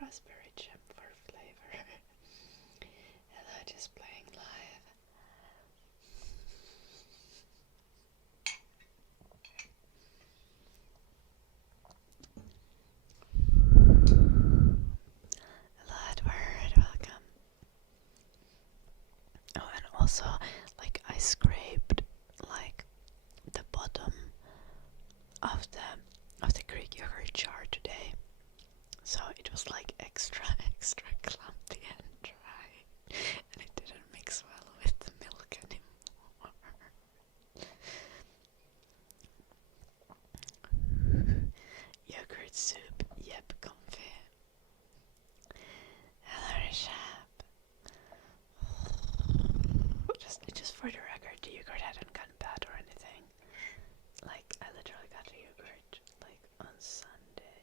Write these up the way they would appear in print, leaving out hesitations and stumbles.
raspberry jam for flavor. Hello, just playing live. Hello, Edward, welcome. Oh, and also, like, I scraped like the bottom of the Greek yogurt jar today, so it was like extra clumpy and dry, and it didn't mix well with the milk anymore. Yogurt soup, yep, comfy. Hello, Rishab. Just for the record, the yogurt hadn't gone bad or anything. Like, I literally got the yogurt like on Sunday.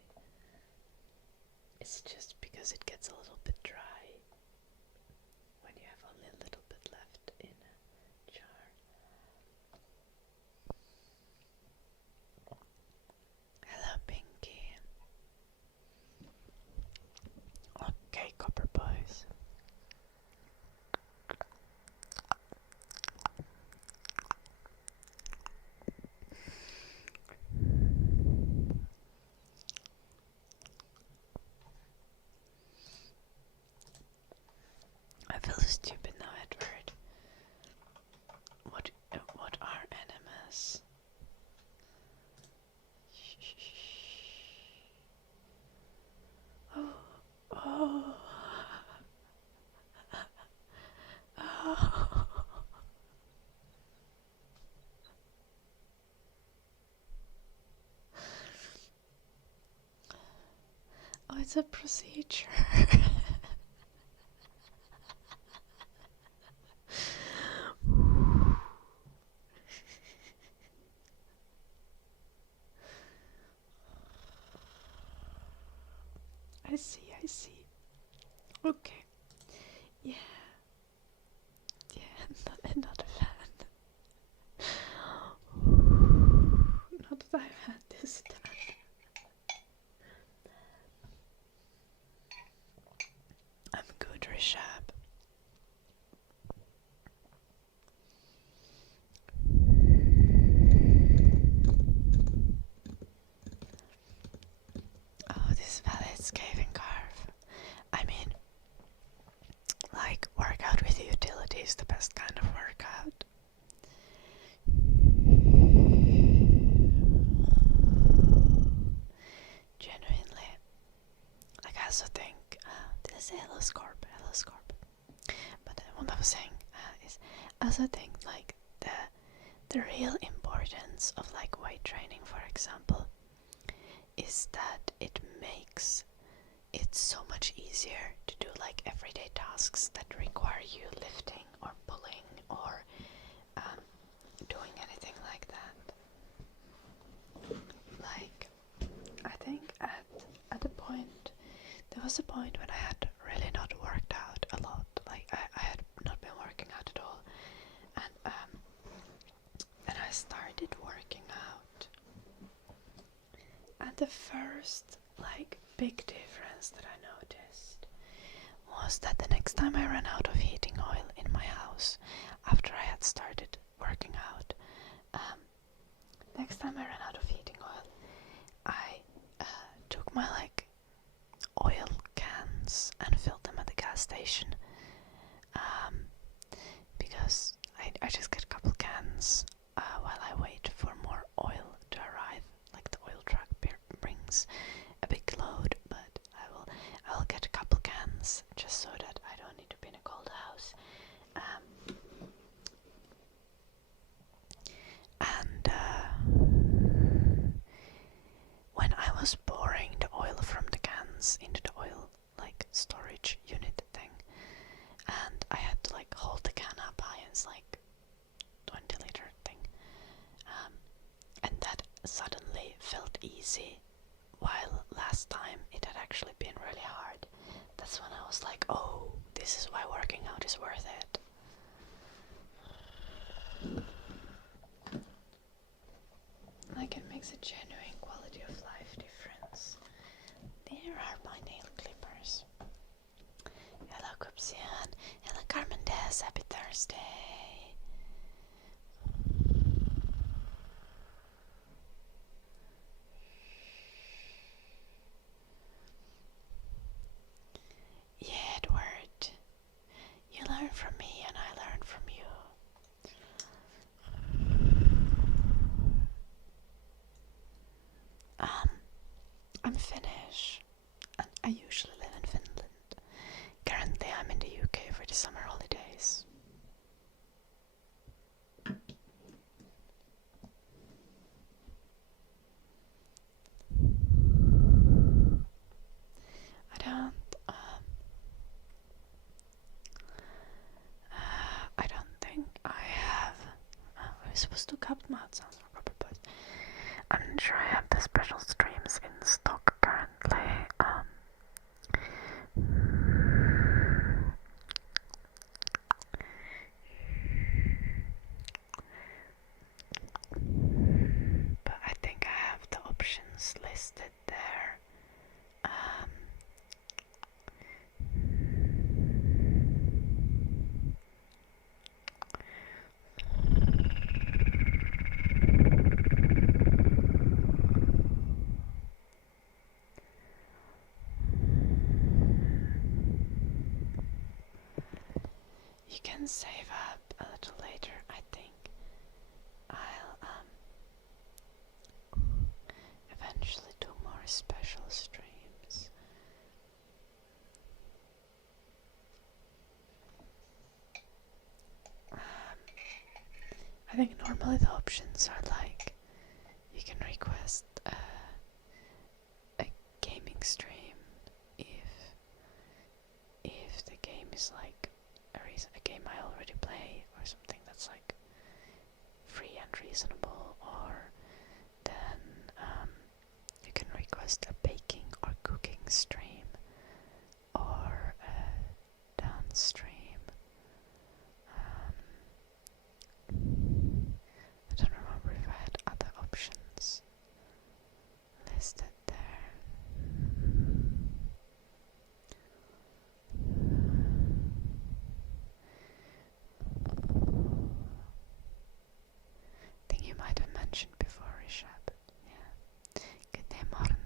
It's just because it gets a little bit dry when you have only a little bit left in a jar. Hello, Pinky. Okay, Copper Boys. I feel stupid now, Edward. What are enemas? Oh, oh, oh. Oh, it's a procedure. I see. Okay. Yeah. Yeah, not a fan. Not that I've had this time. I'm good, Rishab. Oh, this valid scathing carve. I mean, like, workout with the utility is the best kind of workout. Genuinely. Like, I also think, did I say hello Scorp? But what I was saying is, I also think, like, the real importance of, like, weight training, for example, is that it makes it so much easier to do, like, everyday tasks that require you lifting or pulling or doing anything like that. Like, I think at the point, there was a point when I had really not worked out a lot. Like, I had not been working out at all, and I started working out. And the first, like, big difference that I noticed was that the next time I ran out of heating oil in my house after I had started working out, next time I ran out of heating oil, I took my, like, oil cans and filled them at the gas station, because I just get a couple cans while I wait for more oil to arrive. Like, the oil truck brings a big load, but I will get a couple cans just so that I don't need to be in a cold house. And when I was pouring the oil from the cans into the oil, like, storage unit thing, and I had to, like, hold the can up high, and it's like 20-liter thing, and that suddenly felt easy, while last time it had actually been really hard. That's when I was like, oh, this is why working out is worth it. Like, it makes a genuine quality of life difference. There are my nail clippers. Soon. Hello, Carmen Des. Happy Thursday. Yeah, Edward. You learn from me and I learn from you. I'm Finnish. And I usually live in Finland. Currently I'm in the UK for the summer holidays. I don't think I have. We're supposed to cut mouth sounds for proper, but I'm not sure I have the special streams in stock currently. But I think I have the options listed there. You can save up a little later. I think I'll eventually do more special streams. I think normally the options are like you can request a gaming stream if the game is like a game I already play or something that's like free and reasonable, or then you can request a baking or cooking stream or a dance stream. I don't remember if I had other options listed there. I think you might have mentioned before, Rishab. Yeah. Good day, Marne.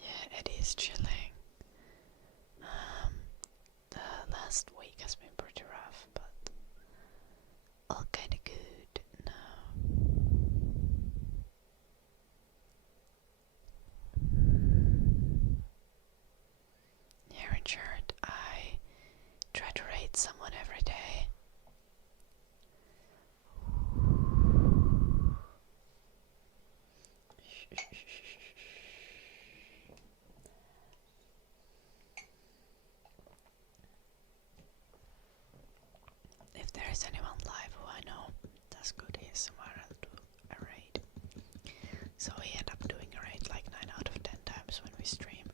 Yeah, it is chilling. The last week has been pretty rough, but all kinda good now. Yeah, Richard, I try to rate someone every day. If there is anyone live who I know does good ASMR, I'll do a raid. So we end up doing a raid like 9 out of 10 times when we stream.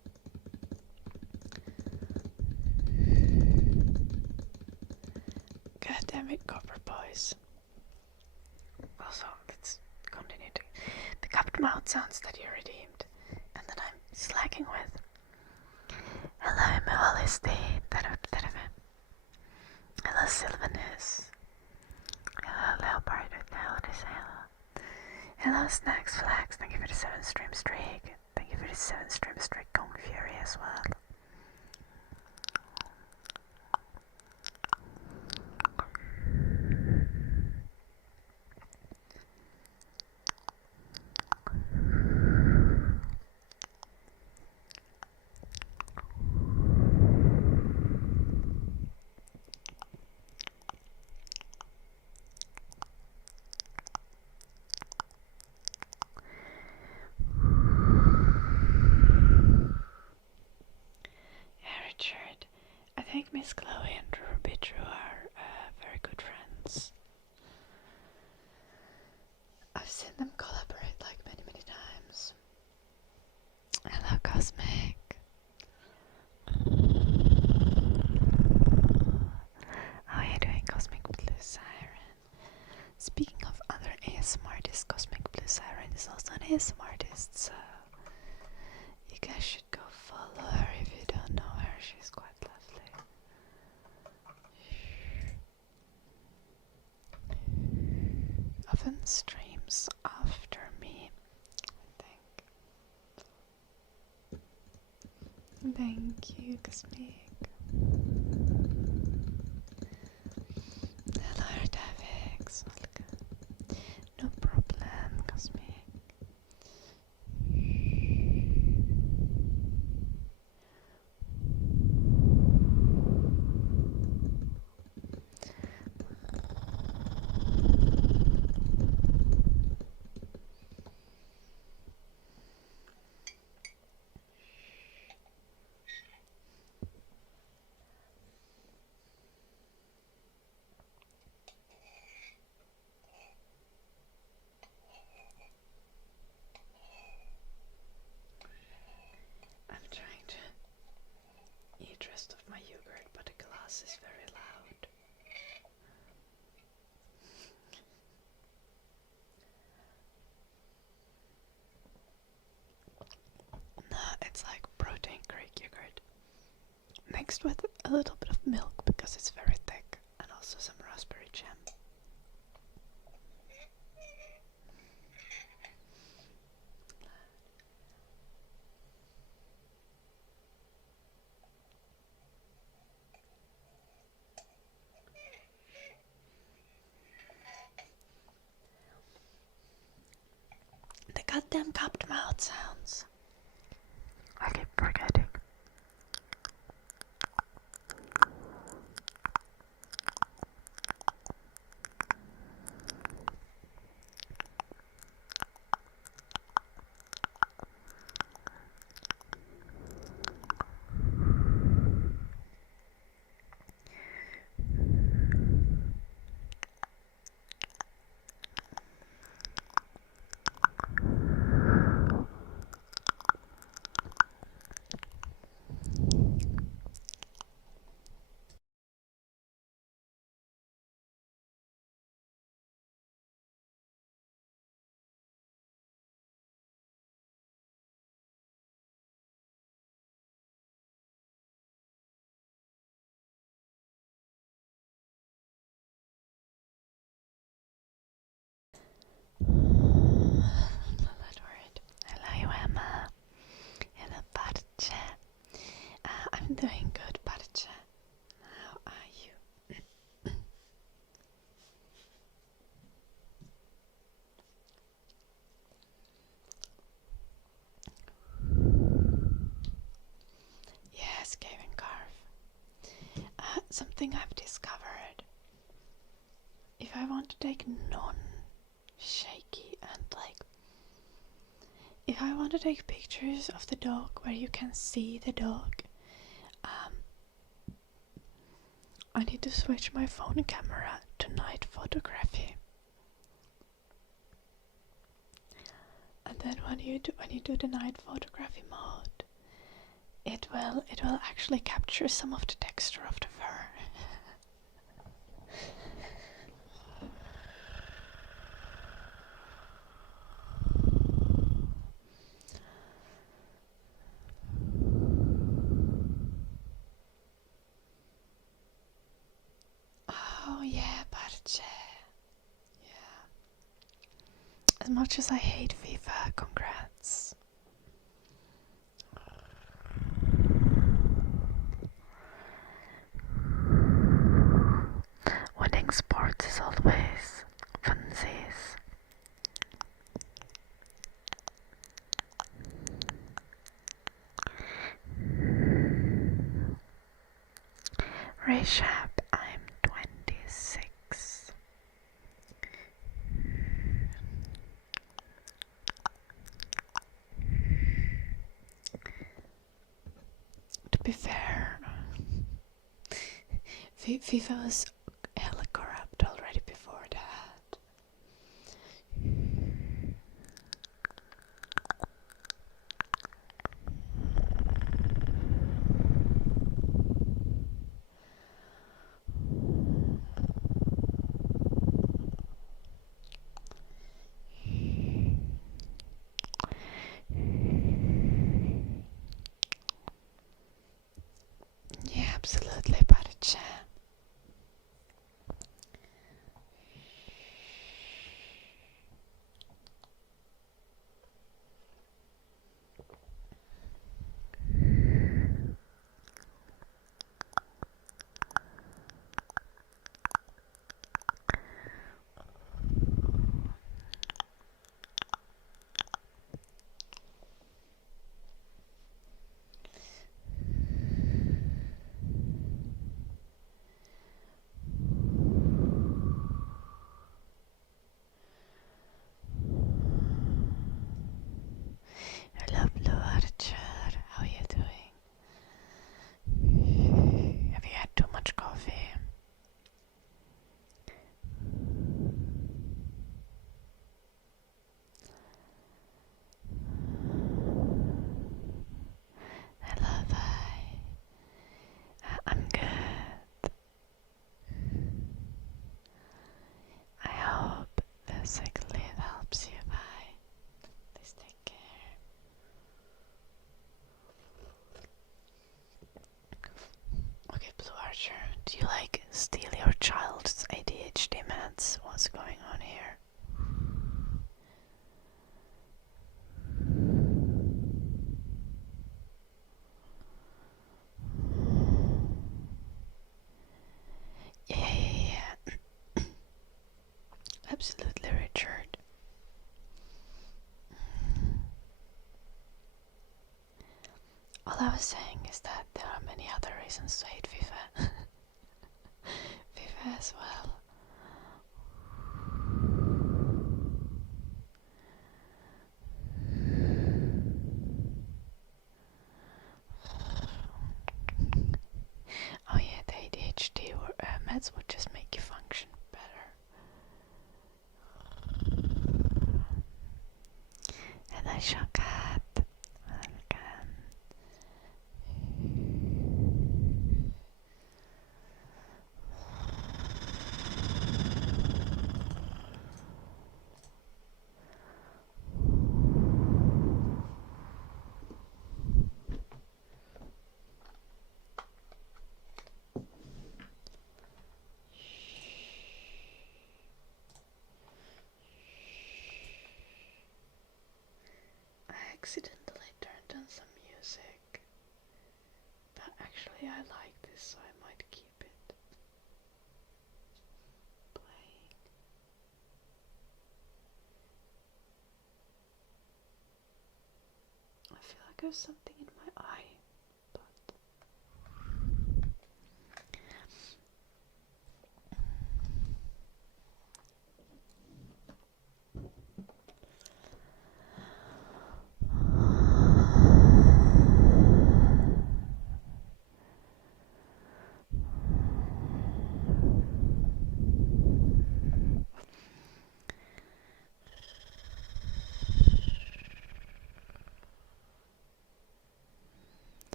God damn it, Copper Boys. Also, let's continue to the capped mouth sounds that you redeemed, and then I'm slacking with. Hello, Meholisty. Hello, Sylvanus. Hello, Leopard. Hello, hello, Snacks Flags. Thank you for the 7 stream streak. Thank you for the 7 stream streak, Kong Fury as well. Richard, I think Miss Chloe and Ruby Drew are very good friends. I've seen them collaborate like many times. Hello, Cosmic. How are you doing, Cosmic Blue Siren? Speaking of other ASMR artists, Cosmic Blue Siren is also an ASMR artist, so you guys should go follow her if you don't know her, she's quite lovely. Often streams after me, I think. Thank you, Cosmic. Hello, Davix. Welcome. No problem, Cosmic. I'm trying to eat rest of my yogurt, but the glass is very loud. No, it's like protein Greek yogurt mixed with a little bit of milk because it's very thick, and also some raspberry jam. The goddamn cupped mouth sounds. I keep forgetting. That word. Hello, Emma. Hello, Barce. I'm doing good, Barce. How are you? Yes, Cave and Carve. Something I've discovered. If I want to take non-shaky and like, if I want to take pictures of the dog where you can see the dog, I need to switch my phone camera to night photography. And then when you do the night photography mode, it will actually capture some of the texture of the fur. Oh yeah, Barce. Yeah. As much as I hate FIFA, congrats. Winning sports is always funsies. Reshab, I'm 26. To be fair, FIFA was hella corrupt already before that. Absolutely, Richard. All I was saying is that there are many other reasons to hate FIFA. FIFA as well. Oh yeah, the ADHD meds would just make you function better. And I shall cut. Welcome. I accidentally turned on some music, but actually I like this, so I might keep it playing. I feel like there's something in my eye, but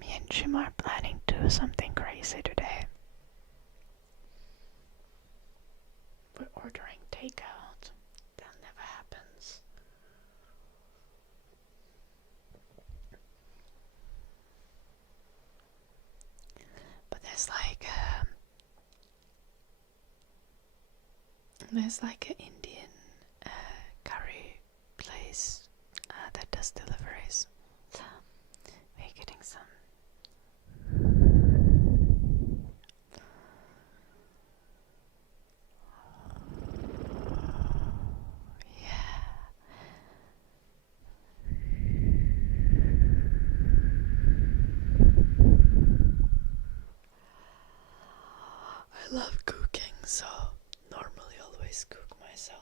me and Jim are planning to do something crazy today. We're ordering takeout. That never happens. But there's like an Indian curry place that does deliveries. So we're getting some. Yeah. I love cooking, so normally always cook myself.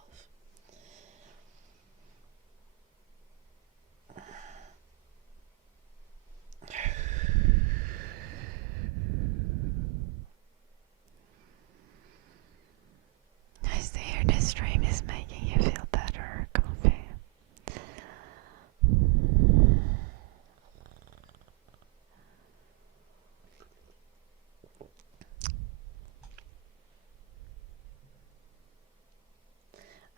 Nice to hear this stream is making you feel better, Coffee.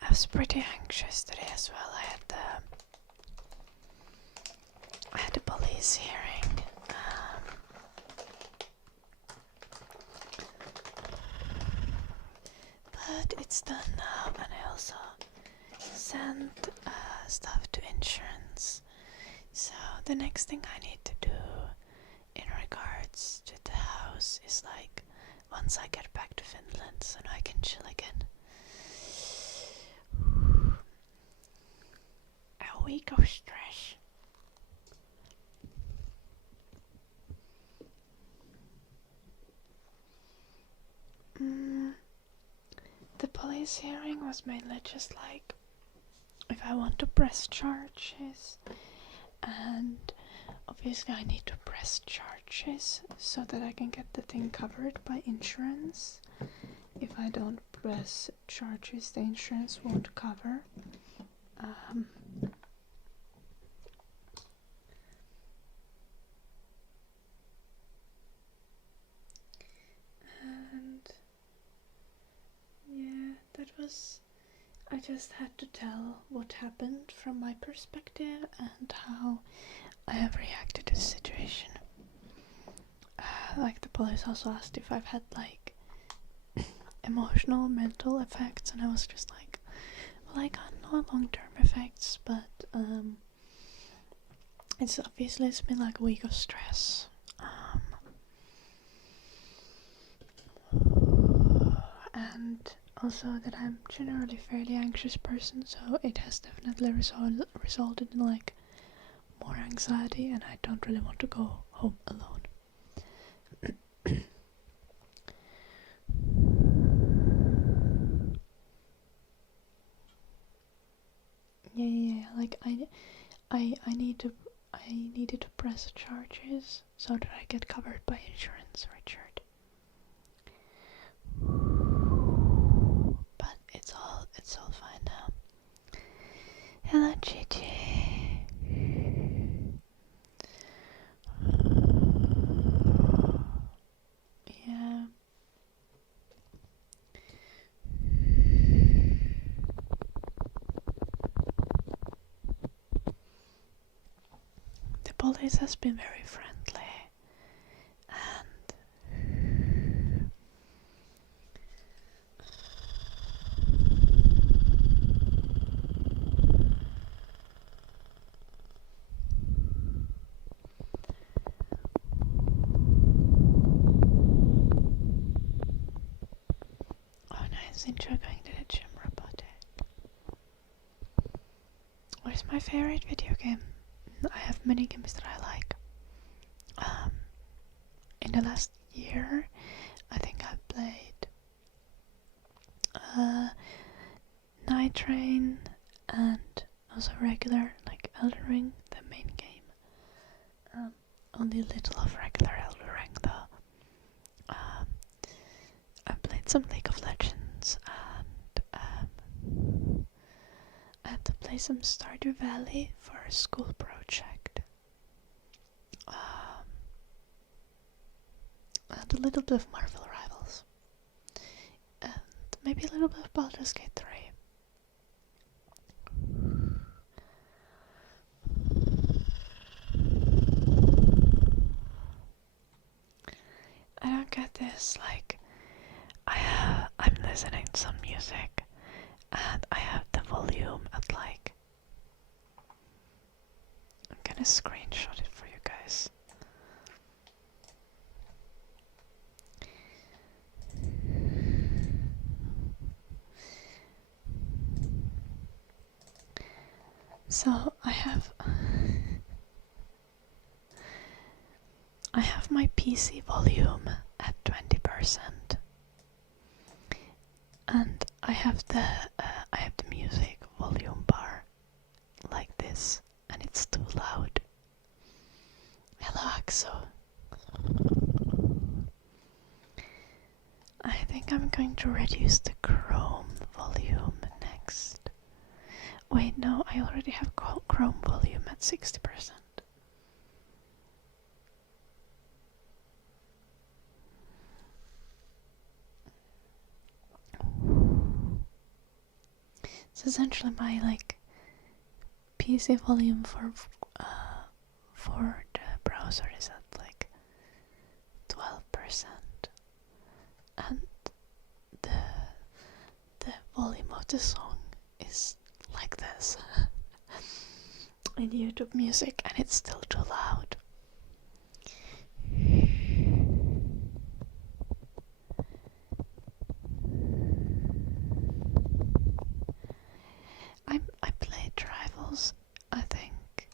I was pretty anxious today as well. I had the police hearing. But it's done now, and I also sent stuff to insurance. So the next thing I need to do in regards to the house is like once I get back to Finland, so now I can chill again. A week of stress. The police hearing was mainly just like if I want to press charges, and obviously I need to press charges so that I can get the thing covered by insurance. If I don't press charges, the insurance won't cover. And yeah, that was. I just had to tell what happened from my perspective and how I have reacted to the situation. Like the police also asked if I've had like emotional, mental effects, and I was just like, well, I got no long-term effects, but it's been like a week of stress. And Also that I'm generally a fairly anxious person, so it has definitely resulted in like more anxiety, and I don't really want to go home alone. Yeah, like I needed to press charges so that I get covered by insurance, Richard. But it's all fine now. Hello, Gigi. Yeah. The police has been very friendly, and oh nice, enjoy going to the gym, robotic. What is my favorite video game? I have many games that I like. In the last year, I think I played Night Train and also regular, like Elden Ring, the main game. Only a little of regular Elden Ring though. I played some League of Legends, and I had to play some Stardew Valley for a school project. And a little bit of Marvel Rivals. And maybe a little bit of Baldur's Gate 3. I don't get this, like, I'm listening to some music and I have the volume at like, I'm gonna screenshot it for you guys. So I have my PC volume at 20%, and I have the music volume bar like this, and it's too loud. Hello, Axo. I think I'm going to reduce the Chrome volume next. Wait, no, I already have Chrome volume at 60%. So essentially my like PC volume for the browser is at like 12%, and the volume of the song is like this in YouTube Music, and it's still too loud. I played Rivals, I think,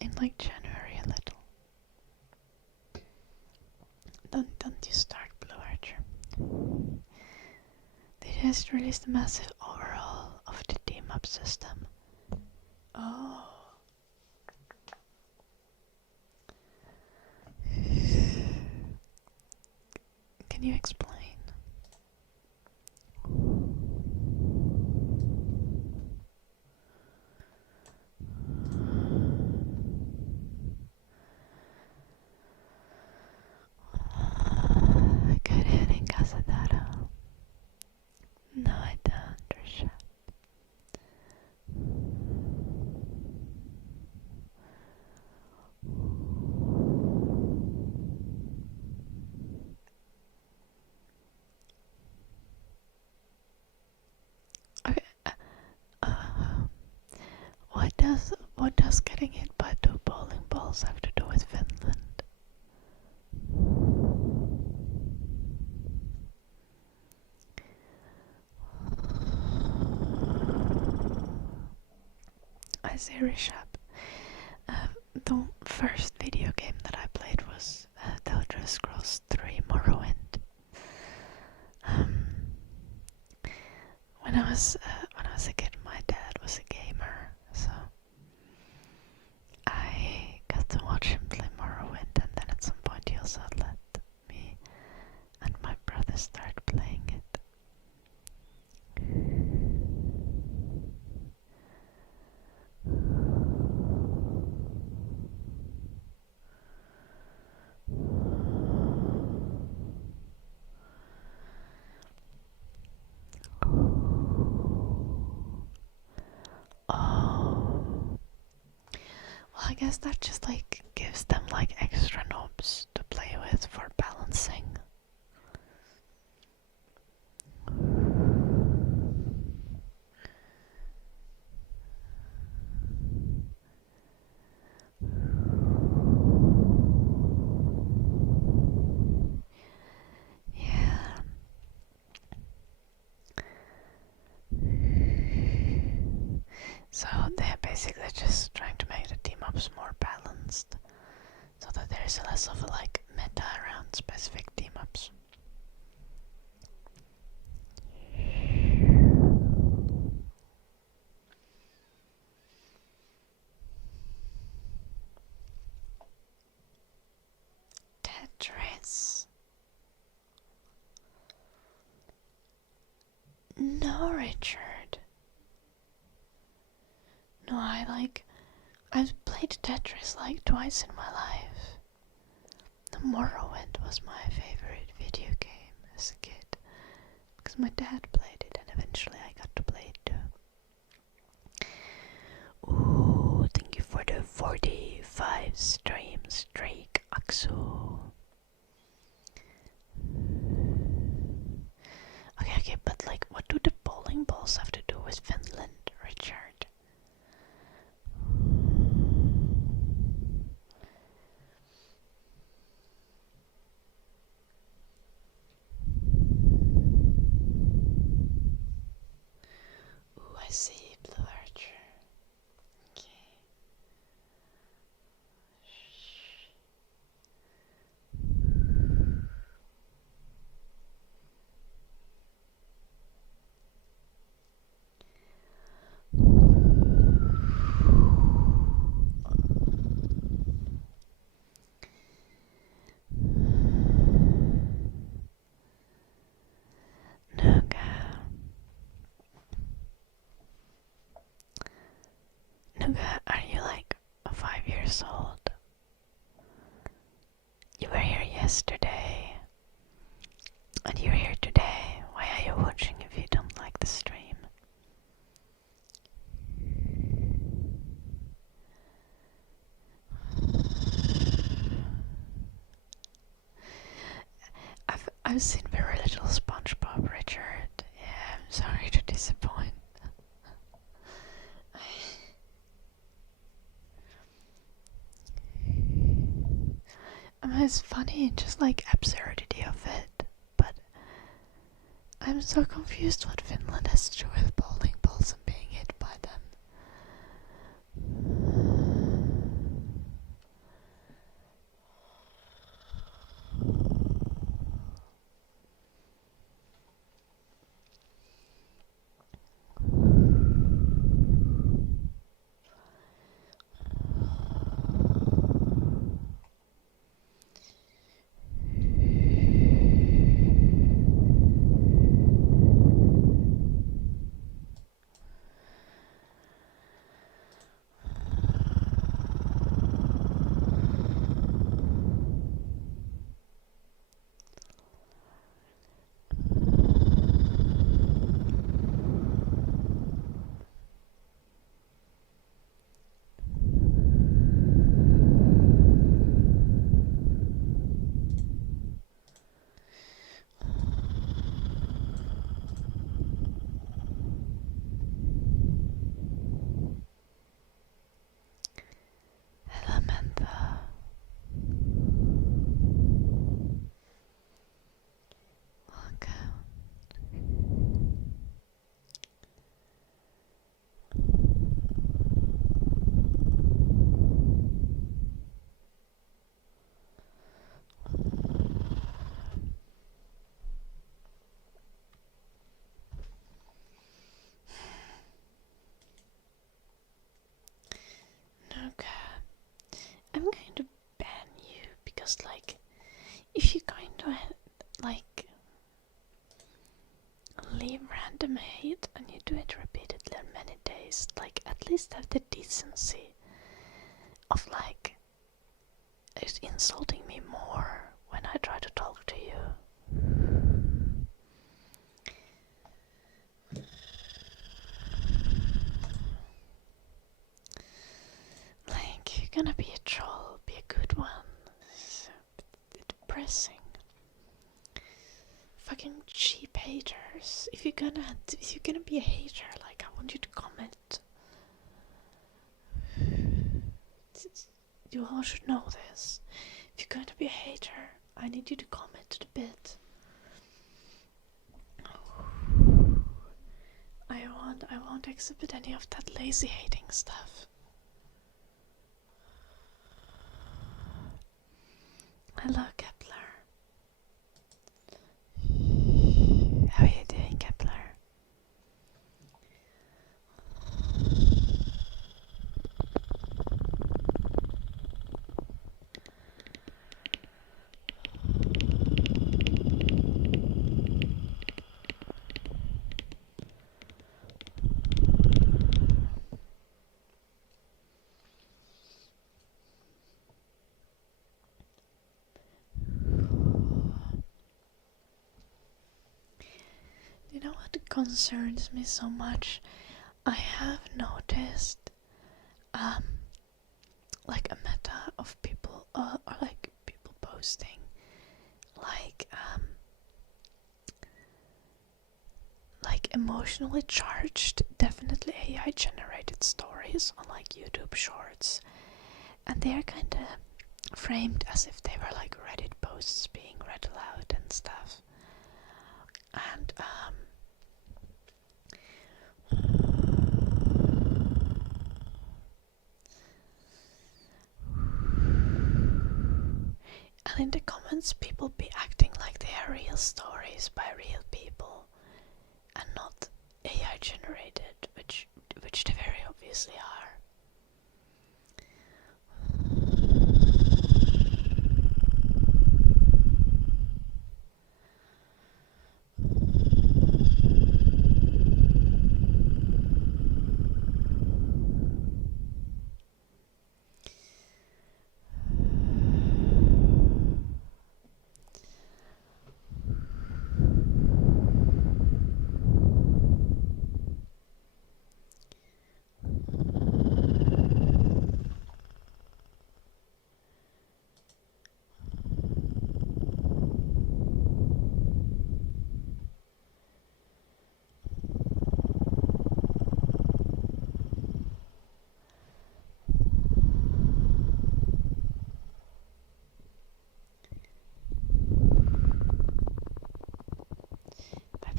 in like January a little. Don't you start, Blue Archer. They just released a massive overhaul of the team-up system. Oh. Can you explain? Good evening, Casadaro. No, I don't, Trisha. Okay. What does getting hit by 2 bowling balls have to do with Finland? my series shop. The first video game that I played was The Elder Scrolls 3 Morrowind. When I was a kid, my dad was a gamer, so I got to watch him play Morrowind, and then at some point he also let me and my brother start playing it. Well, I guess that just like gives them like extra knobs to play with for balancing. Yeah. So they're basically just trying to make the team-ups more balanced, so that there's less of a like meta around specific team-ups. Tetris. No, Richard. No, I've played Tetris like twice in my life. The Morrowind was my favorite video game as a kid, because my dad played it and eventually I got to play it too. Ooh, thank you for the 45 stream streak, Aksu. Okay, but like, what do the bowling balls have to do with Finland, Richard? Ooh, I see, Blue Archer. Okay. Nuga, are you like 5 years old? You were here yesterday, and you're here today. Why are you watching if you don't like the stream? I've seen very little SpongeBob, Richard. Yeah, I'm sorry to disappoint. It's funny, just like absurdity of it, but I'm so confused what Finland has to do with bowling balls and being hit by them. I'm going to ban you because, like, if you kind of like leave random hate and you do it repeatedly on many days, like, at least have the decency of, like, it's insulting me more when I try to talk to you. Like, you're gonna be a troll, be a good one. It's depressing. Fucking cheap haters. If you're gonna be a hater, like, I want you to comment. You all should know this. If you're going to be a hater, I need you to comment to the bit. I won't exhibit any of that lazy hating stuff. Hello, Kepler. How are you doing, Kepler? You know what concerns me so much? I have noticed like a meta of people or like people posting like emotionally charged, definitely AI generated stories on like YouTube shorts, and they're kind of framed as if they were like Reddit posts being read aloud and stuff. And and in the comments people be acting like they are real stories by real people and not AI generated, which they very obviously are.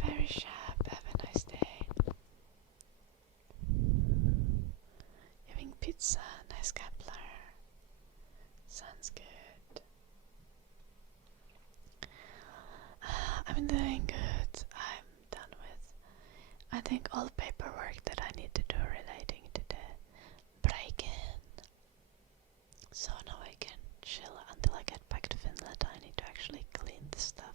Very sharp. Have a nice day. Having pizza, nice Kepler. Sounds good. I'm doing good. I'm done with, I think, all the paperwork that I need to do relating to the break-in. So now I can chill until I get back to Finland. I need to actually clean this stuff.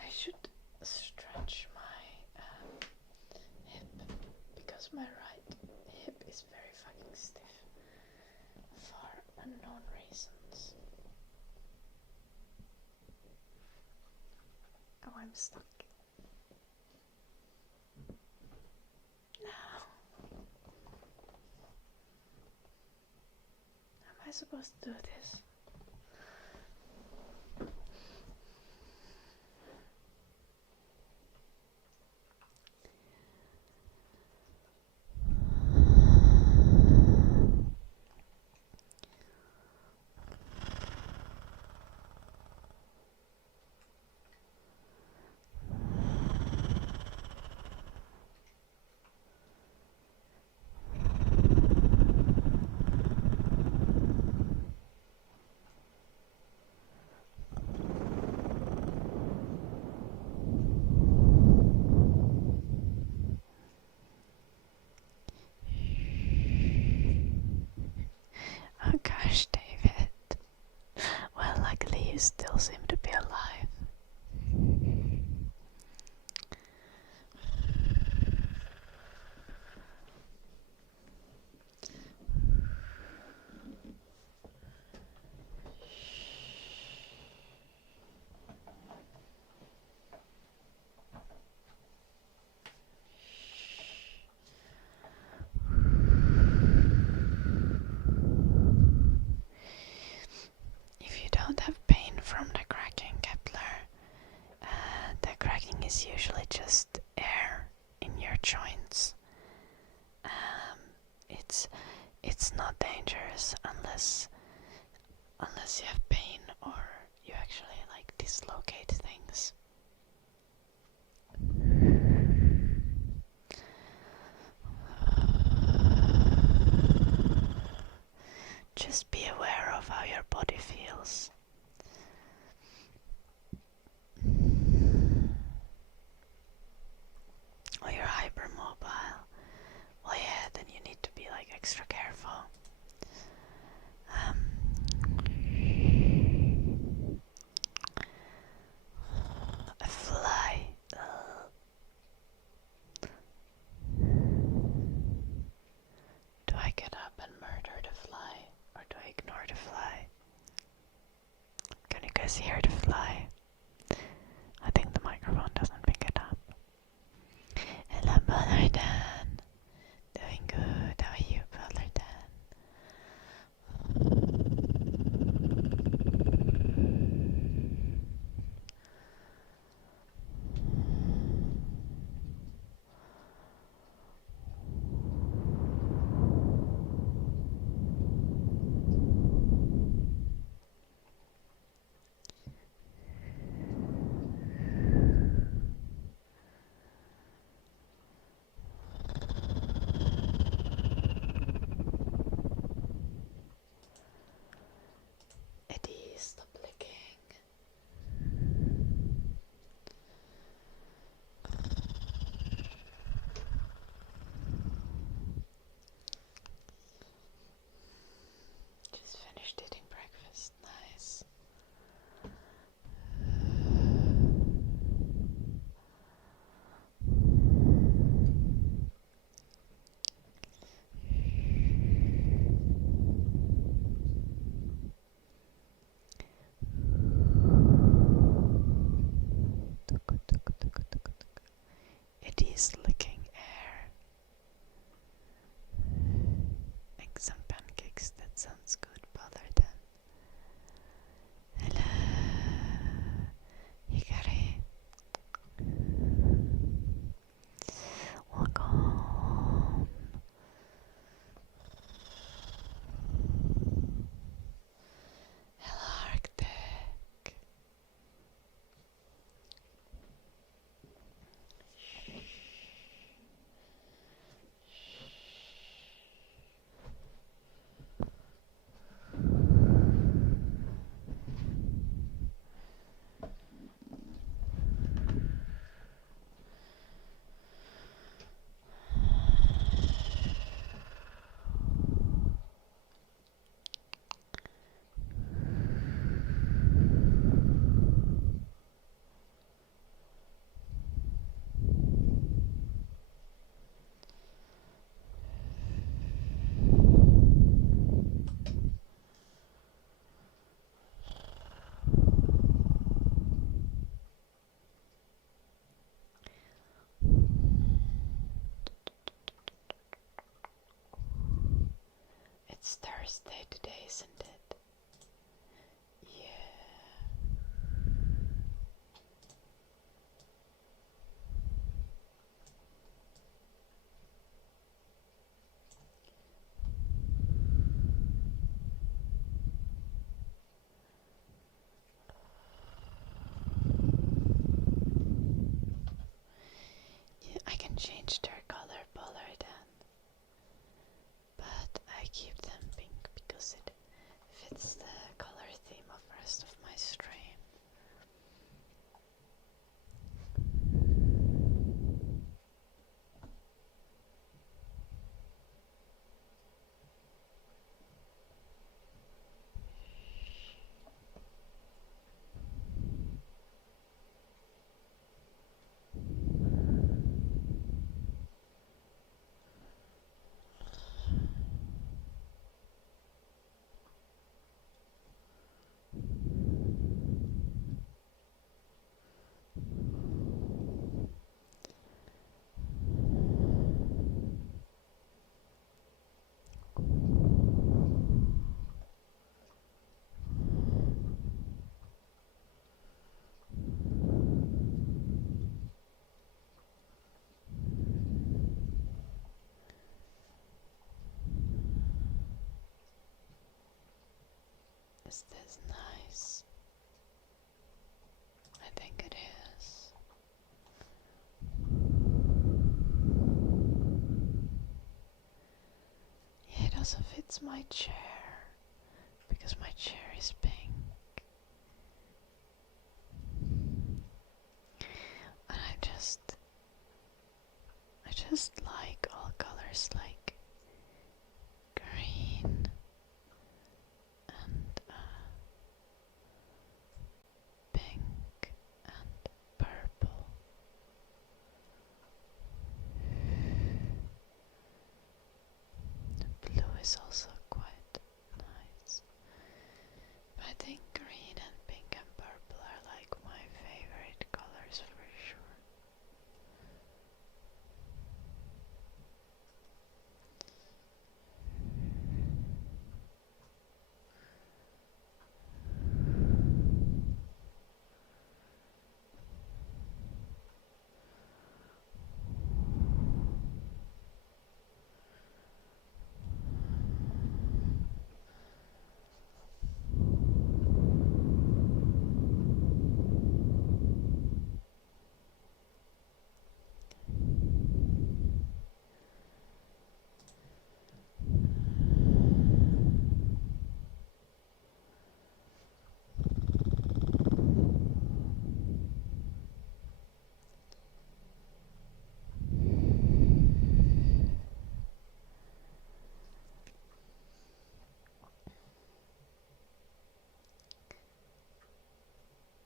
I should stretch my hip because my right hip is very fucking stiff for unknown reasons. Oh, I'm stuck. No. How am I supposed to do this? is usually just air in your joints. It's not dangerous unless you have pain or you actually like dislocate things. Just be aware of how your body feels. Or you're hypermobile. Well, yeah, then you need to be like extra careful. A fly. Do I get up and murder the fly, or do I ignore the fly? Can you guys hear the fly? I think the microphone doesn't pick it up. Hello, Ballardan. Doing good. How are you, Ballardan? Eddie, stop licking. Just finished eating breakfast. Nice. It is licking air. Make some pancakes, that sounds good, Ballardan. Hello, Hikari. Welcome. Hello, Arctic. It's Thursday today, isn't it? Yeah. Yeah, I can change their color, Ballardan. But I keep them pink because it Is this nice? I think it is. Yeah, it also fits my chair because my chair is pink. And I just like all colors, like green and pink and purple. The blue is also quite nice. But I think green and pink and purple are like my favorite colors for sure.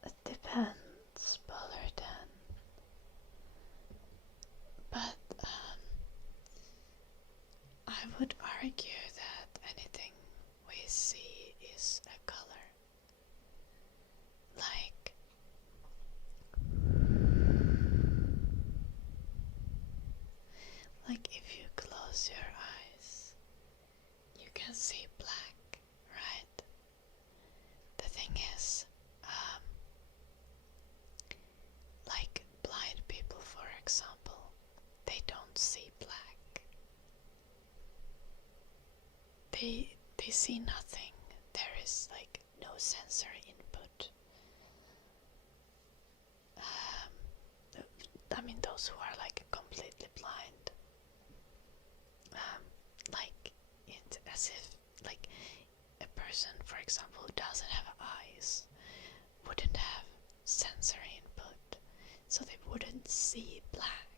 It depends, Bullerton. But I would argue that anything we see is a color. Like if you close your eyes, you can see black, right? The thing is, like blind people, for example, they don't see black. They see nothing. There is like no sensory input. I mean, those who are like completely blind, like it's as if like a person, for example, who doesn't have eyes wouldn't have sensory input, so they wouldn't see black.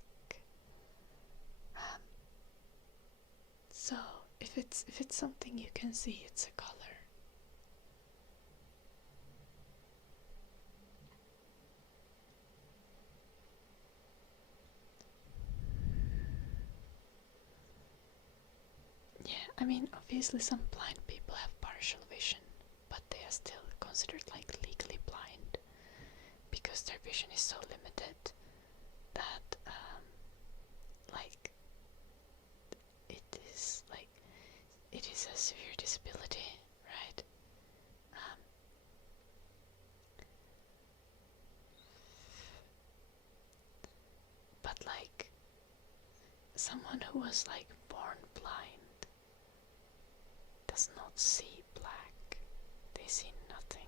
So if it's something you can see, it's a color. Yeah, I mean, obviously some blind people have partial vision, but they are still considered like legally blind because their vision is so limited that like it is a severe disability, right? But like someone who was like born blind does not see black. They see nothing.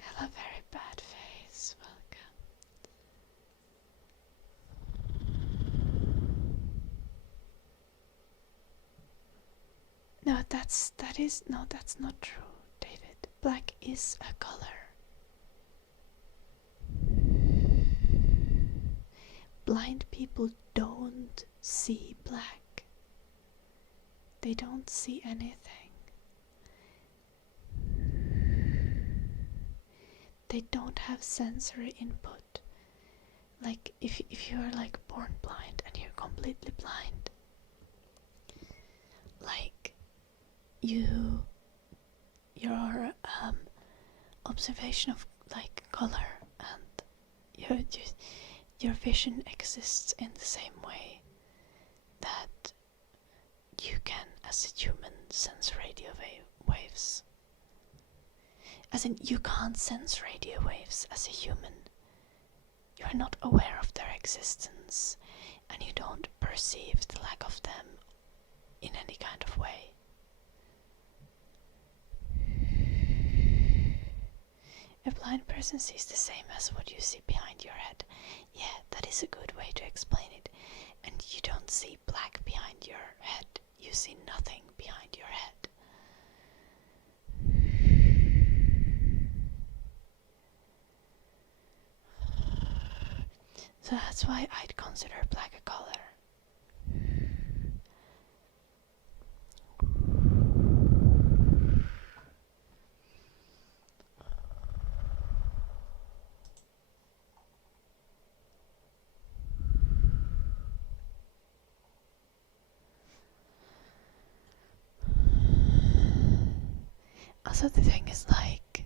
Hello, very bad face. Welcome. No, that's not true, David. Black is a color. Blind people don't see black. They don't see anything. They don't have sensory input. Like if you are like born blind and you're completely blind, like your observation of like color and your vision exists in the same way that you can, as a human, sense radio waves. As in, you can't sense radio waves as a human. You are not aware of their existence, and you don't perceive the lack of them in any kind of way. A blind person sees the same as what you see behind your head. Yeah, that is a good way to explain it. And you don't see black behind your head. You see nothing behind your head. So that's why I'd consider black a color. Also, the thing is like,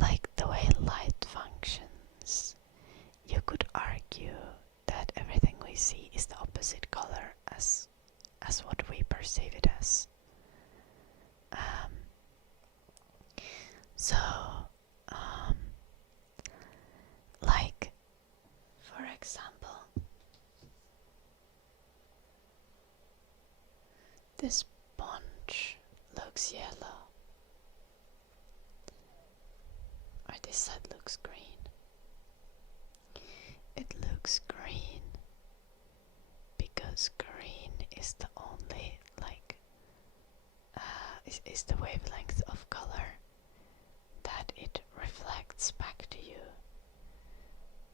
like the way light functions, you could argue that everything we see is the opposite color as what we perceive it as. So, like, for example, this sponge looks yellow, or this side looks green. It looks green because green is the only, like, is the wavelength of color that it reflects back to you.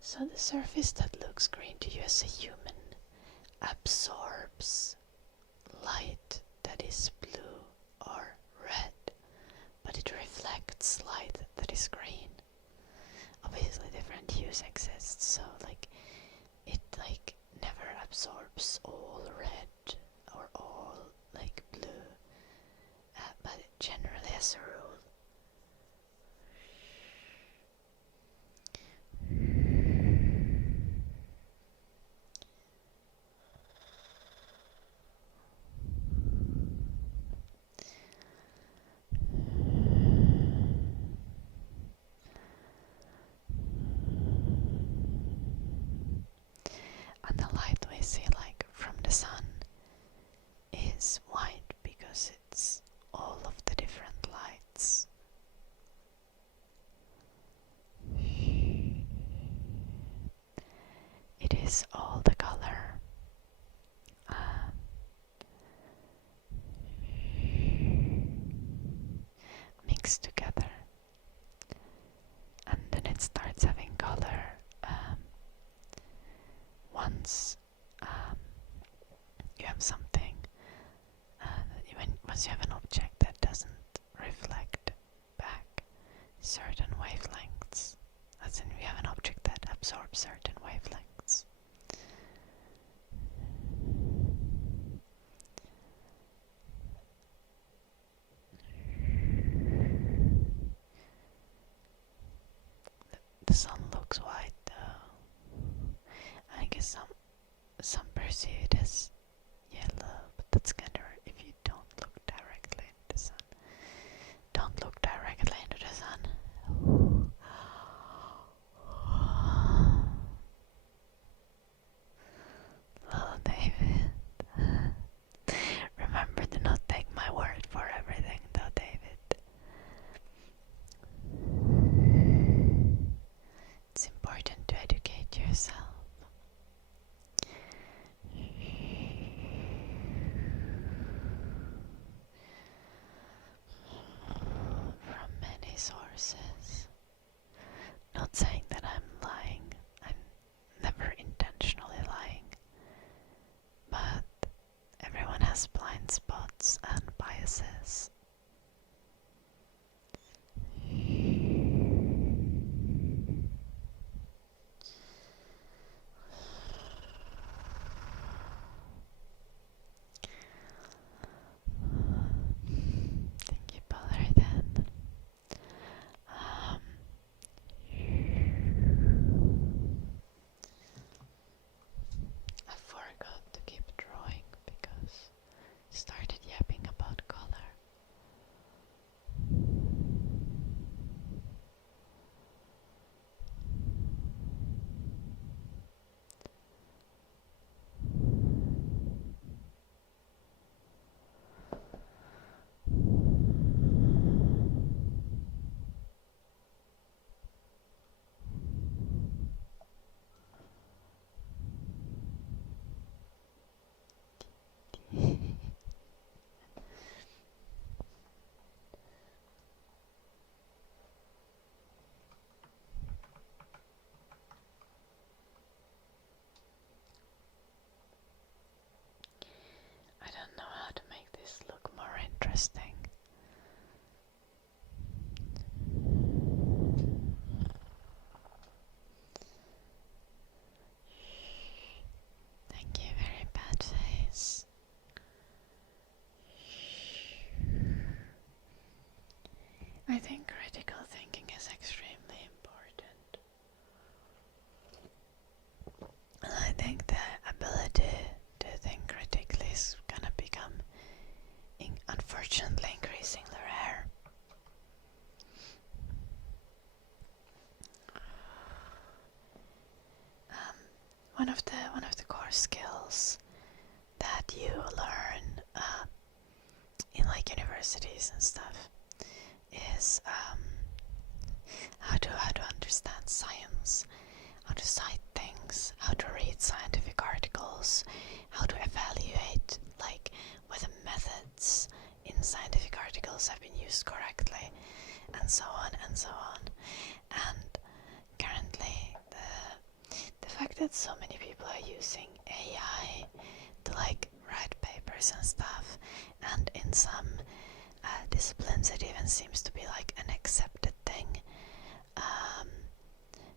So the surface that looks green to you as a human absorbs light that is blue or red, but it reflects light that is green. Obviously different hues exist, so like it like never absorbs all red or all like blue, but generally as a rule. And the light we see like from the sun is white because it's all of the different lights. It is all the color mixed together, and then it starts having color once you have something, once you have an object that doesn't reflect back certain wavelengths. As in, we have an object that absorbs certain wavelengths. The sun looks white though. I guess some perceive it as yellow, but that's kind of if you don't look directly into the sun. Don't look directly into the sun. Little David. Remember to not take my word for everything though, David. It's important to educate yourself. From many sources. Not saying that I'm lying. I'm never intentionally lying. But everyone has blind spots and biases. Thank you, Paladin. think critical thinking is extremely important. And I think the ability to think critically is gonna become unfortunately increasingly rare. One of the core skills that you learn in like universities and stuff is how to understand science, how to cite things, how to read scientific articles, how to evaluate like whether methods in scientific articles have been used correctly, and so on and so on. And currently the fact that so many people are using AI to like write papers and stuff, and in some disciplines it even seems to be like an accepted thing.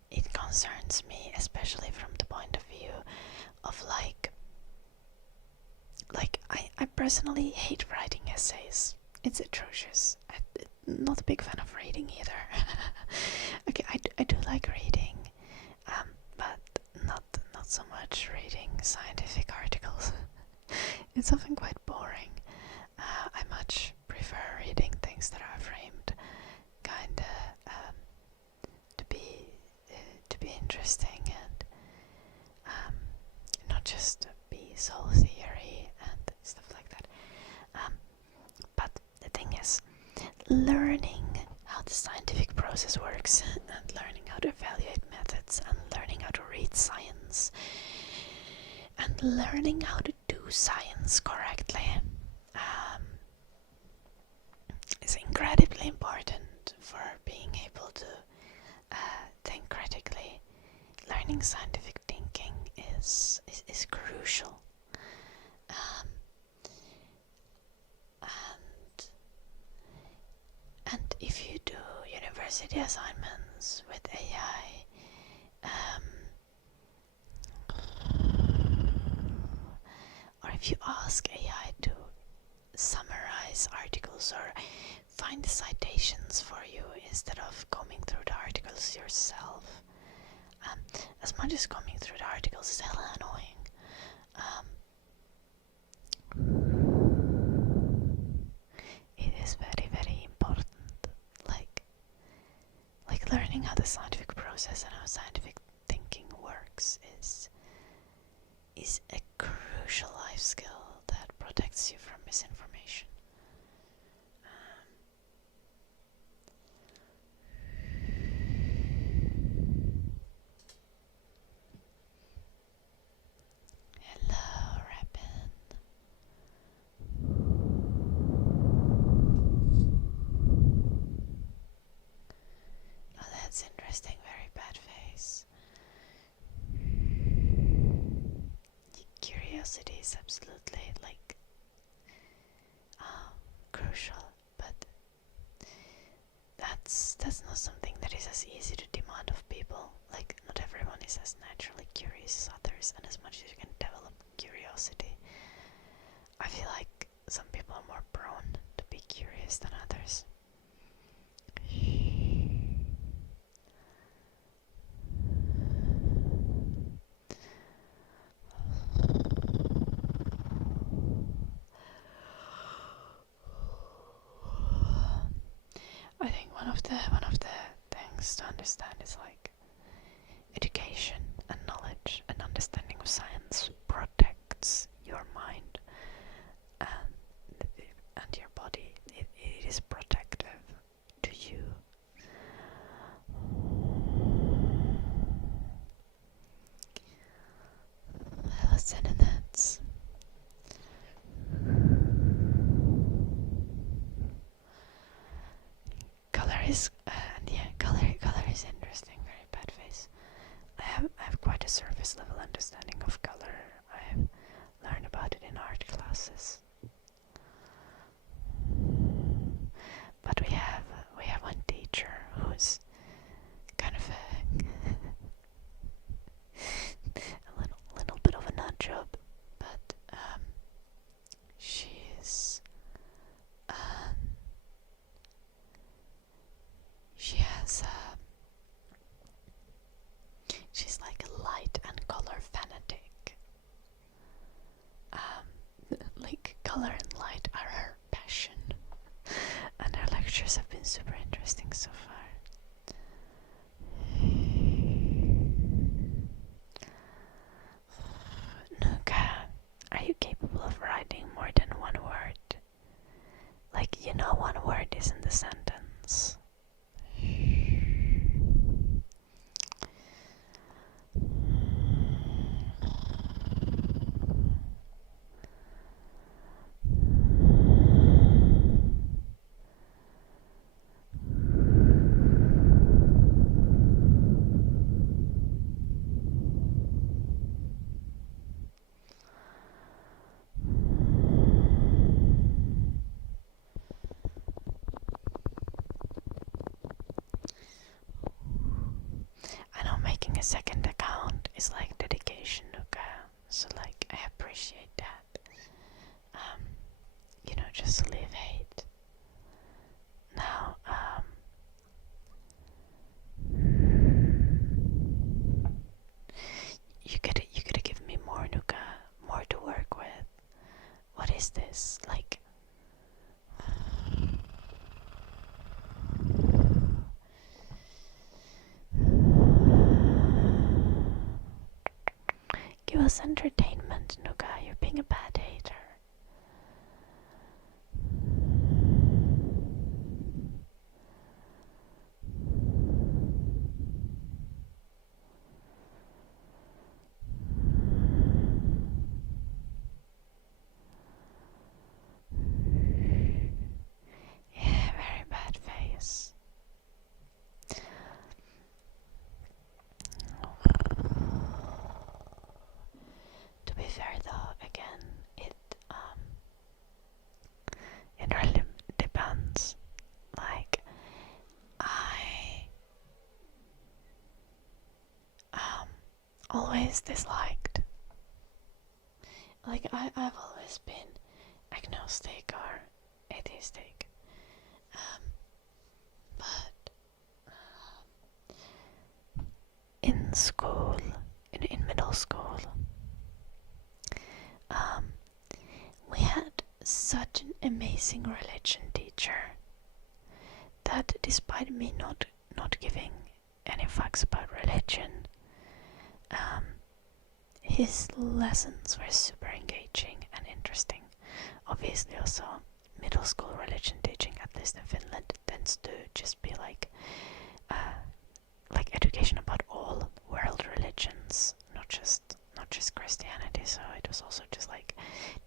It concerns me, especially from the point of view of like I personally hate writing essays. It's atrocious. I'm not a big fan of reading either. Okay, I do like reading, but not so much reading scientific articles. It's often quite boring. I much prefer reading things that are framed kinda to be interesting and not just be soul theory and stuff like that. But the thing is, learning how the scientific process works and learning how to evaluate methods and learning how to read science and learning how to do science correctly is incredibly important for being able to think critically. Learning scientific thinking is crucial. And if you do university assignments with AI, or if you ask AI to summarize articles or find the citations for you instead of combing through the articles yourself, as much as combing through the articles is hella annoying, it is very, very important. Like learning how the scientific process and how scientific thinking works is a crucial life skill that protects you from misinformation. Hello, Rapin. Oh, that's interesting. Very bad face. Curiosity is absolutely crucial, but that's not something that is as easy to demand of people. Like, not everyone is as naturally curious as others, and as much as you can develop curiosity, I feel like some people are more prone to be curious than others. I think one of the things to understand is like education and knowledge and understanding of science protects your mind and your body. It is protective to you. Hello, synonyms. Color is interesting. Very bad face. I have quite a surface level understanding of color. I have learned about it in art classes. But we have one teacher who's kind of a little bit of a nut job, but she's just to live hate. Now, you gotta give me more, Nuka, more to work with. What is this? Like, give us entertainment, Nuka. You're being a bad hater. Yeah, very bad face. To be fair though, again, it really depends. Like, I always disliked, like, I've always been agnostic or atheistic, but in school, in middle school, we had such an amazing religion teacher that despite me not giving any fucks about religion, his lessons were super engaging and interesting. Obviously also middle school religion teaching, at least in Finland, tends to just be like education about all world religions, not just Christianity. So it was also just like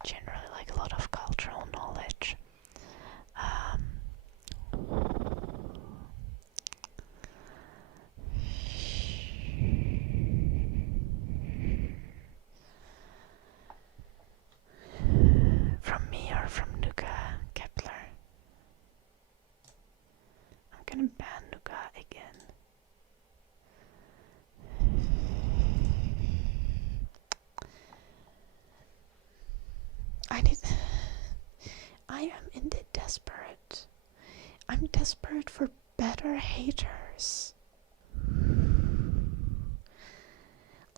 generally like a lot of cultural knowledge. From me or from Nuka Kepler? I'm gonna ban Nuka again. I am indeed desperate. I'm desperate for better haters.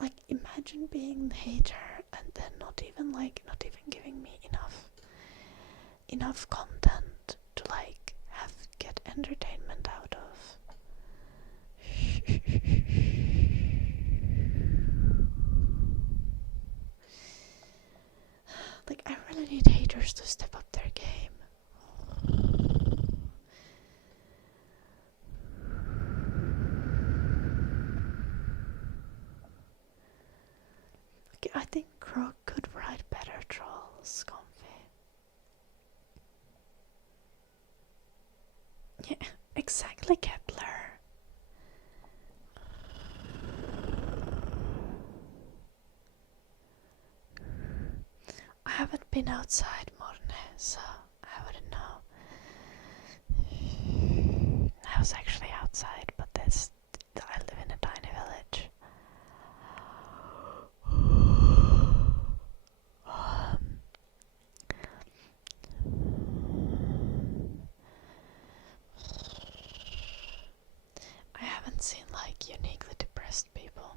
Like, imagine being the hater and then not even giving me enough content to like get entertainment out of. Like, I really need haters to step up their game. Okay, I think Croc could write better trolls, Comfy. Yeah, exactly, Kepler. I haven't been outside, Morne, so I wouldn't know. I was actually outside, but I live in a tiny village. I haven't seen like uniquely depressed people.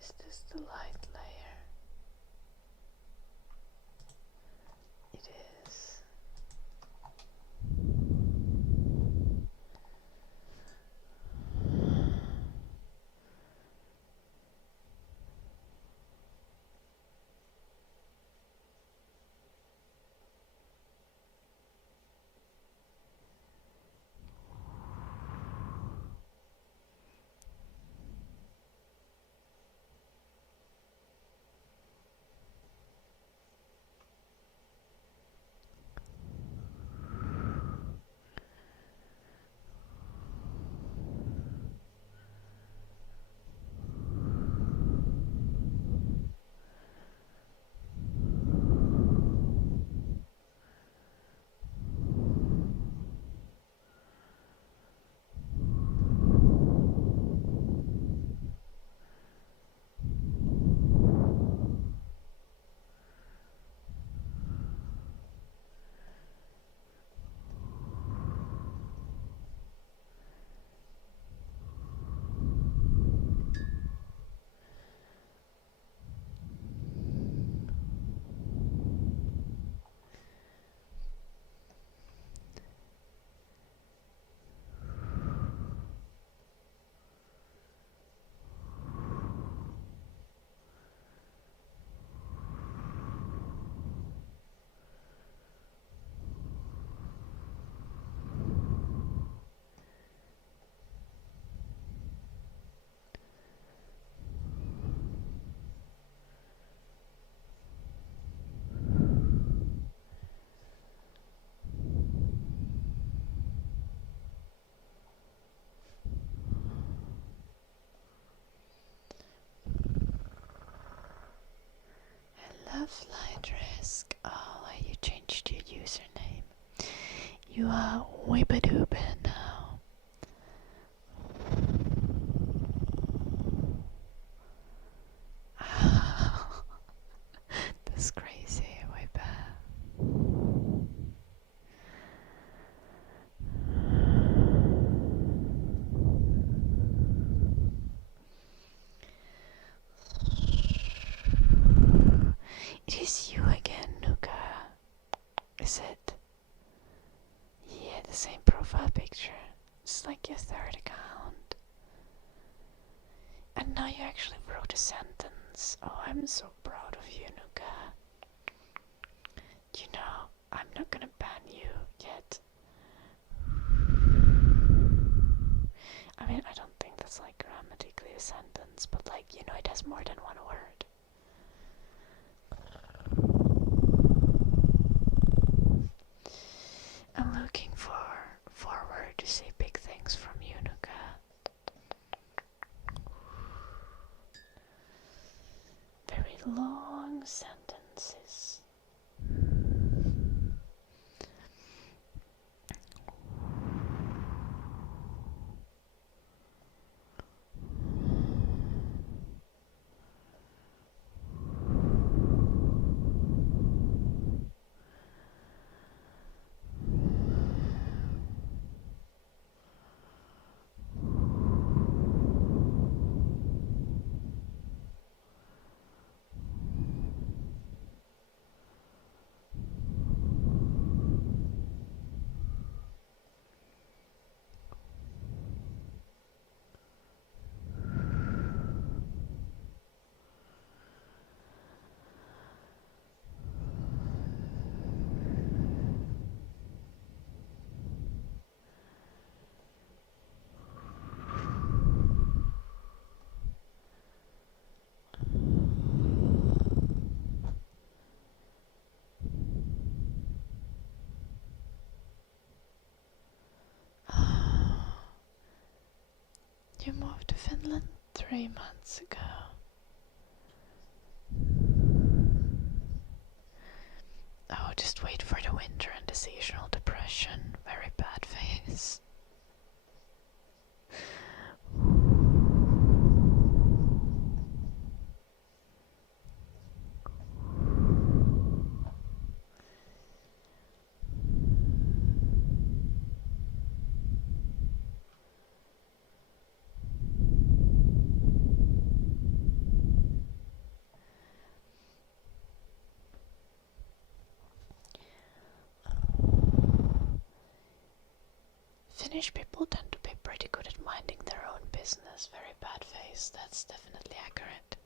Is this the light layer? It is. You are whip-a-doopin' now. That's crazy, whip. It is you again, Nuka. Is it? Yeah, the same profile picture. It's like your third account. And now you actually wrote a sentence. Oh, I'm so proud of you, Nuka. You know, I'm not gonna ban you yet. I mean, I don't think that's like grammatically a sentence, but like, you know, it has more than one word. I'm looking forward to see big things from you, Nuka. Very long sentences. You moved to Finland 3 months ago. Oh, just wait for the winter and the seasonal depression. Very bad phase. Finnish people tend to be pretty good at minding their own business. Very bad phase. That's definitely accurate.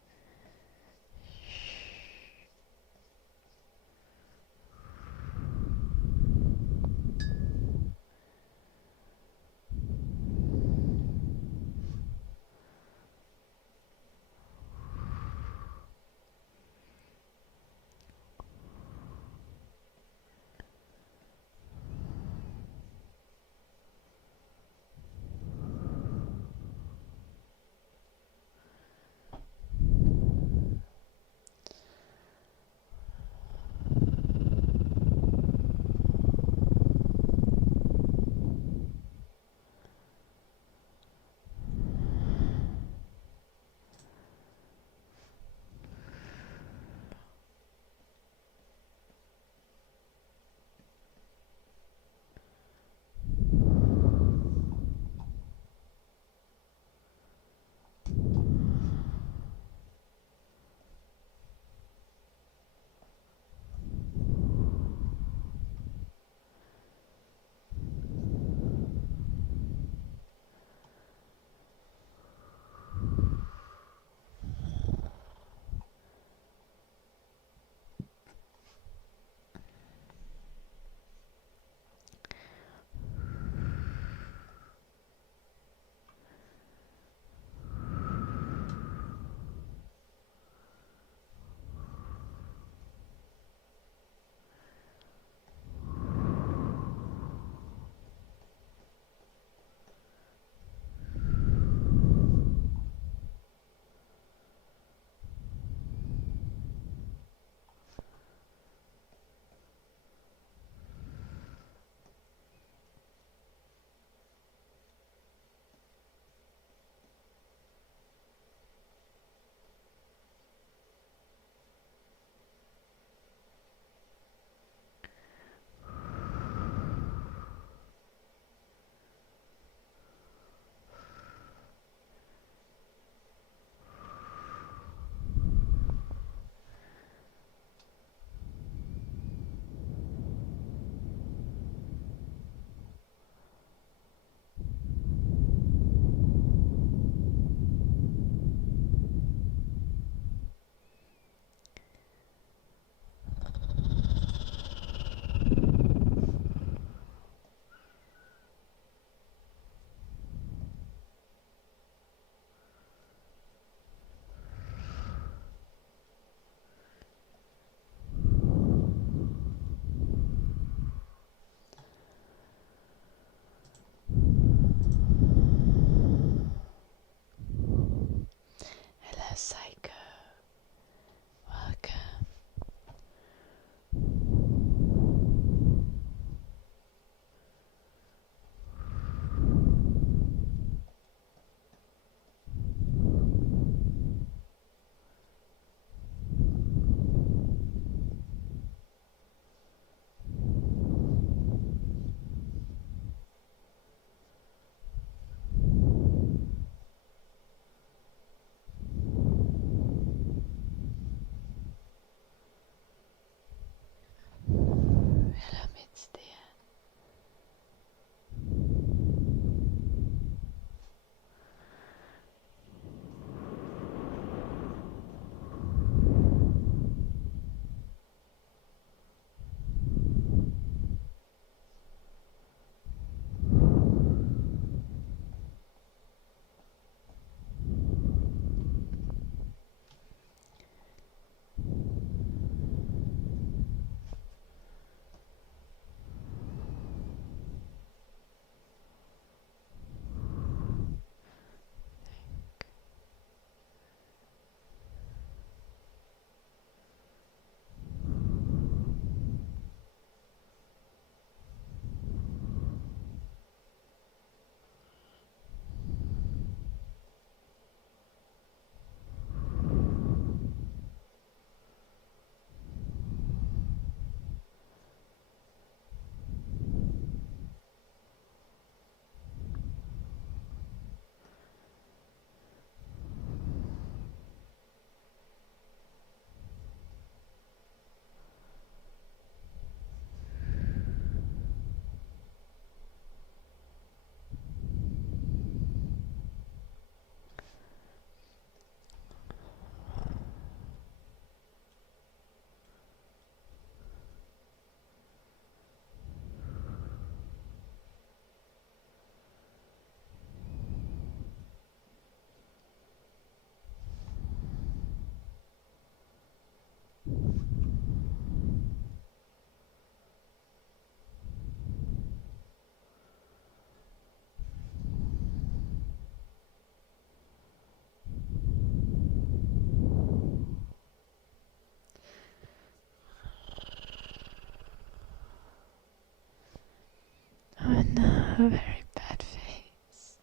a very bad face.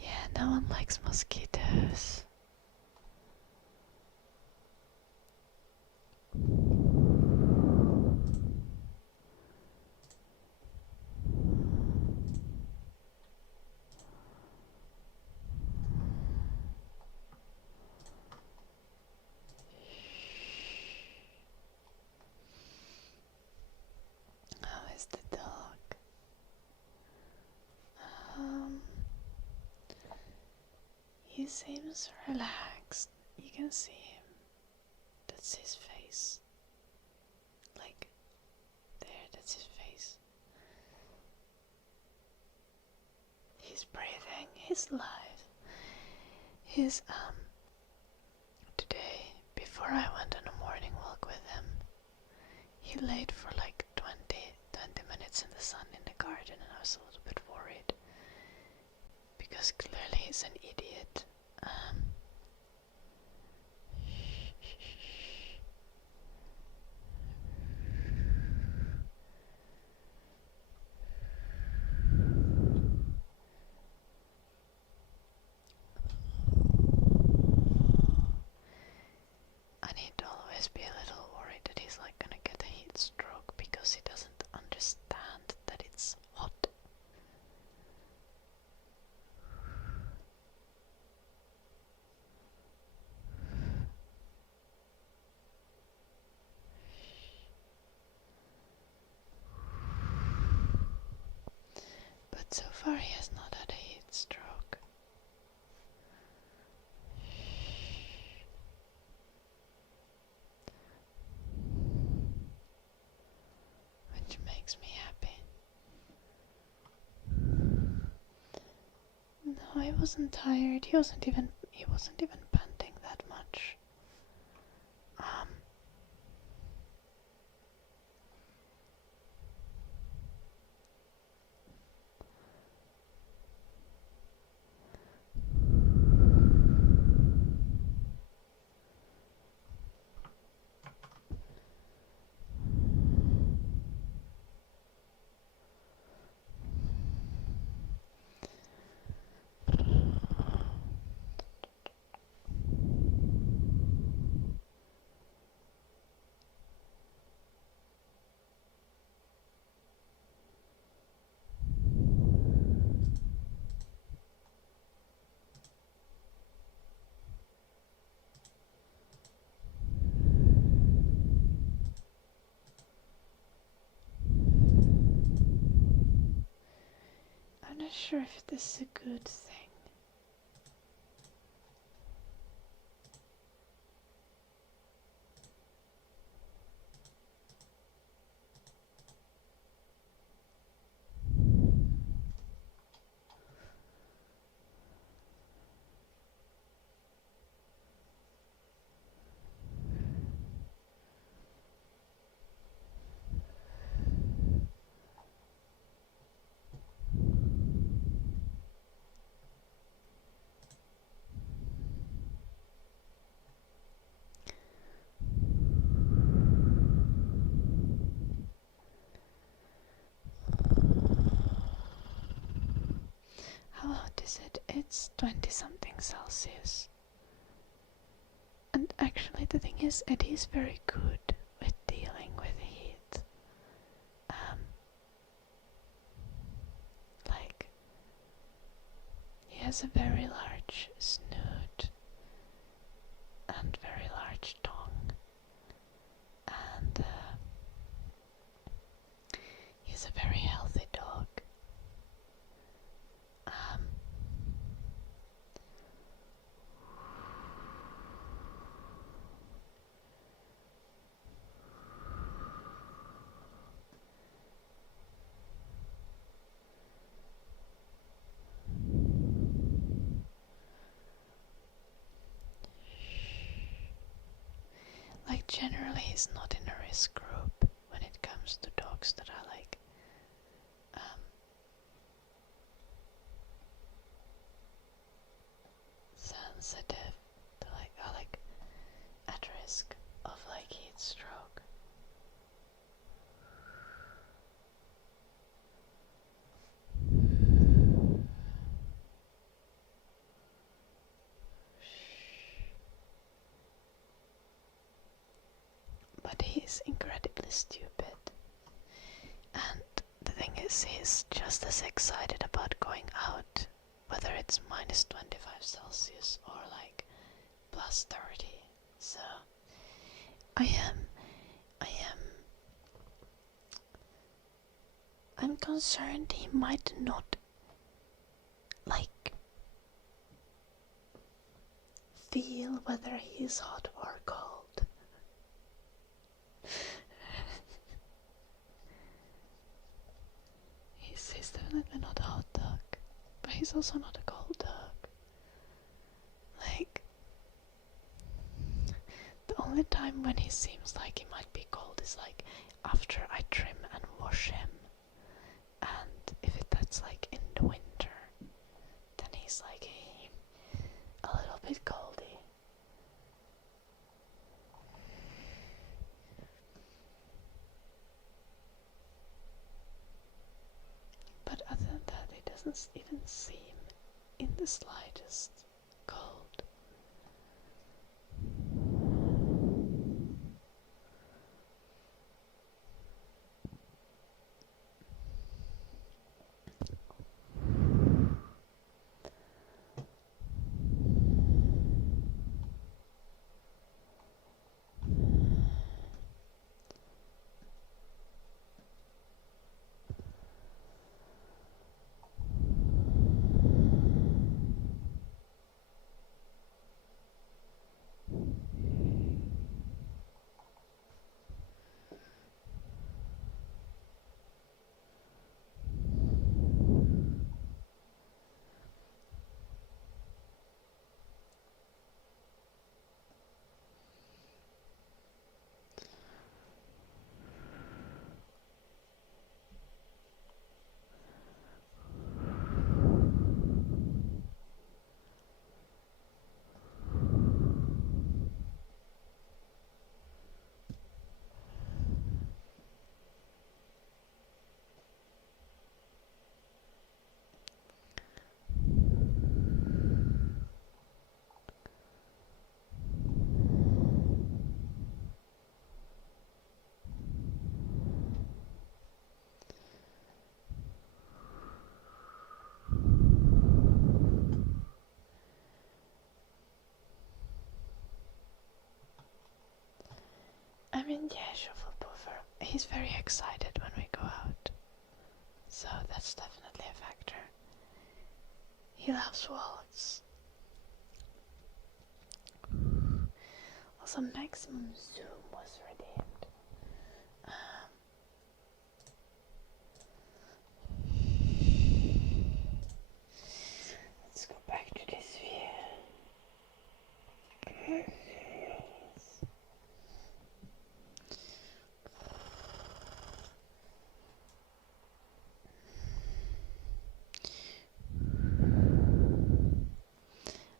Yeah, no one likes mosquitoes. How is the dog? He seems relaxed. You can see him. That's his face. Like, there, that's his face. He's breathing. He's alive. He's, today, before I went on a morning walk with him, he laid for like 20 minutes in the sun in the garden, and I was a little bit worried. Because clearly he's an idiot. I need to always be a little worried that he's like gonna get a heat stroke because he doesn't understand that it's hot. But so far he has not had a heat stroke. Which makes me happy. No, he wasn't tired. He wasn't even panting that much. I'm not sure if this is a good thing. How hot is it? It's 20 something Celsius. And actually the thing is, Eddie is very good with dealing with heat. Like, he has a very large snoot and very large tongue. And he's a very healthy dog. Like, generally he's not in a risk group when it comes to dogs that are like sensitive, to like, are like at risk. stroke. But he's incredibly stupid. And the thing is, he's just as excited about going out, whether it's minus 25 Celsius or like plus 30. So I'm concerned he might not like feel whether he's hot or cold. He's definitely not a hot dog, but he's also not a cold dog. Like, the only time when he seems like he might be cold is like after I trim and wash him. And if that's like in the winter, then he's like a little bit coldy. But other than that, it doesn't even seem in the slightest cold. I mean, yeah, Shufflepuffer. He's very excited when we go out. So that's definitely a factor. He loves wallets. Also, maximum zoom was redeemed. Let's go back to this view.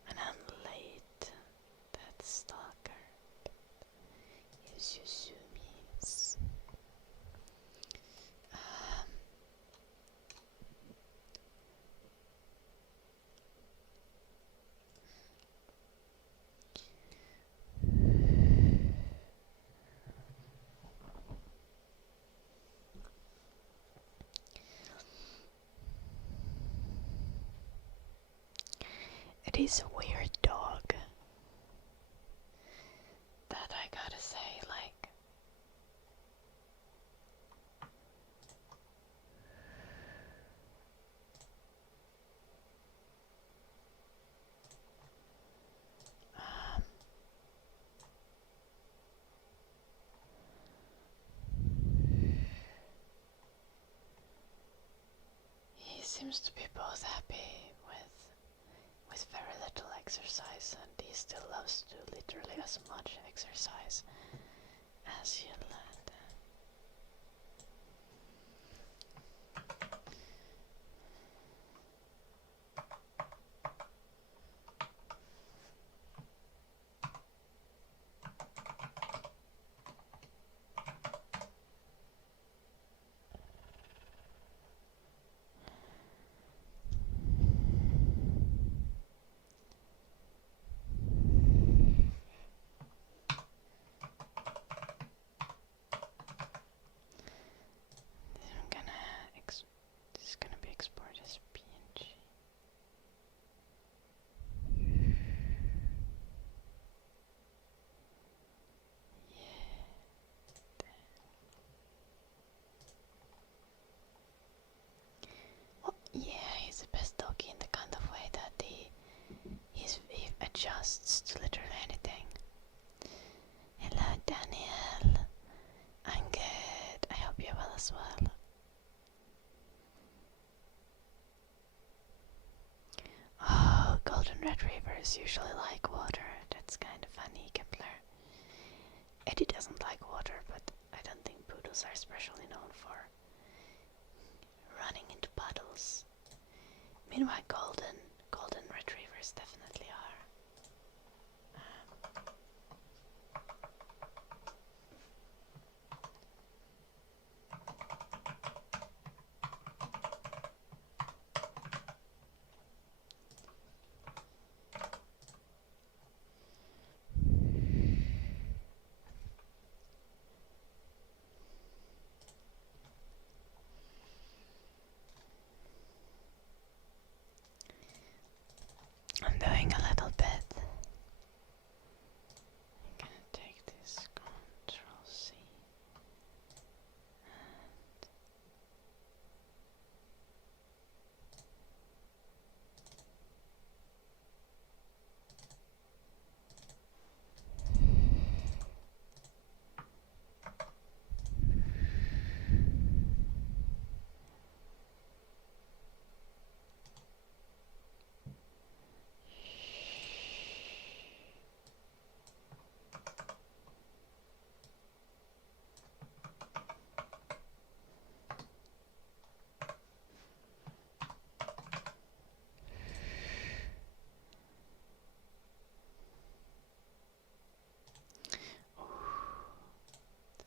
And I'm late. That stalker. Use your zoomies. It is a weird dog. That I gotta say, like, he seems to be both happy with very little exercise, and he still loves to do literally as much exercise as you let. as well. Oh, golden retrievers usually like water. That's kind of funny, Kepler. Eddie doesn't like water, but I don't think poodles are especially known for running into puddles. Meanwhile, golden retrievers definitely are. I'm doing a little bit. I'm gonna take this Control C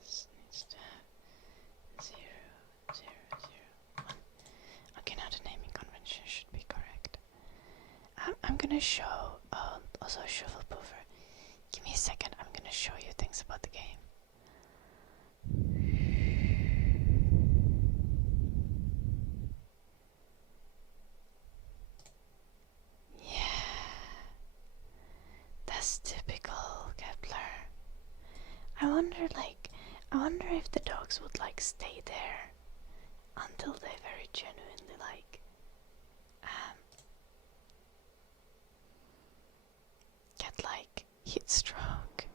this needs to have 0, 0, 0, 1. Okay, now the naming convention should be correct. I'm gonna show also Shovel Poover. Give me a second, I'm gonna show you things about the game. Yeah, that's typical Kepler. I wonder if the dogs would like stay there until they very genuinely like get like heat stroke.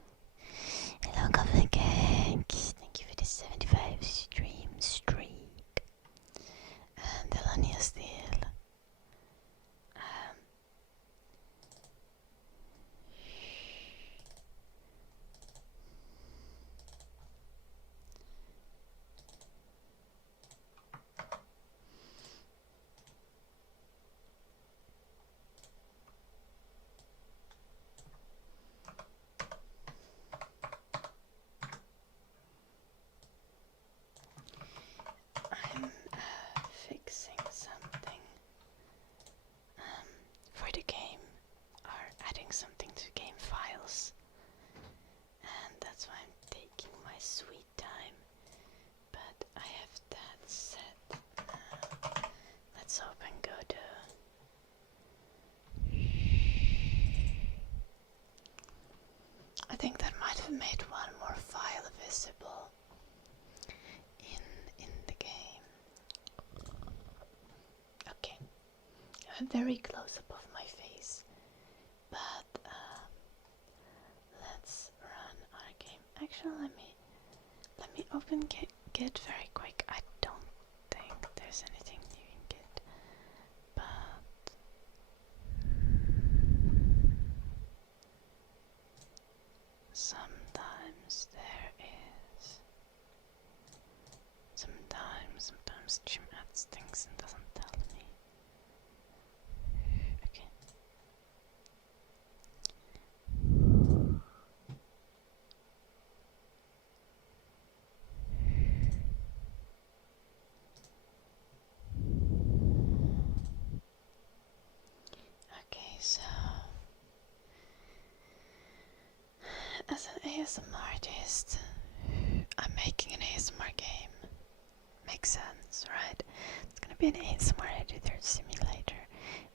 Hello, Coffee Cakes. Thank you for the 75 stream streak. And Elania Steel. I'm fixing something for the game, or adding something to game files, and that's why I'm taking my sweet time. But I have that set. Let's open Godot. I think that might have made one more file visible in the game. Okay, a very close up of my face, but let's run our game. Actually, let me open Git very quick. I don't think there's anything new in Git, but sometimes there is. Sometimes Jim adds things and doesn't tell me. Okay. Okay, so as an ASMR artist, I'm making an ASMR game. Makes sense, right? It's gonna be an ASMR editor simulator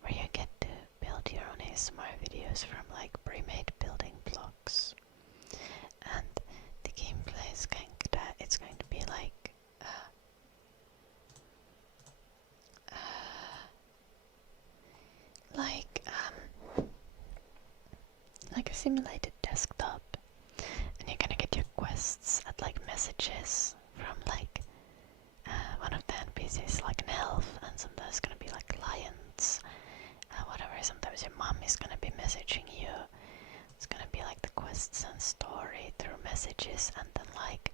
where you get to build your own ASMR videos from like pre-made building blocks. And the gameplay is it's going to be like a simulated desktop, and you're gonna get your quests at like messages from like messages, and then like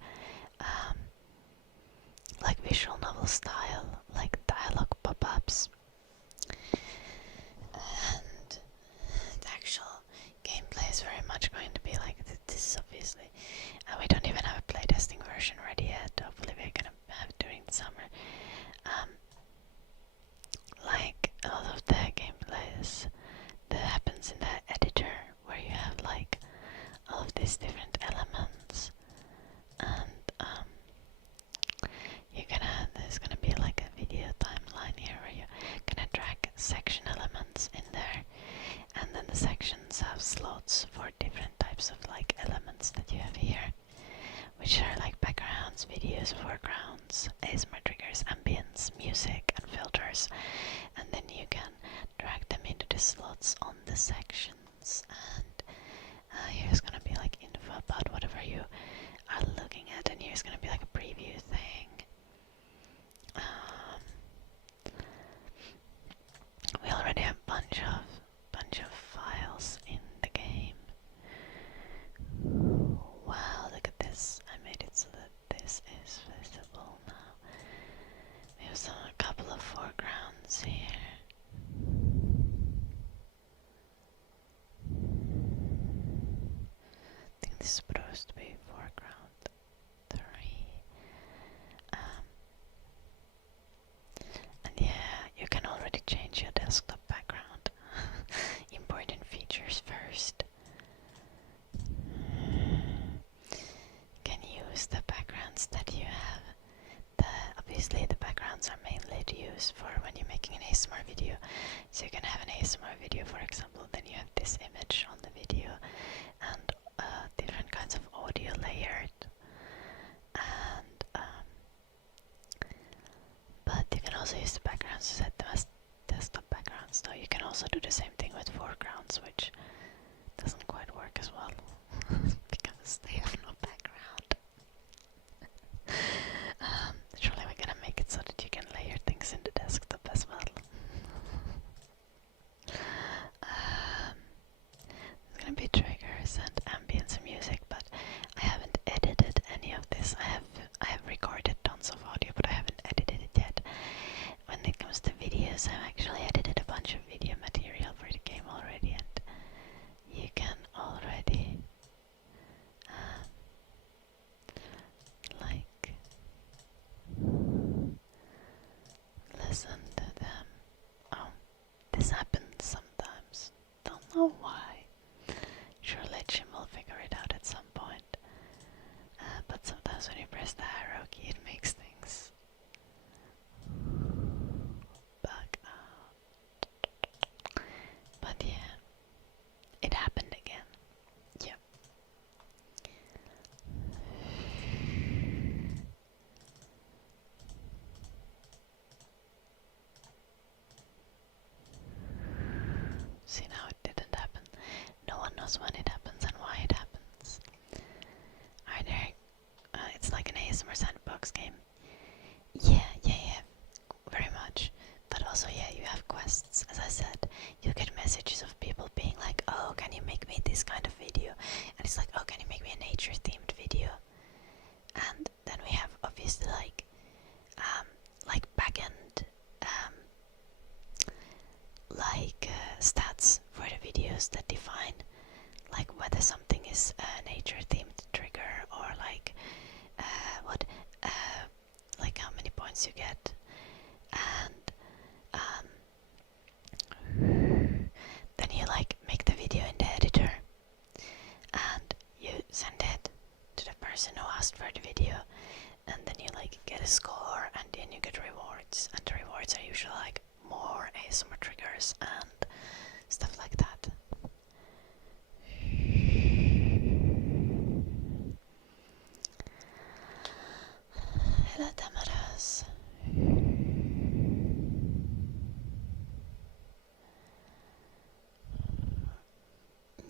visual novel style, like dialogue pop-ups. And the actual gameplay is very much going to be like this, obviously. And we don't even have a playtesting version ready yet. Hopefully we're gonna have it during the summer. Like a lot of the gameplays that happens in the editor, where you have like all of these different elements, and there's gonna be like a video timeline here where you're gonna drag section elements in there, and then the sections have slots for different types of like elements that you have here, which are like backgrounds, videos, foregrounds, ASMR triggers, ambience, music, and filters, and then you can drag them into the slots on the sections. And here's gonna be like info about whatever you are looking at, and here's gonna be like a preview thing. We already have a bunch of files in the game. Wow, look at this. I made it so that this is visible now. We have a couple of foregrounds here. I think this is supposed to be foreground 3. And yeah, you can already change your desktop background. Important features first. Can use the backgrounds that you have. Obviously the backgrounds are mainly to use for when you're making an ASMR video. So you can have an ASMR video, for example, then you have this image on the video, and different kinds of audio layered. And but you can also use the backgrounds to set them as desktop backgrounds, though you can also do the same thing with foregrounds, which doesn't quite work as well because they have no background. Surely we're gonna make it so that you can layer things in the desktop as well. There's gonna be triggers and ambience and music, but I haven't edited any of this. I have recorded tons of audio, but I haven't edited it yet. When it comes to videos, I've actually edited a bunch of video material for the game already, and you can already like listen to them. Oh, this happens sometimes. Don't know why. Surely Jim will figure it out at some point. But sometimes when you press the arrow key, it makes things bug out. But yeah, it happened again. Yep. See, now it didn't happen. No one knows when it happens and why it happens. Are there? It's like an ASMR sandbox game. Yeah, very much. But also, yeah, you have quests. As I said, you get messages of people being like, "Oh, can you make me this kind of video?" And it's like, "Oh, can you make me a nature-themed video?" And then we have obviously like backend stats for the videos that define like whether something is a nature-themed trigger, or like what like how many points you get. And then you like make the video in the editor, and you send it to the person who asked for the video, and then you like get a score, and then you get rewards, and the rewards are usually like more ASMR triggers and stuff like that. Hello, Tamaras.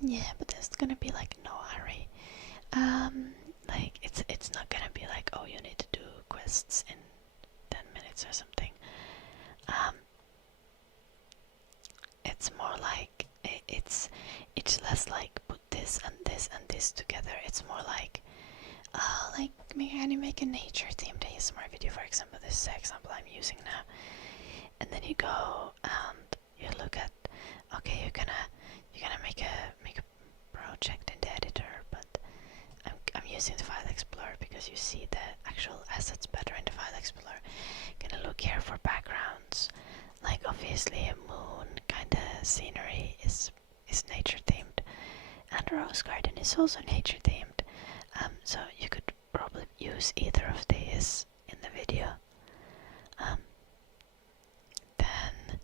Yeah, but there's gonna be like no hurry. Like it's not gonna be like, oh, you need to do quests in 10 minutes or something. It's more like it's less like put this and this and this together. It's more like like can you make a nature themed ASMR video, for example? This is the example I'm using now. And then you go and you look at, okay, you're gonna make a project in the editor, but I'm using the file explorer because you see the actual assets better in the file explorer. Gonna look here for backgrounds, like obviously a moon kind of scenery is nature themed, and a rose garden is also nature themed. So you could probably use either of these in the video. Then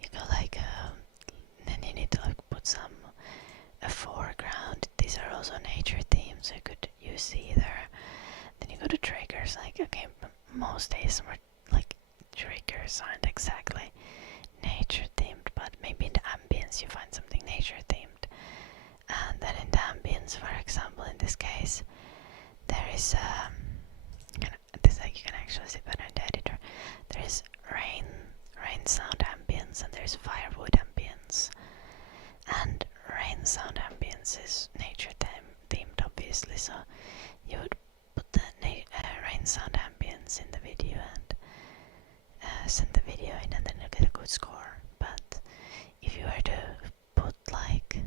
you go like, then you need to like put some a foreground. These are also nature themes, so you could use either. Then you go to triggers, like okay, most days more like triggers aren't exactly nature themed, but maybe in the ambience you find something nature themed. And then in the ambience, for example, in this case, there is this like you can actually see better in the editor. There is rain sound ambience, and there's firewood ambience. And rain sound ambience is nature themed, obviously. So you would put the rain sound ambience in the video and send the video in, and then you get a good score. But if you were to put like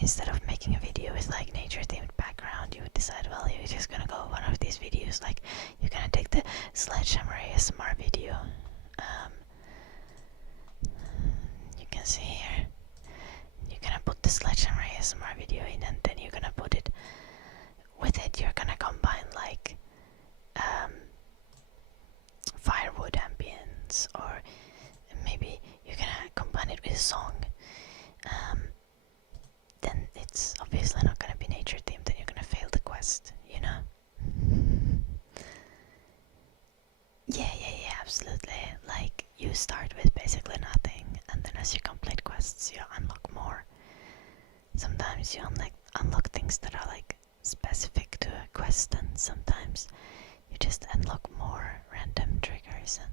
instead of making a video with like nature themed background, you would decide, well, you're just gonna go one of these videos, like you're gonna take the Sledgehammer ASMR video. You can see here, you're gonna put the Sledgehammer ASMR video in, and then you're gonna put it with it, you're gonna combine like firewood ambience, or maybe you're gonna combine it with a song. Then it's obviously not gonna be nature themed, then you're gonna fail the quest, you know? Yeah, absolutely. Like, you start with basically nothing, and then as you complete quests, you unlock more. Sometimes you unlock things that are like specific to a quest, and sometimes you just unlock more random triggers, and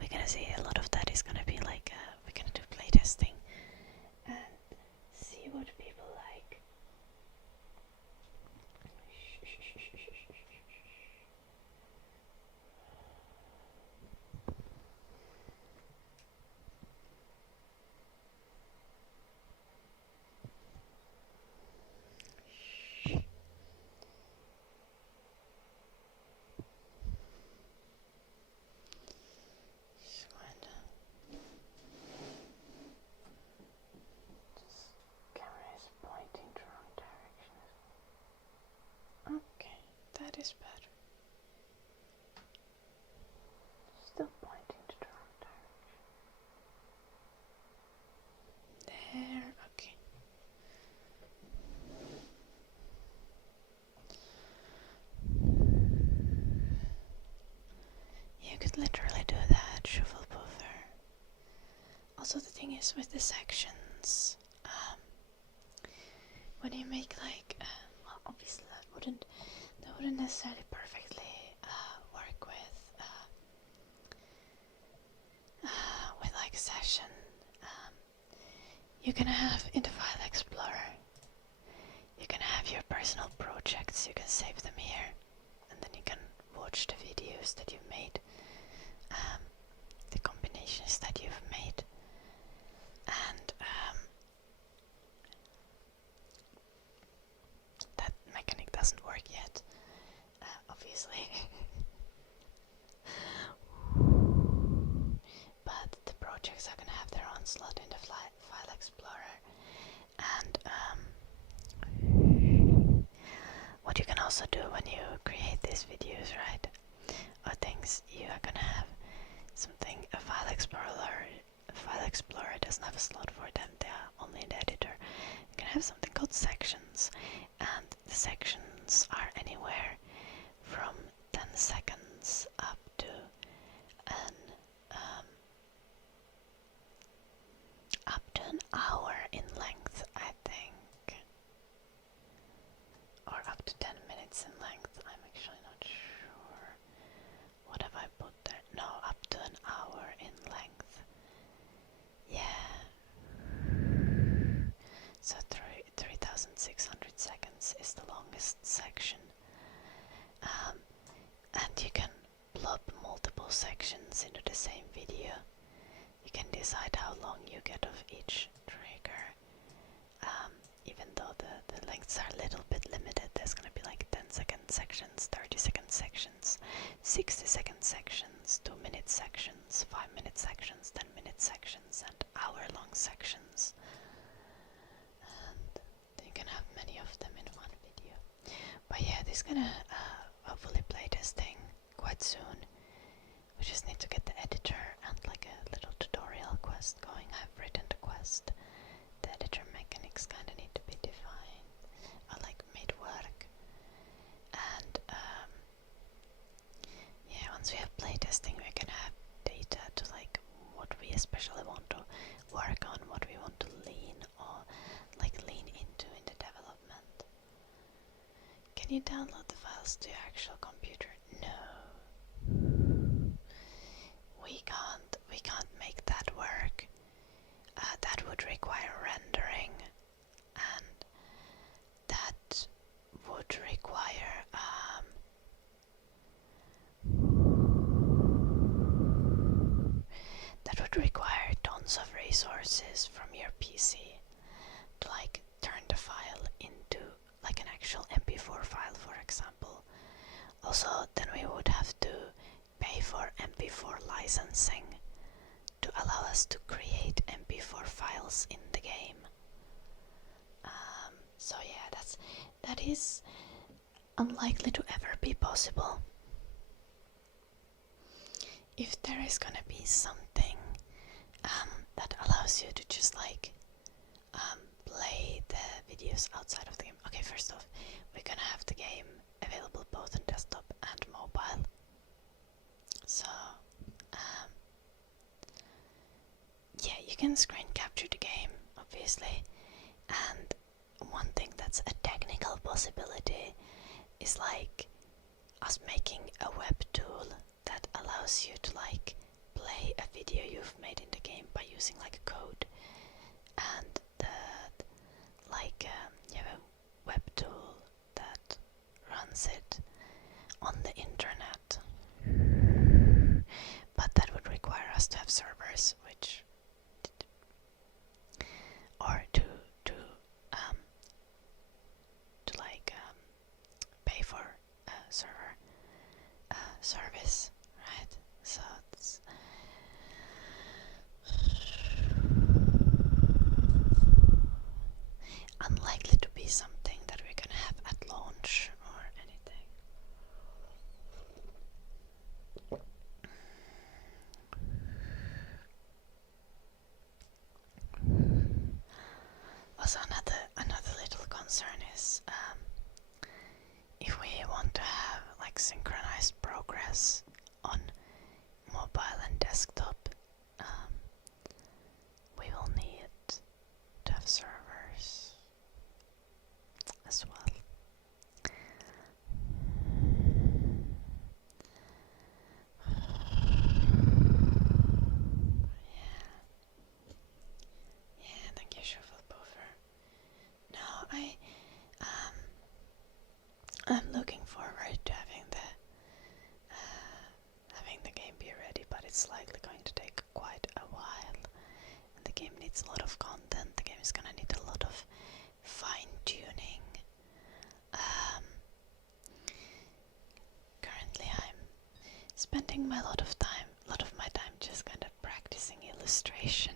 we're gonna see a lot of that is gonna be like, we're gonna do playtesting and see what people like. That is better. Still pointing to the wrong direction. There, okay. You could literally do that, shuffle puffer. Also, the thing is with the sections, when you make like, well, obviously that wouldn't necessarily perfectly work with like a session. You're gonna have in the file explorer, you're gonna have your personal projects. You can save them here, and then you can watch the videos that you've made, the combinations that you've made, and that mechanic doesn't work yet, obviously. But the projects are gonna have their own slot in the file explorer, and what you can also do when you create these videos, right, or things, you are gonna have something, a file explorer doesn't have a slot for them, they are only in the editor. You can have something called sections, and the sections are anywhere from 10 seconds up to an hour in length, I think, or up to 10 minutes in length. I'm actually not sure. What have I put there? No, up to an hour in length. Yeah. So 3,600 seconds is the longest sections into the same video. You can decide how long you get of each trigger. Even though the lengths are a little bit limited, there's gonna be like 10-second sections, 30-second sections, 60-second sections, 2-minute sections, 5-minute sections, 10-minute sections, and hour-long sections. And you can have many of them in one video. But yeah, this is gonna hopefully play testing quite soon. We just need to get the editor and like a little tutorial quest going. I've written the quest. The editor mechanics kind of need to be defined, or like made work. And yeah, once we have playtesting, we can have data to like what we especially want to work on, what we want to lean into in the development. Can you download the files to your actual computer? No. We can't make that work. That would require rendering, and that would require tons of resources from your PC to like turn the file into like an actual MP4 file, for example. Also, then we would have to pay for MP4 licensing to allow us to create MP4 files in the game. So yeah, that is unlikely to ever be possible. If there is gonna be something that allows you to just like play the videos outside of the game. Okay, first off, we're gonna have the game available both on desktop and mobile. So yeah, you can screen capture the game, obviously, and one thing that's a technical possibility is like us making a web tool that allows you to like play a video you've made in the game by using like code, and that like you have a web tool that runs it on the internet, but that would require us to have servers, which or to like pay for a server service, right? So it's unlikely to be something that we're gonna have at launch or anything. Also, another little concern is if we want to have like synchronized progress on mobile and desktop, we will need to have servers as well. Yeah, thank you, Shuffle Buffer. No, I'm looking forward to having the game be ready, but it's likely going to take quite a while. And the game needs a lot of content. The game is gonna need a lot of fine-tuning. Currently I'm spending a lot of my time just kind of practicing illustration.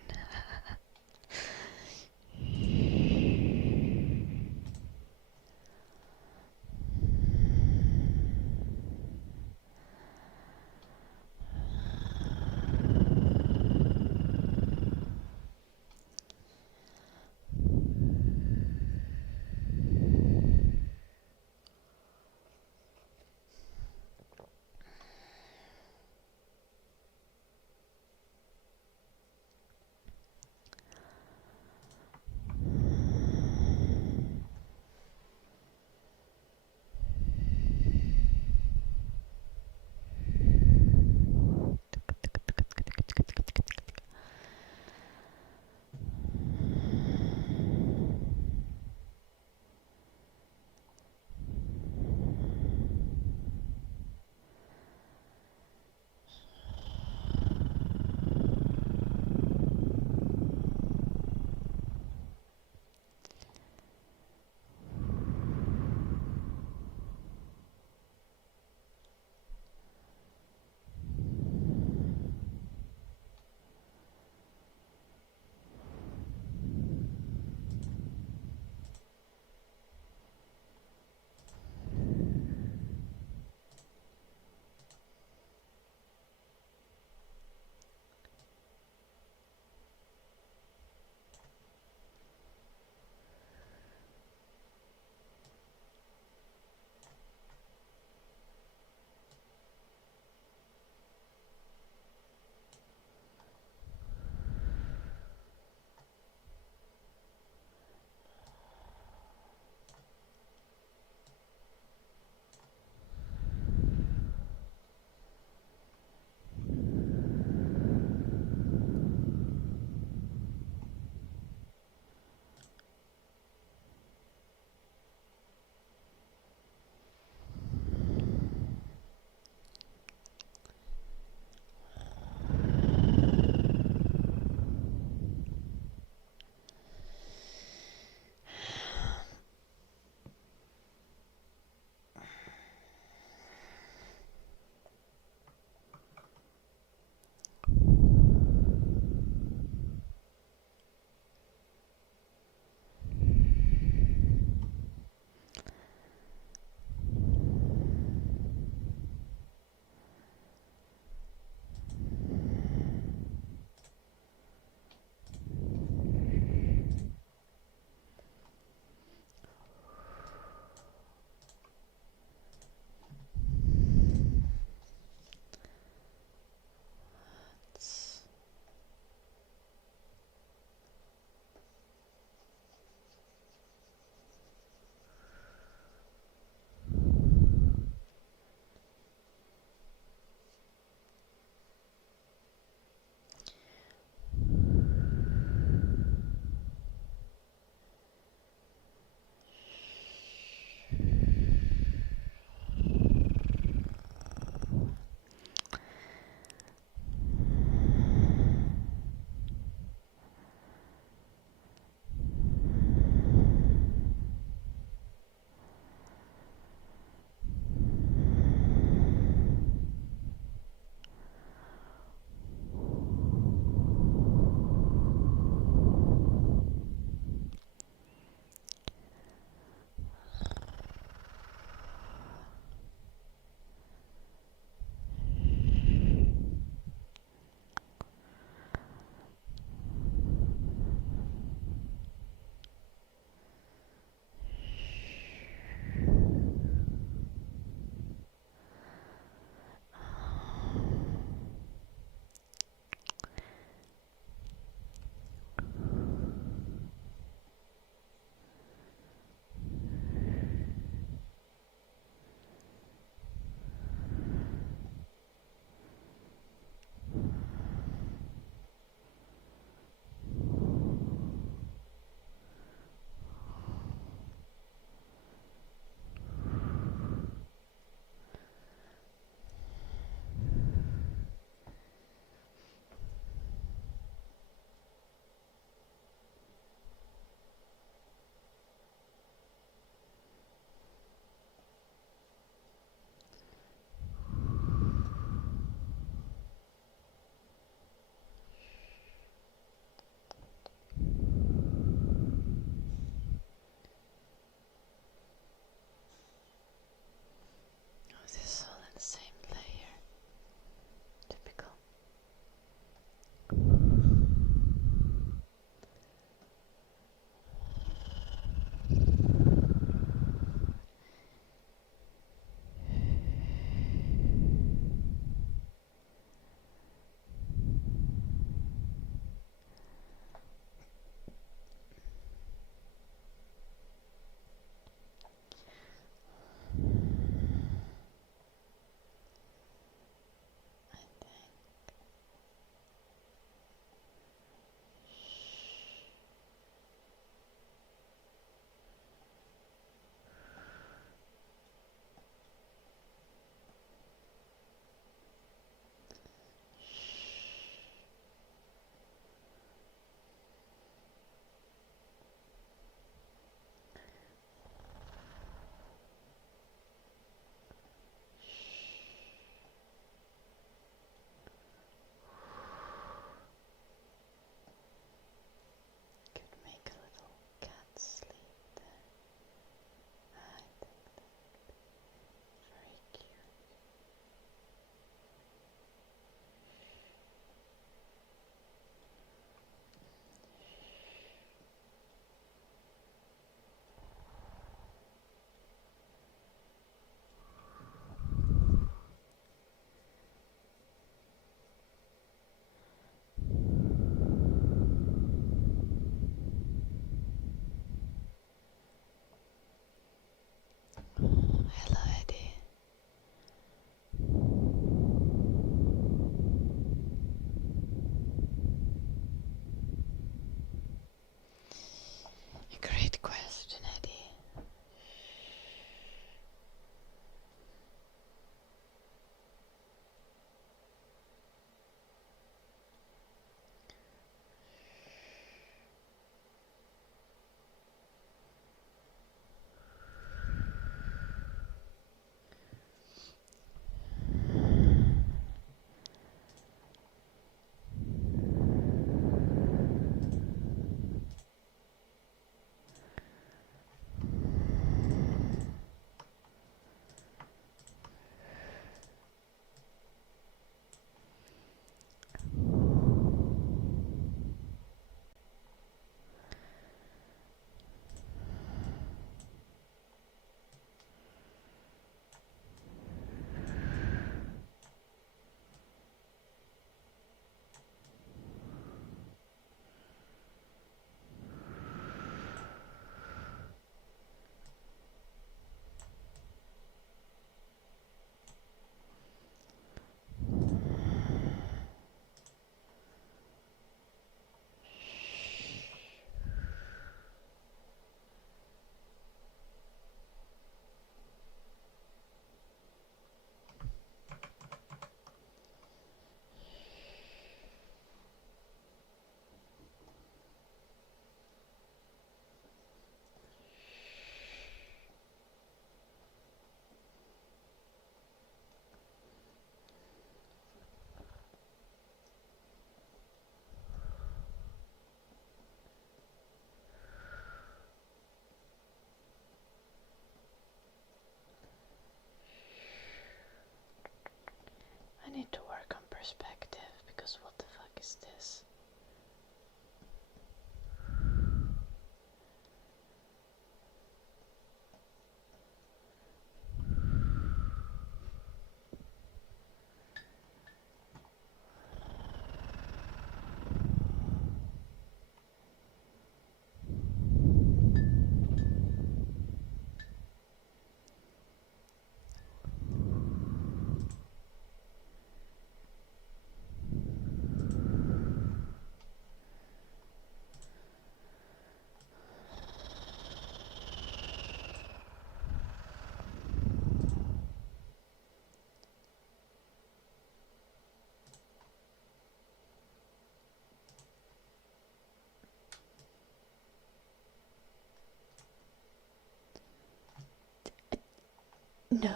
No,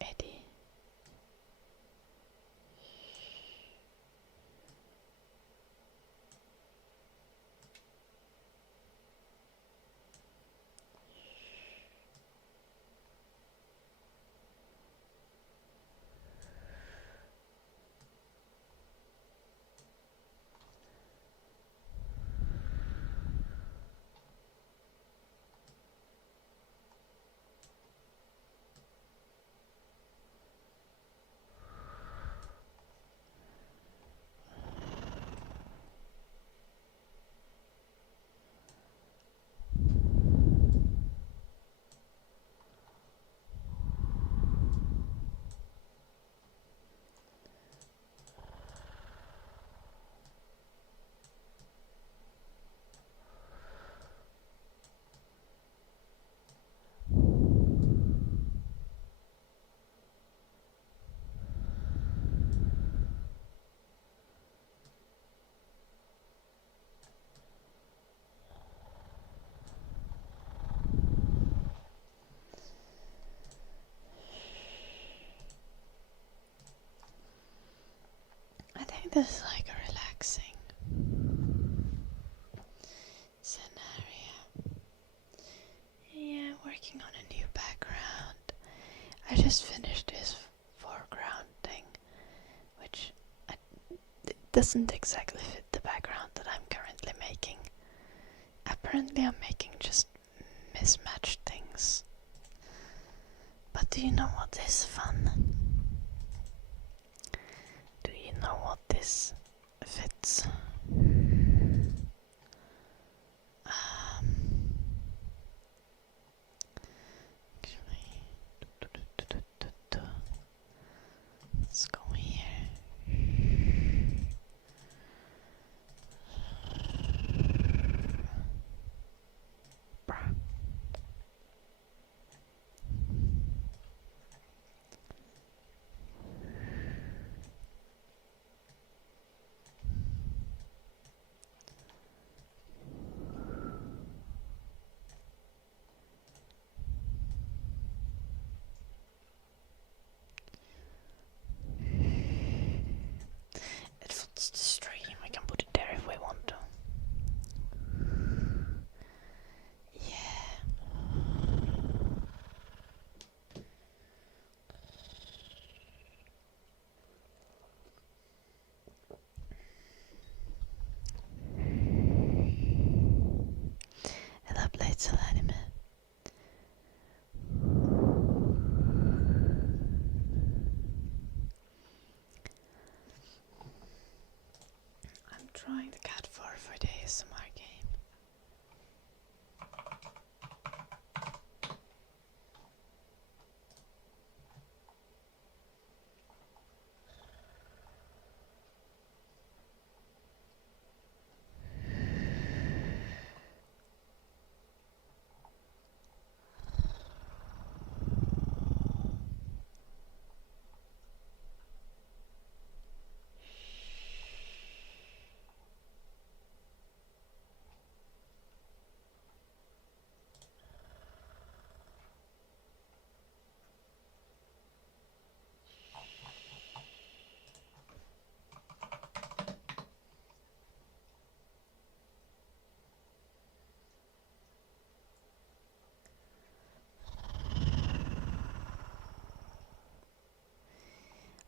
Eddie. I think this is like a relaxing scenario. Yeah, working on a new background. I just finished this foreground thing, which it doesn't exactly fit the background that I'm currently making. Apparently I'm making just mismatched things. But do you know what is fun? Do you know what this fits? Let's go here. Bruh. It fits the stream. We can put it there if we want to. Yeah. Hello, Blades of Anime. I'm trying the cat for the ASMR game.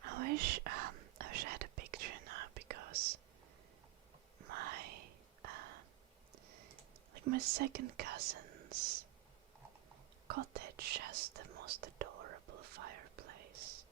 I wish I had a picture now because my second cousin's cottage has the most adorable fireplace.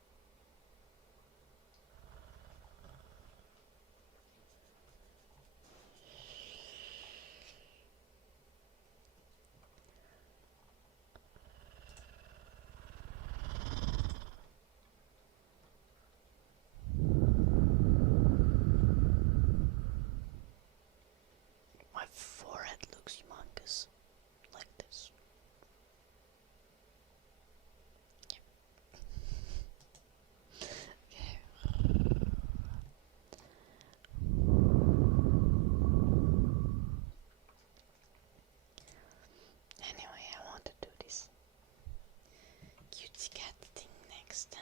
My forehead looks humongous, like this. Anyway, I want to do this cutesy cat thing. next?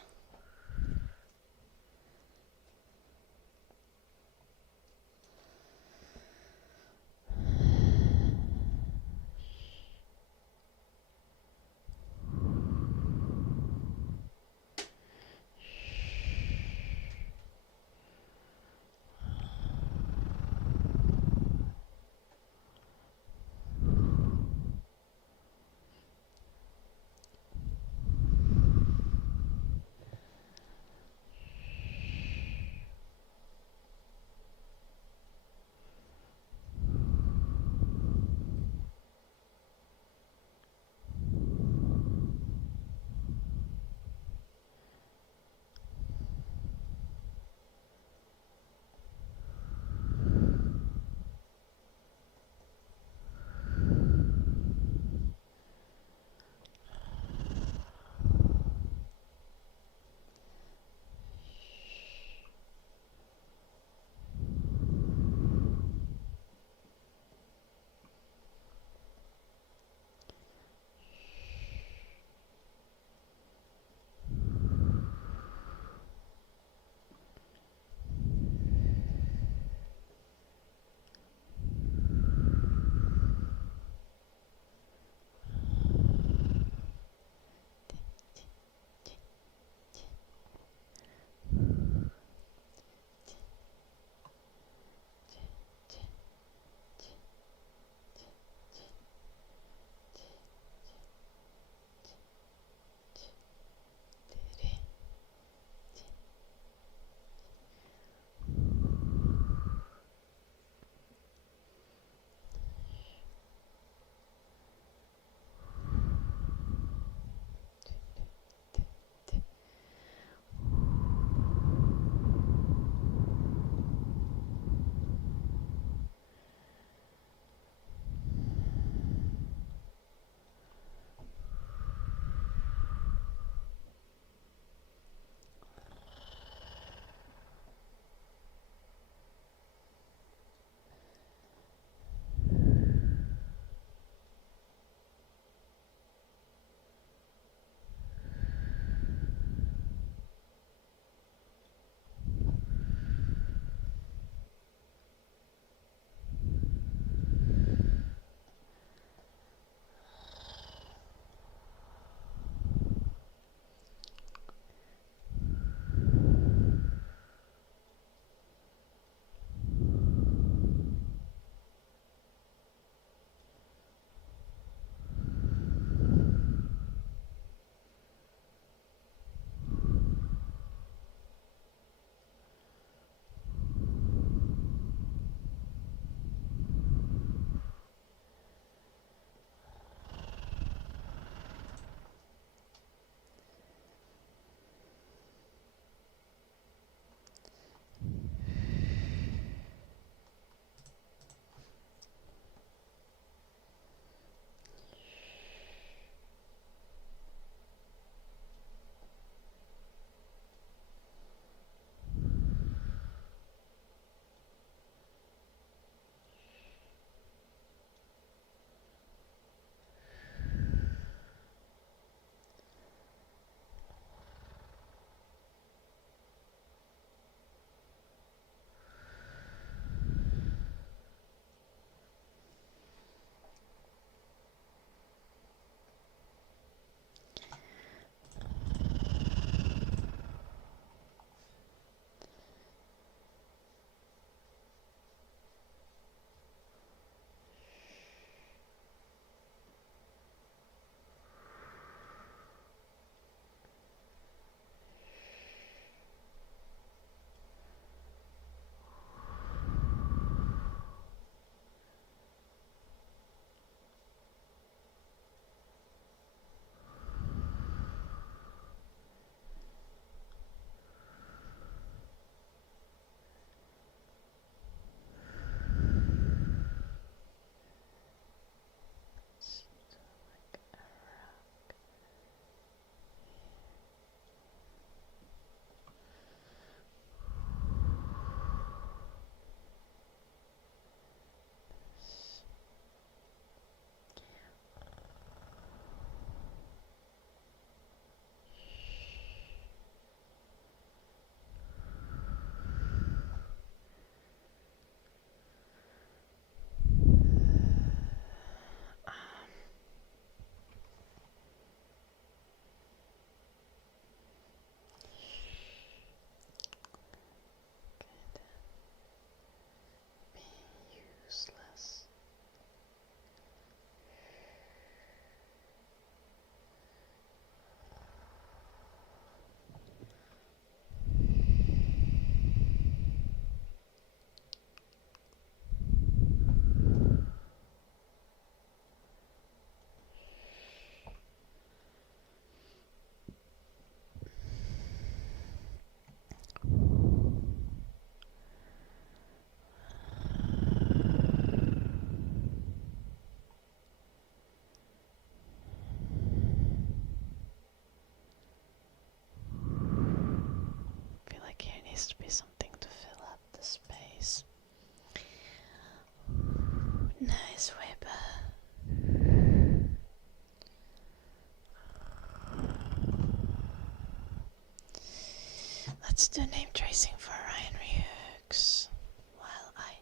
let's do name tracing for Ryan Ryux while I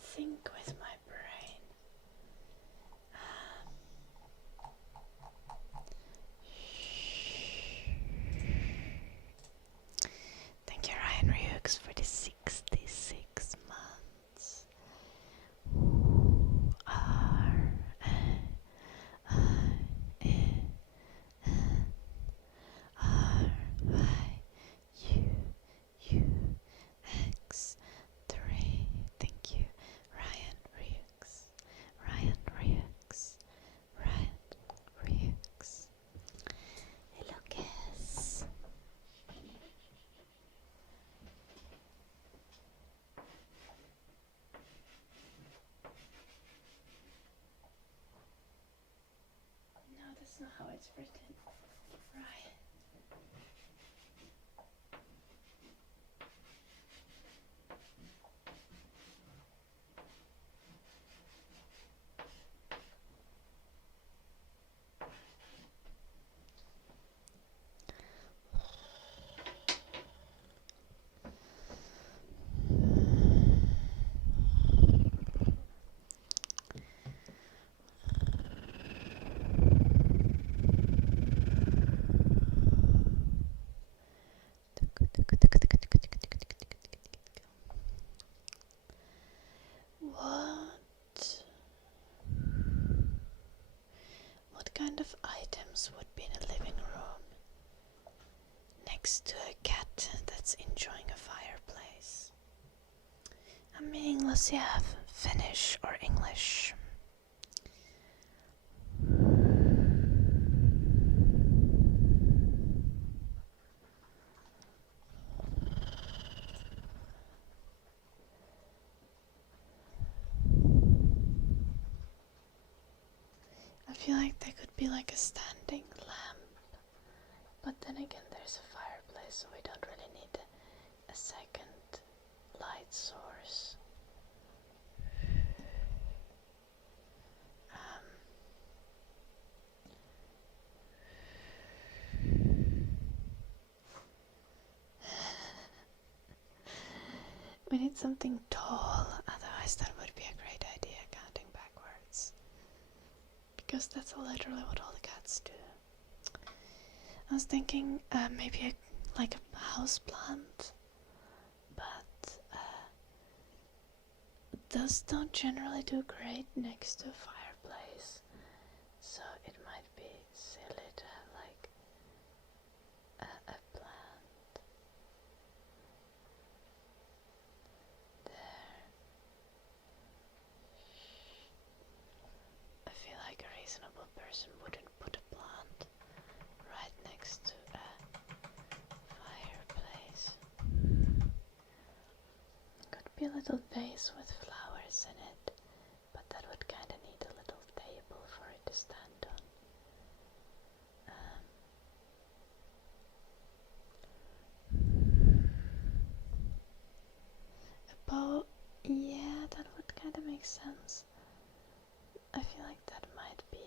think with my brain. Thank you, Ryan Ryux, for the 66 months. R I U U X 3. Thank you, Ryan Ryux. Ryan Ryux. Ryan Ryux. Hello, Cass. No, that's not how it's written. Ryan. What kind of items would be in a living room next to a cat that's enjoying a fireplace? I'm meaningless, you have Finnish or English. I feel like there could be like a standing lamp, but then again there's a fireplace, so we don't really need a second light source. We need something tall, otherwise that would be a great idea, counting backwards. Because that's literally what all the cats do. I was thinking maybe like a house plant, but those don't generally do great next to a fireplace, so it might be silly to have like a plant there. I feel like a reasonable person wouldn't put a plant right next to a fireplace. It could be a little vase with flowers in it, but that would kinda need a little table for it to stand on. A bow, yeah, that would kinda make sense. I feel like that might be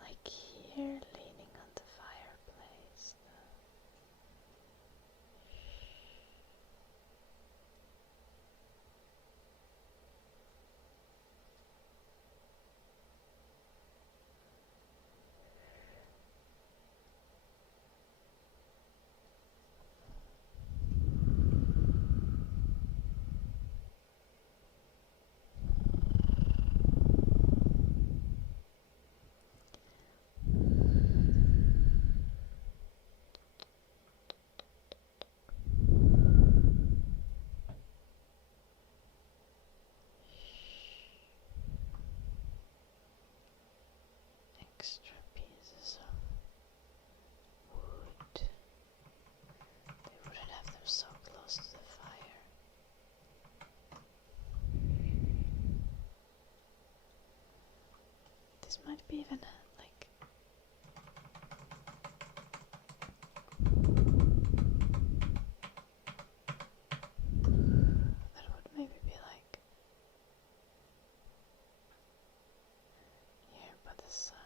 like here, leaning on the fireplace. Extra pieces of wood. They wouldn't have them so close to the fire. This might be even like that would maybe be like here by the side.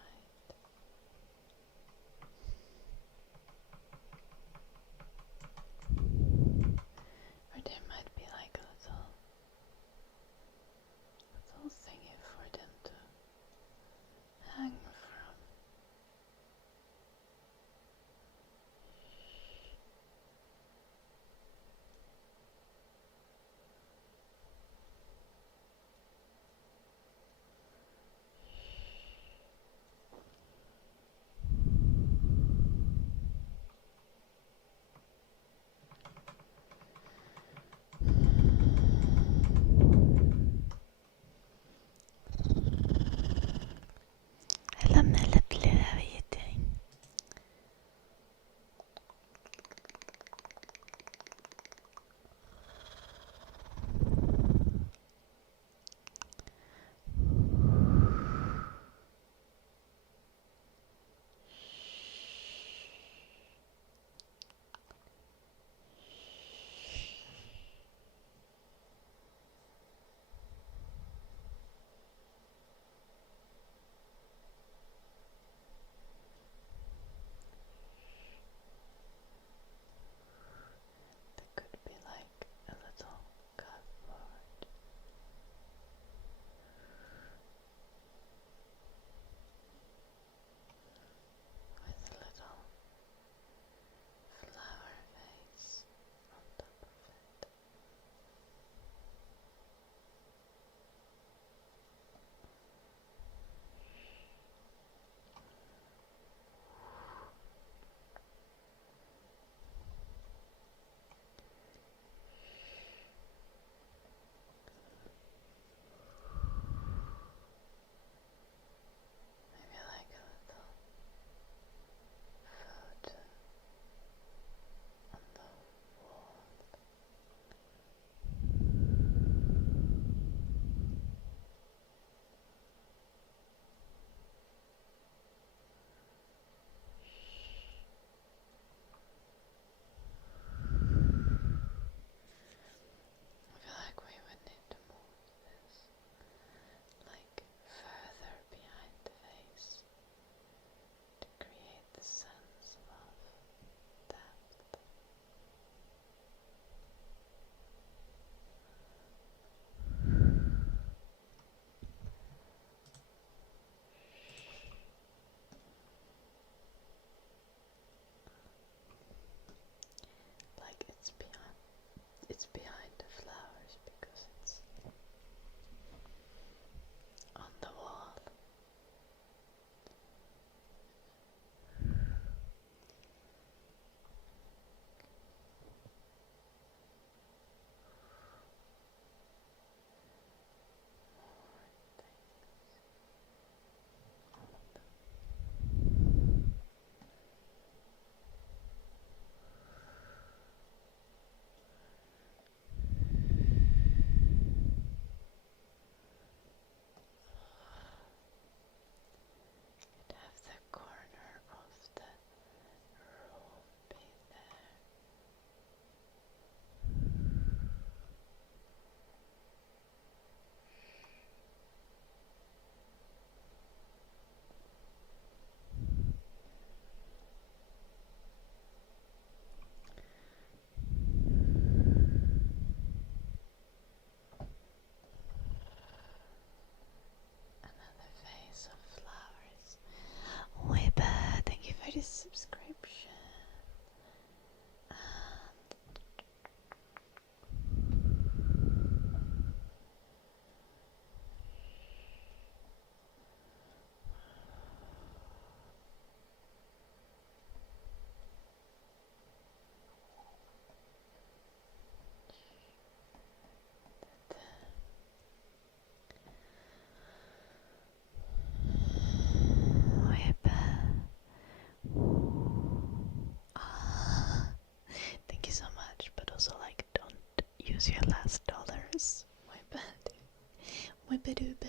dube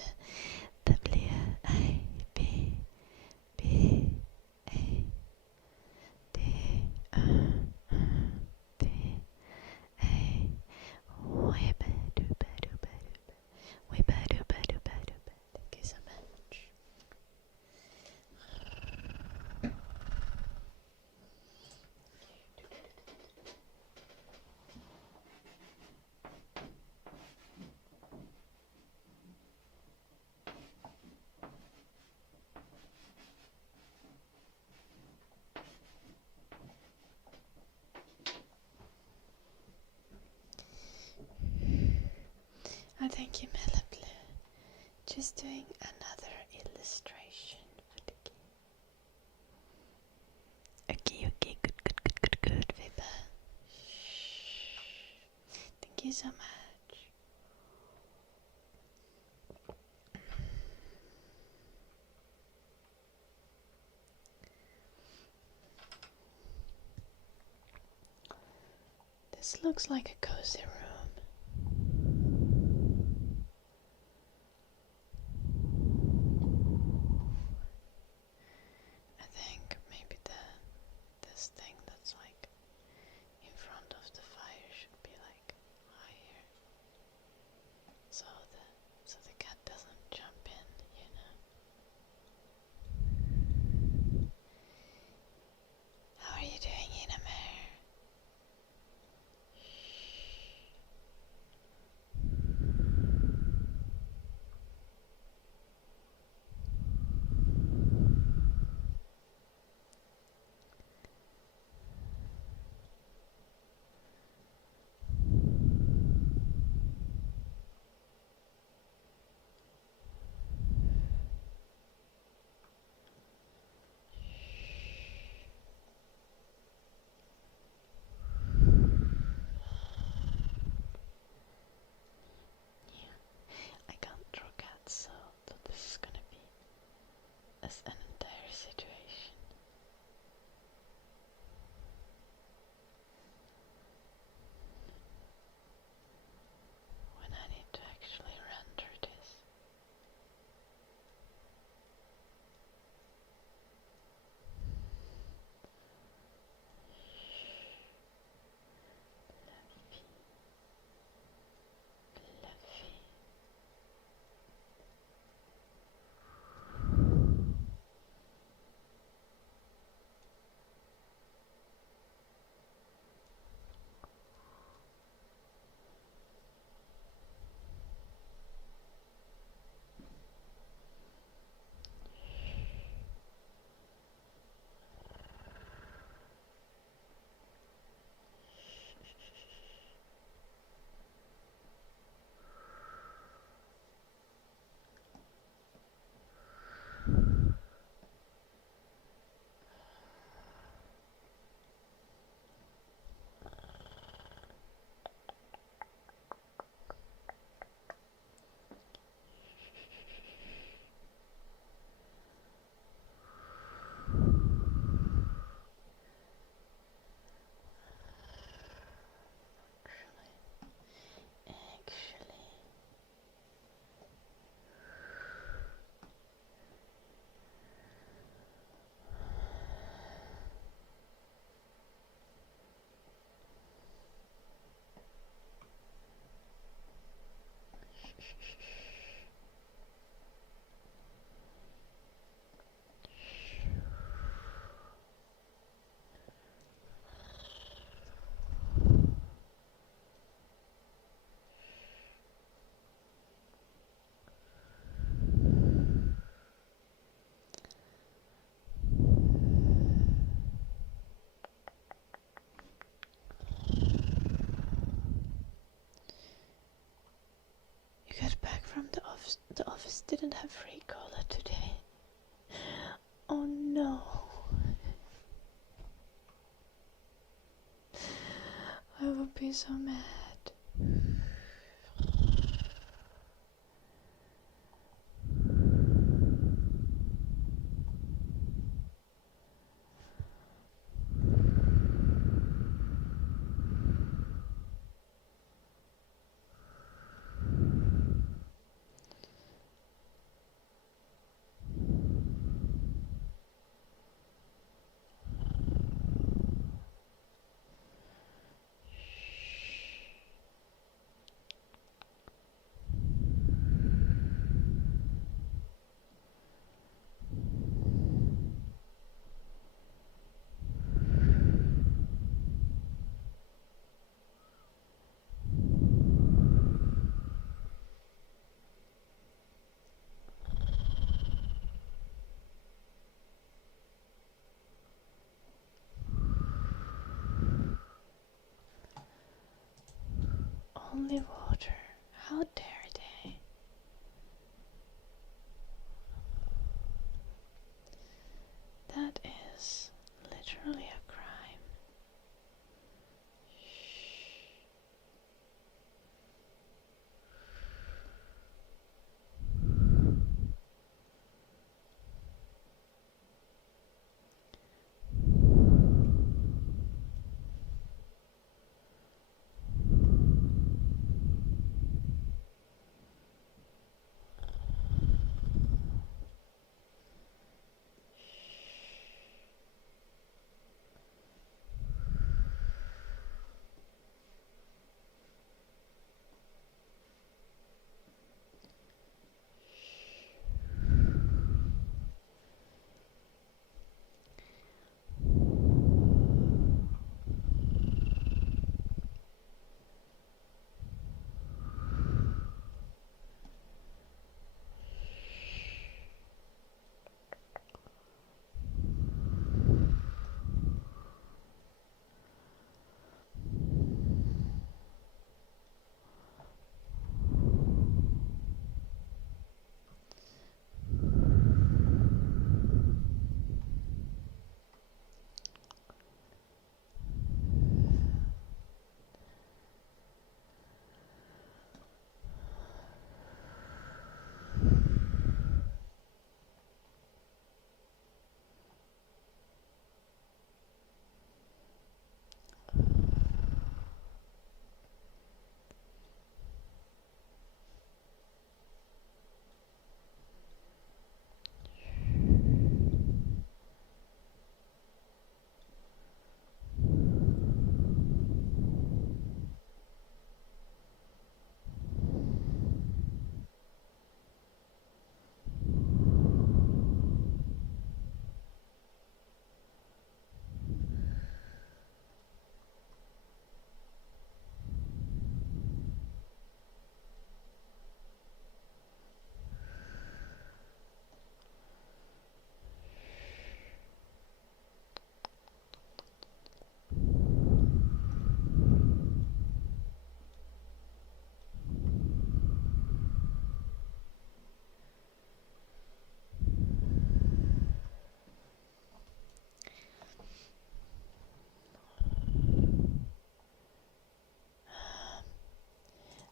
Thank you so much. I thank you, Melablue. Just doing another illustration for the game. Okay, good, Vibba. Thank you so much. This looks like a cozy room. I think maybe this thing that's like in front of the fire should be like higher, so the cat doesn't jump in, you know. How are you doing, Inamer? I can't draw cats, so this is gonna be as an entire situation. When I need to actually render this. Fluffy. The office didn't have free cola today. Oh no. I would be so mad. that is literally a crime.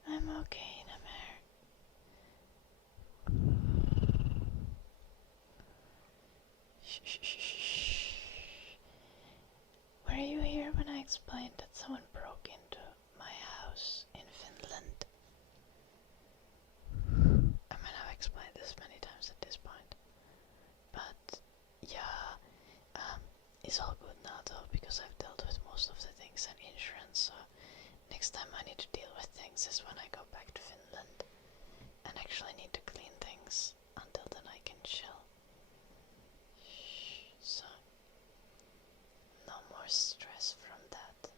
I'm okay, Namer. Shh. Were you here when I explained that someone broke into my house in Finland? I mean, I've explained this many times at this point. But, yeah, it's all good now though, because I've dealt with most of the things and insurance, so next time I need to deal with things is when I go back to Finland and actually need to clean things. Until then I can chill. So, no more stress from that.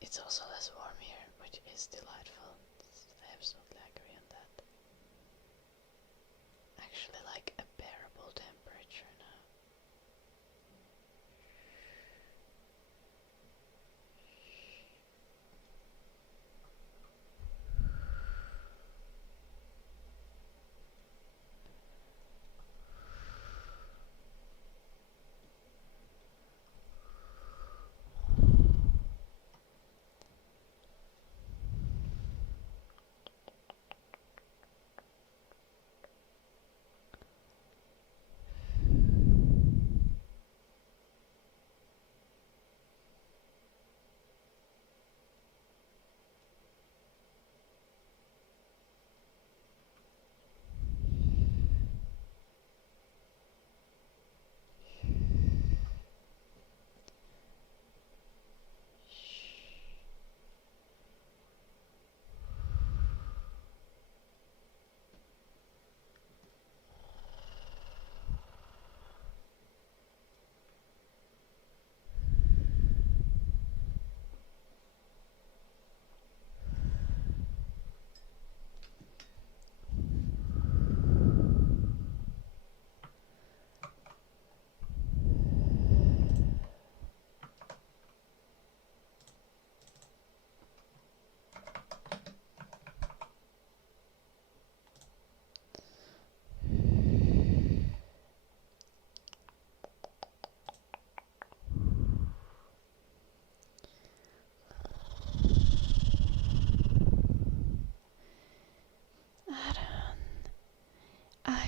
It's also less warm here, which is delightful. I absolutely agree on that. Actually, like a bearable temperature now.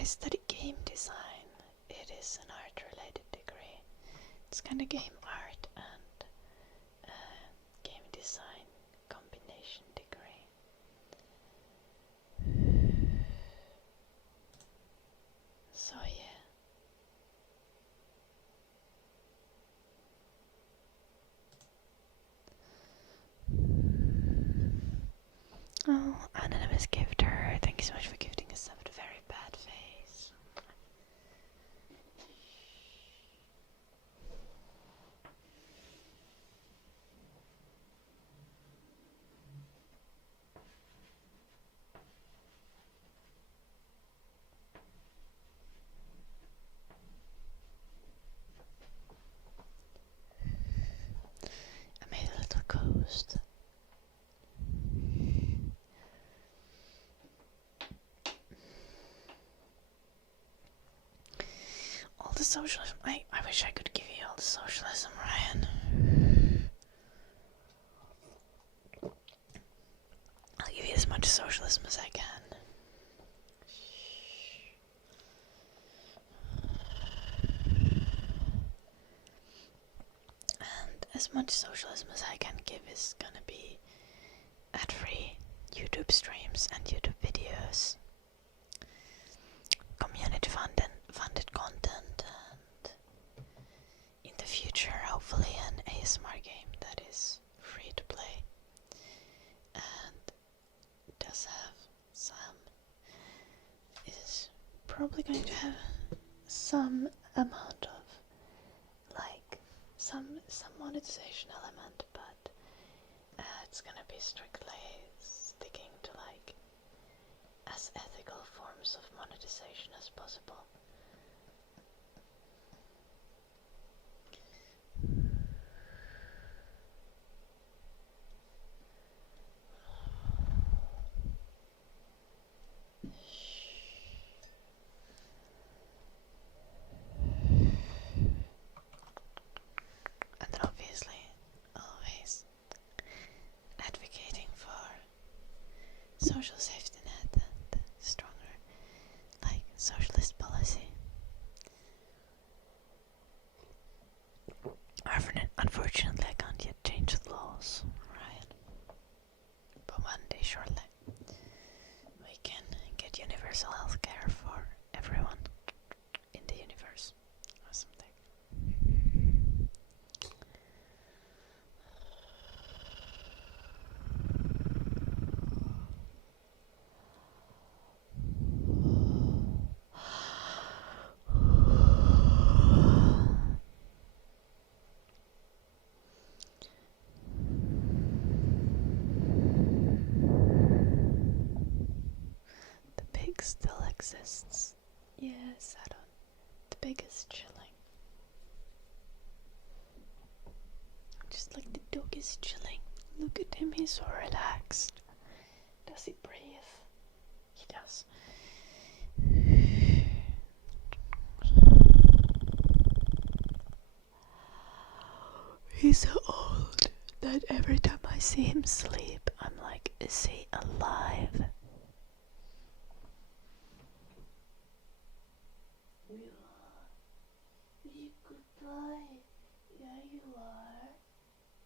study game design. It is an art-related degree. It's kind of game art and game design combination degree. So yeah. Oh, anonymous gifter, thank you so much for gifting us up with a very bad face. I made a little coast. All the socialism. I wish I could give you all the socialism, Ryan. I'll give you as much socialism as I can. And as much socialism as I can give is gonna be ad-free YouTube streams and YouTube videos, community funded content, and in the future hopefully an ASMR game that is free to play and does have is probably going to have some amount of like some monetization element, but it's gonna be strictly sticking to like as ethical forms of monetization as possible. And then obviously always advocating for social safety net and stronger like socialist policy. However, unfortunately I can't yet change the laws, Ryan. But one day surely we can get universal healthcare for everyone in the universe or something. The pig still exists. Yes, I don't. The pig is chilling. Just like the dog is chilling. Look at him, he's so relaxed. Does he breathe? He does. He's so old that every time I see him sleep, I'm like, is he alive? Yeah. Goodbye. Yeah, you are.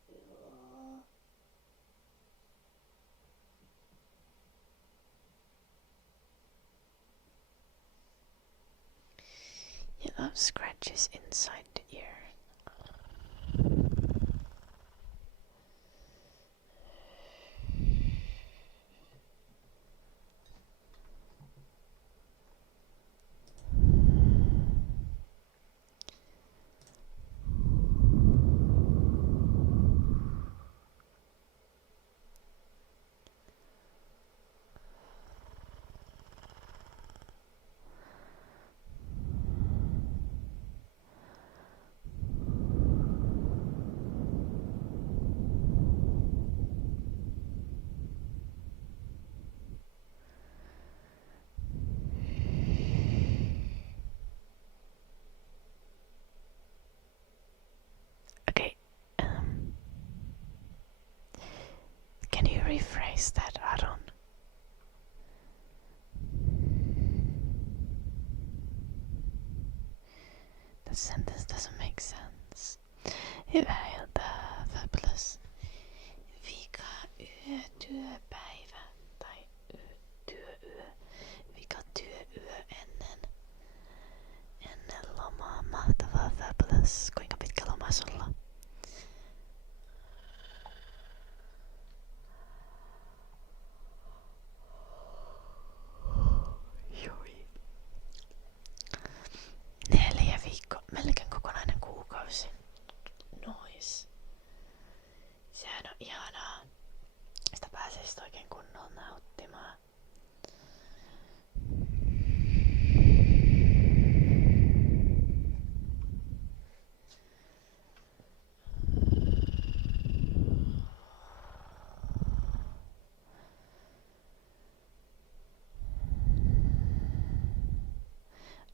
Yeah. You love scratches inside the ear. Okay, can you rephrase that, Aaron? Hyvää iltaa, Fabulous. Vika työpäivä tai työyö. Vika työyö ennen lomaa. Mahtavaa, Fabulous. Kuinka pitkä loma sulla? Joi. 4 viikkoa, melkein kokonainen kuukausi. Nois. Sehän on ihanaa. Sitä pääsee sit oikein kunnolla nauttimaan.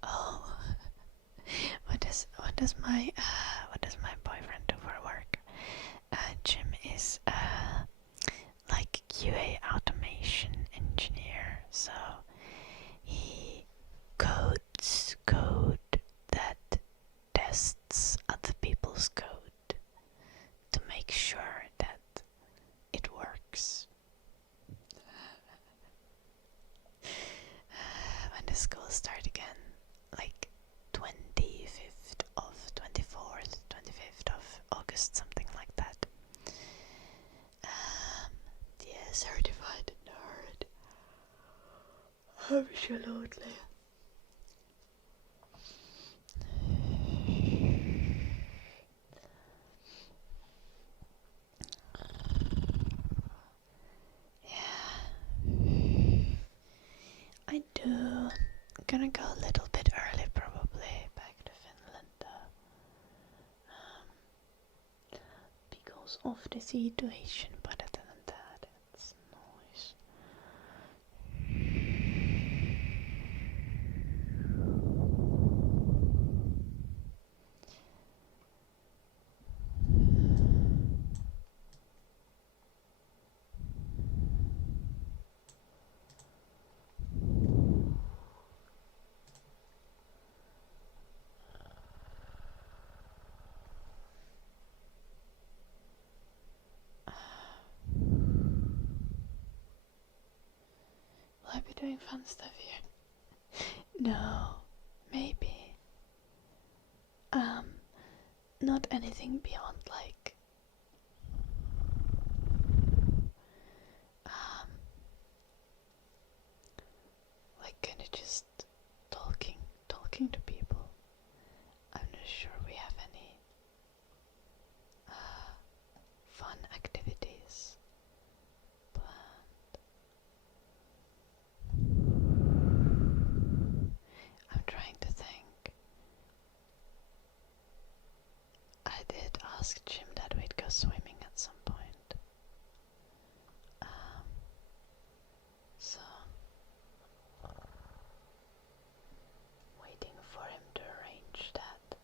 Oh, what does my boyfriend do for work? Jim is like QA automation engineer, so he codes code that tests other people's code to make sure that it works. When the school starts again, like 25th of August, something like that. Yeah, certified nerd. Absolutely. Yeah. I do. Gonna go a little bit early probably back to Finland because of the situation, but other than that it's nice. Will I be doing fun stuff here? No, maybe. Not anything beyond like kinda just talking to people. I'm not sure we have any fun activities planned. I'm trying to think. I did ask Jim that we'd go swimming at some point. So waiting for him to arrange that.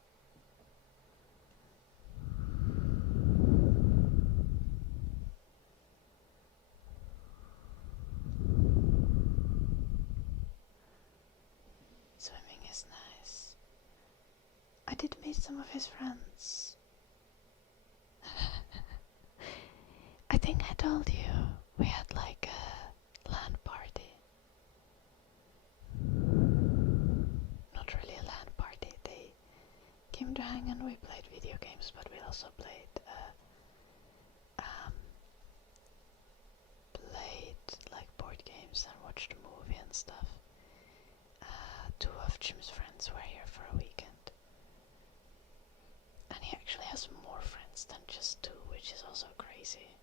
Swimming is nice. I did meet some of his friends. I think I told you we had like a LAN party. Not really a LAN party. They came to hang and we played video games, but we also played like board games and watched a movie and stuff. 2 of Jim's friends were here for a weekend. And he actually has more friends than just 2, which is also crazy.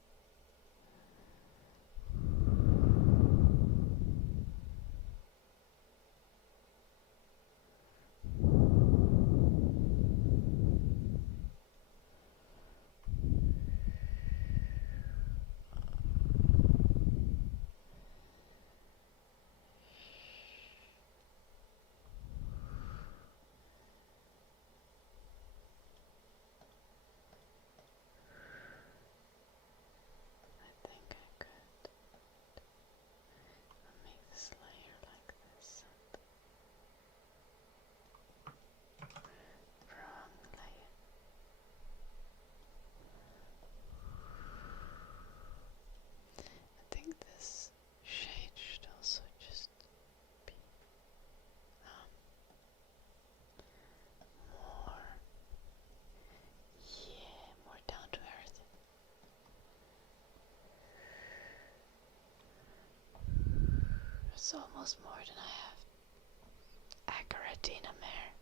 That's almost more than I have. Accurate in a mare.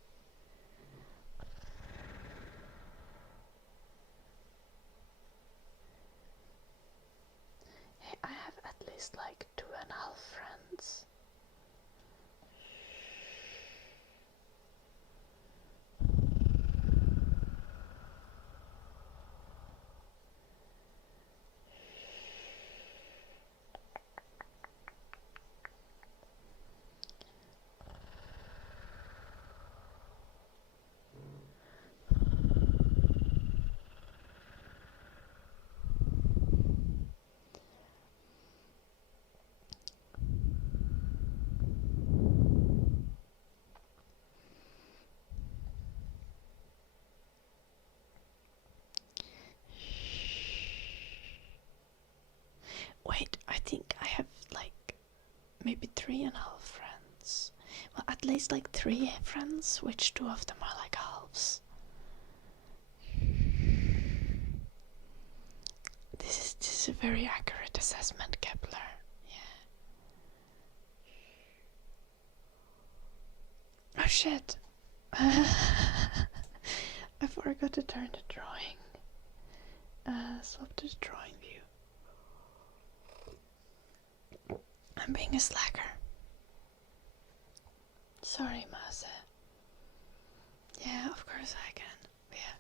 Hey, I have at least like 2.5 friends. Wait, I think I have like maybe 3.5 friends. Well, at least like 3 friends, which 2 of them are like halves. This is a very accurate assessment, Kepler. Yeah. Oh shit! I forgot to turn the drawing. Swap to the drawing view. I'm being a slacker. Sorry, Mase. Yeah, of course I can. Yeah,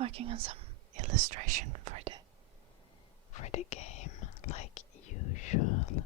working on some illustration for the game, like usual.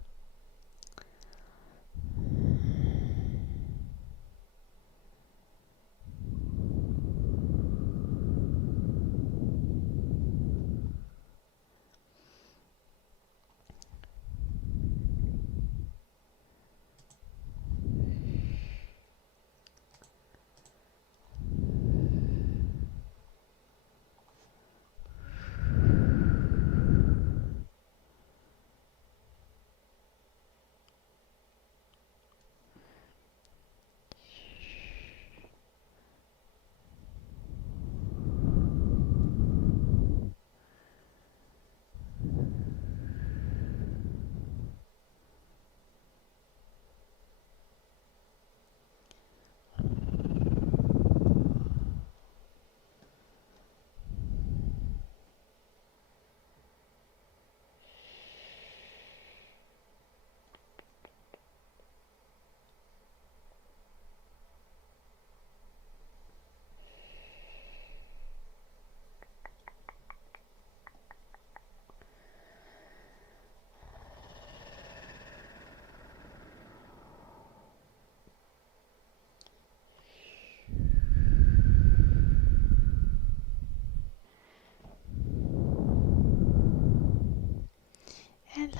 Hello,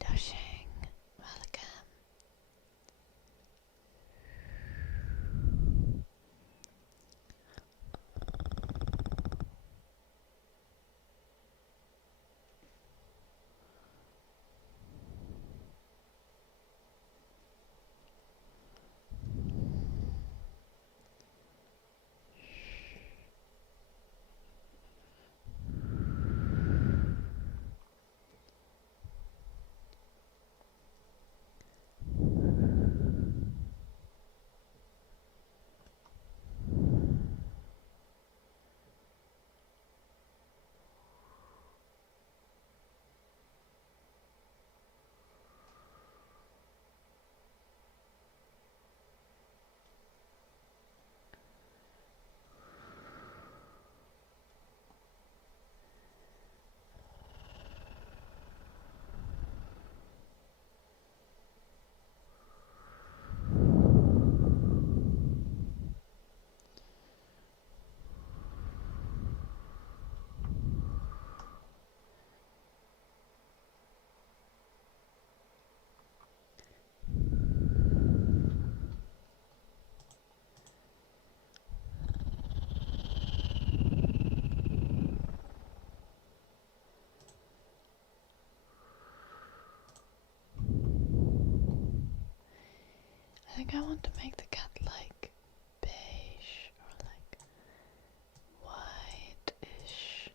Doshing. Welcome. I think I want to make the cat like beige or like white-ish.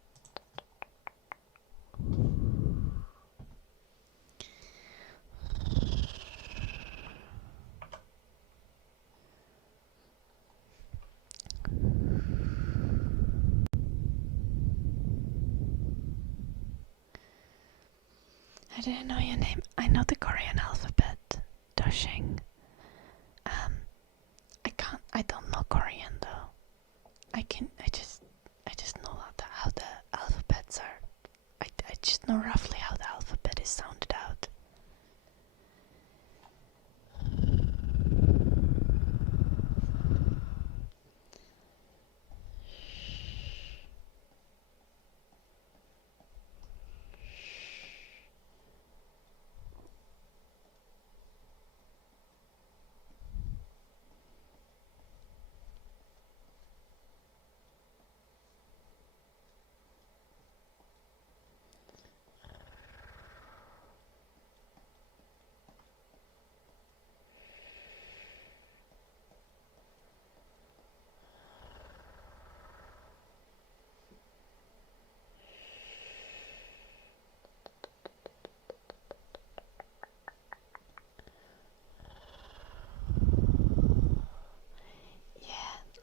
I didn't know your name. I know the Korean alphabet. Doshing. I don't know Korean though. I just know how the alphabets are. I just know roughly how the alphabet is sounded out.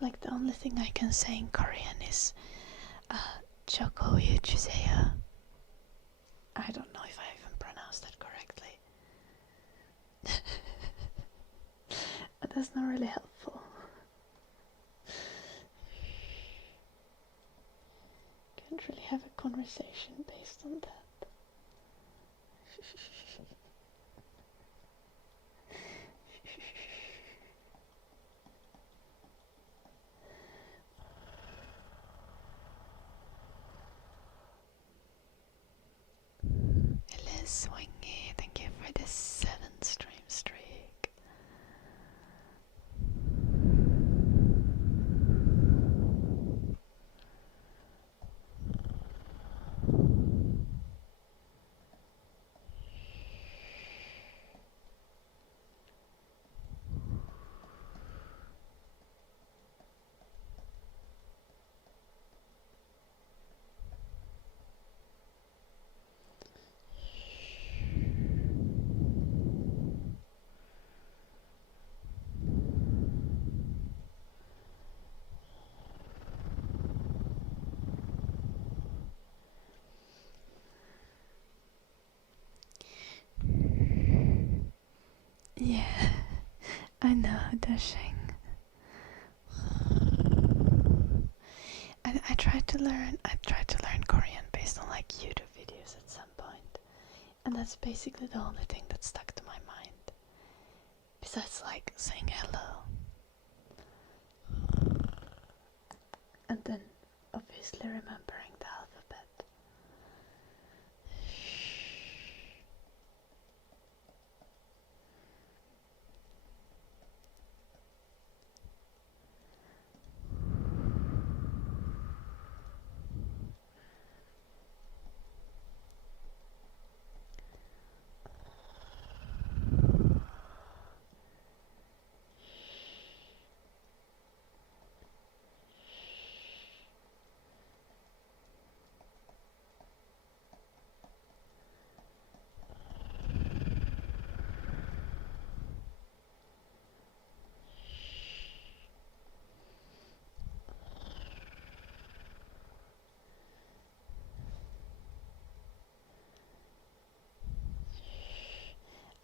Like the only thing I can say in Korean is Choko Yuchiseya. I don't know if I even pronounced that correctly. But that's not really helpful. Can't really have a conversation based on that. Swingy, thank you for the 7th stream streak. Yeah, I know, Dashing. I tried to learn Korean based on like YouTube videos at some point, and that's basically the only thing that stuck to my mind. Besides like saying hello, and then obviously remembering the alphabet.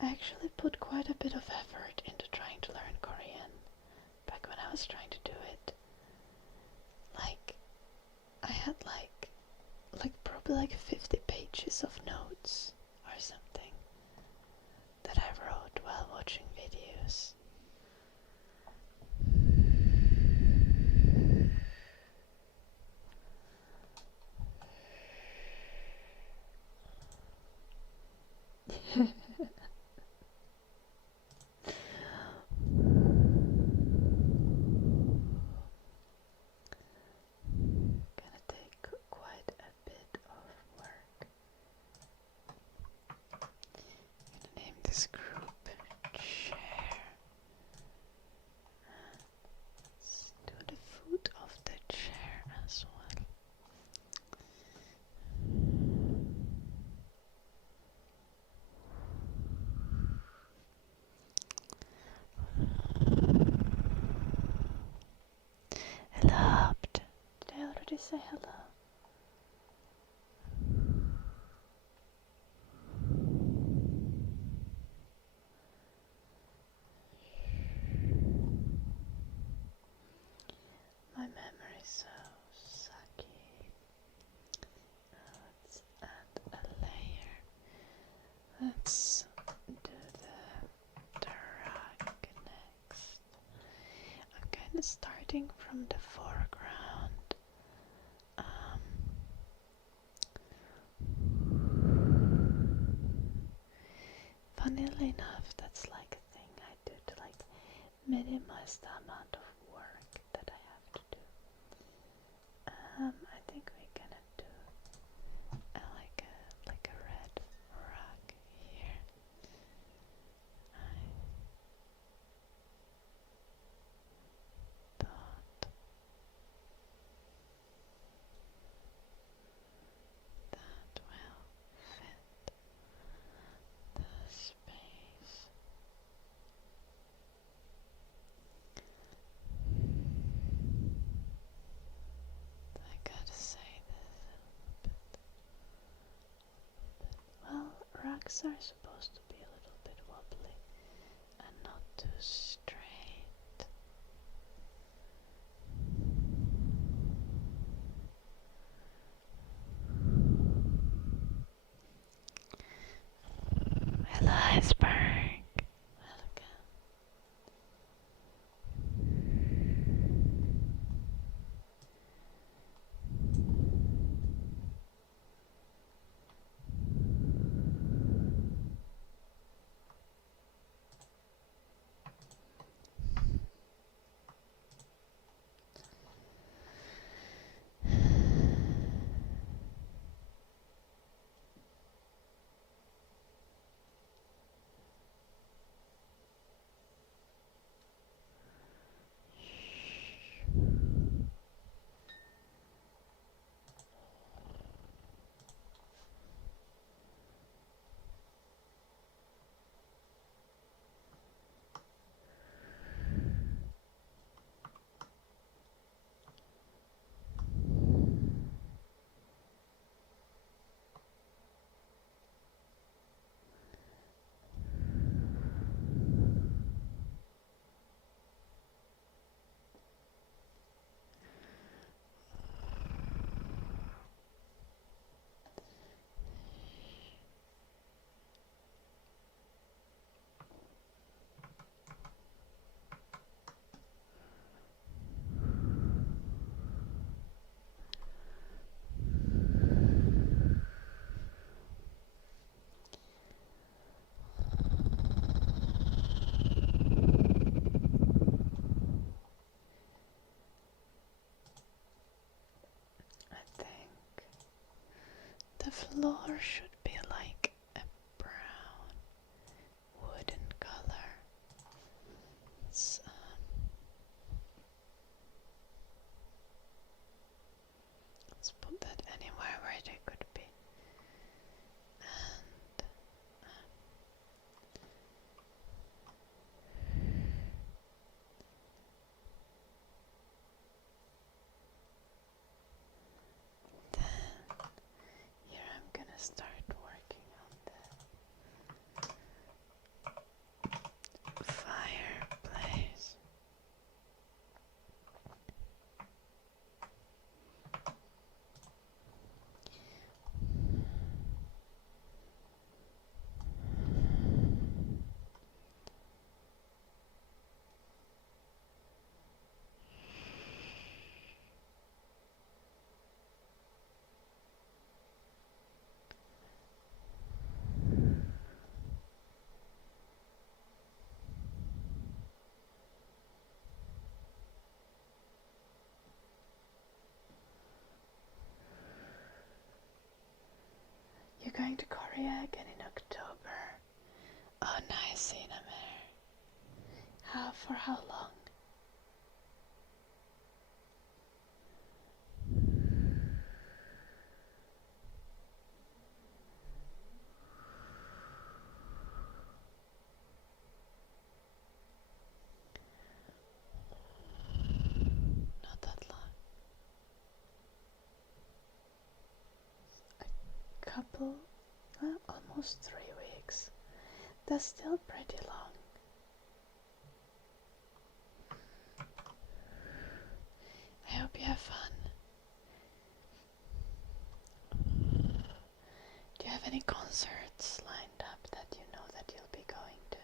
I actually put quite a bit of effort into trying to learn Korean back when I was trying to do it. Like, I had like probably like 50 pages of notes or something that I wrote while watching videos. Gonna take quite a bit of work. I'm gonna name this group chair. Let's do the foot of the chair as well. Hello. Did I already say hello? starting from the foreground. Funnily enough, that's like a thing I do to like minimize the amount of work that I have to do. I think we're gonna do like a red rug here. I thought that will fit the space. I gotta say this a bit. Well, rugs are supposed to be a little bit wobbly and not too straight. Hello, iceberg. Welcome. The floor should be like a brown wooden color. Let's put that anywhere where they could be. And then here I'm gonna start working on the fireplace. You're going to Korea again in October. Oh, nice, Inamer. For how long? Not that long. A couple, almost 3 weeks. That's still pretty long. I hope you have fun. Do you have any concerts lined up that you know that you'll be going to?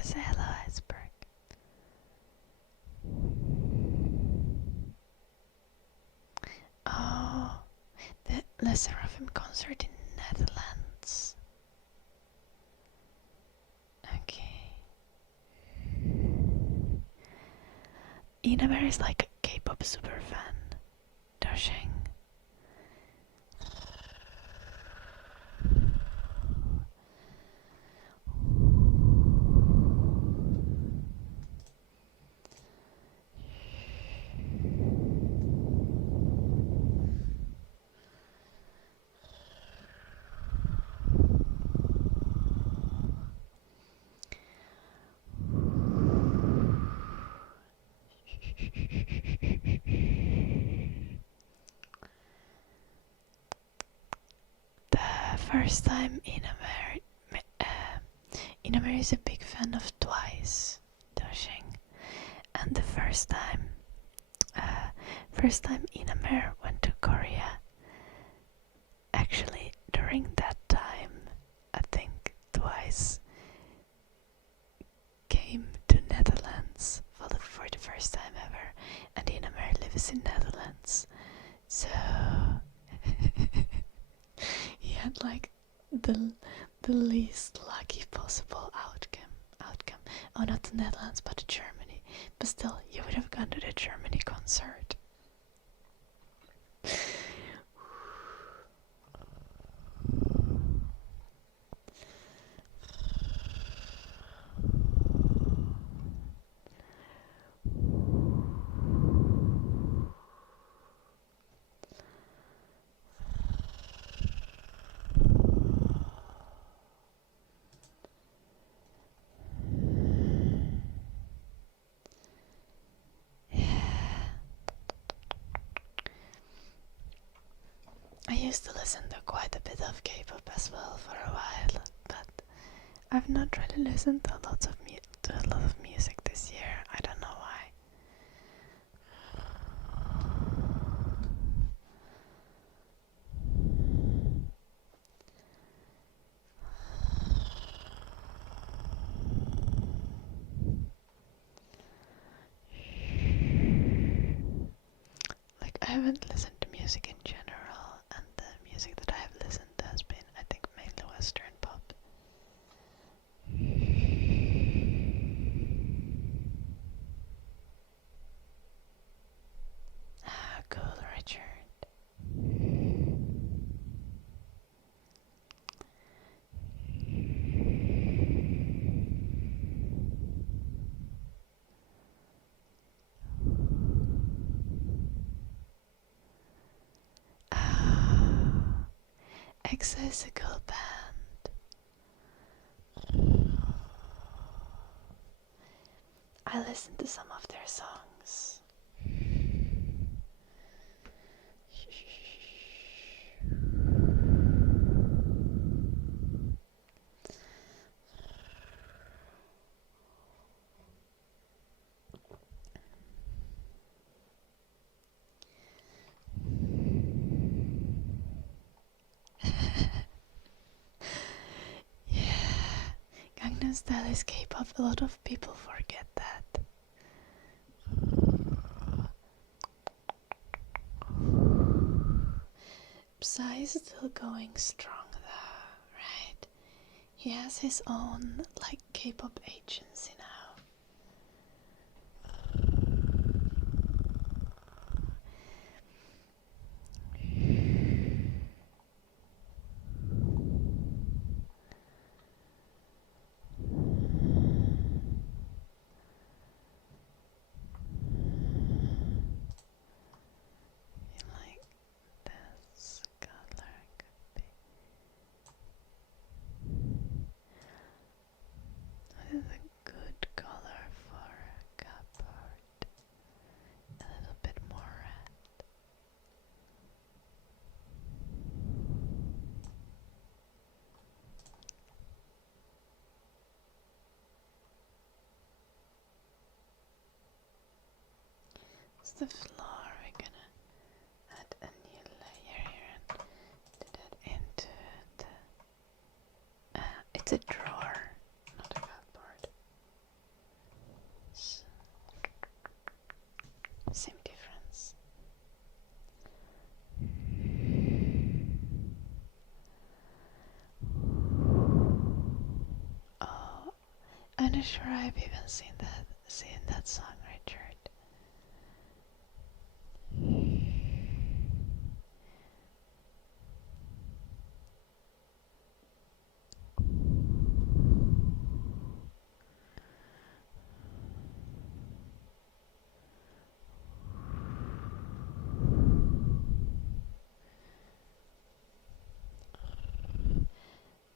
gonna say hello, iceberg. Oh, the Le Seraphim concert in Netherlands. Okay. Inaber is like a K-pop super fan. Dashing. The first time Inamer is a big fan of Twice, Dashing, and the first time Inamer went to Korea. Actually, during that time, I think Twice came to Netherlands for the first time ever, and Inamer lives in Netherlands, so he had like the least lucky possible outcome. Oh, not the Netherlands, but Germany. But still, you would have gone to the Germany concert. I used to listen to quite a bit of K-pop as well for a while, but I've not really listened to a lot of music this year. I don't know why. Like, I haven't listened to music in general, and the music that I have listened to has been, I think, mainly Western pop. Ah, cool, Richard. EXO is a cool band. I listened to some of their songs. Yeah, Gangnam Style is K-pop. A lot of people forget that. Psy is still going strong though, right? He has his own like K-pop agency now. Like this color could be. What is a good color for a cupboard? A little bit more red. It's the floor. We're gonna add a new layer here and do that into the. It's a drawer, not a cupboard. Same difference. Oh, I'm not sure I've even seen that song, Richard.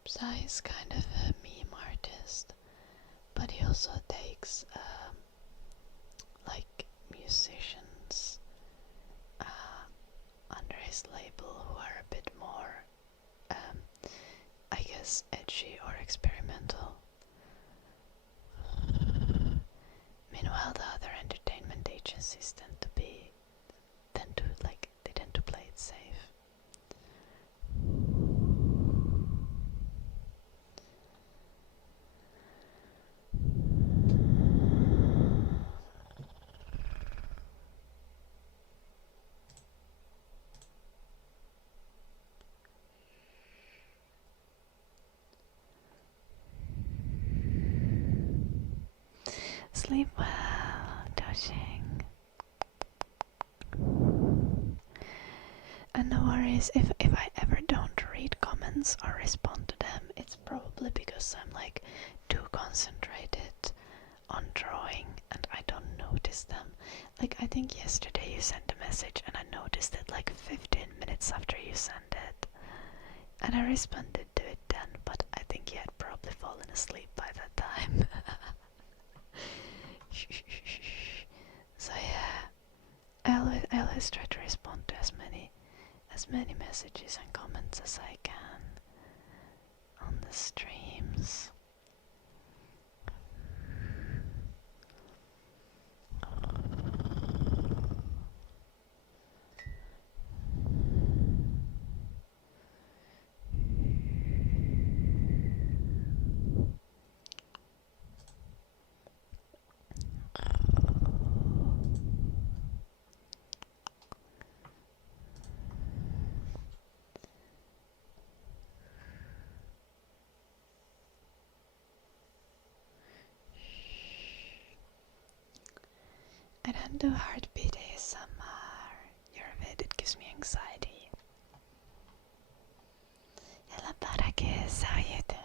Psy is kind of a meme artist, but he also takes like musicians under his label who are a bit more, I guess, edgy or experimental. Meanwhile, the other entertainment agencies tend to play it safe. Sleep well, Doshing. And no worries, if I ever don't read comments or respond to them, it's probably because I'm like too concentrated on drawing and I don't notice them. Like, I think yesterday you sent a message and I noticed it like 15 minutes after you sent it. And I responded to it then, but I think you had probably fallen asleep by that time. So yeah, I always try to respond to as many messages and comments as I can on the streams. I don't do heartbeat ASMR. You're a bit, it gives me anxiety. Hello Parakis, how are you doing?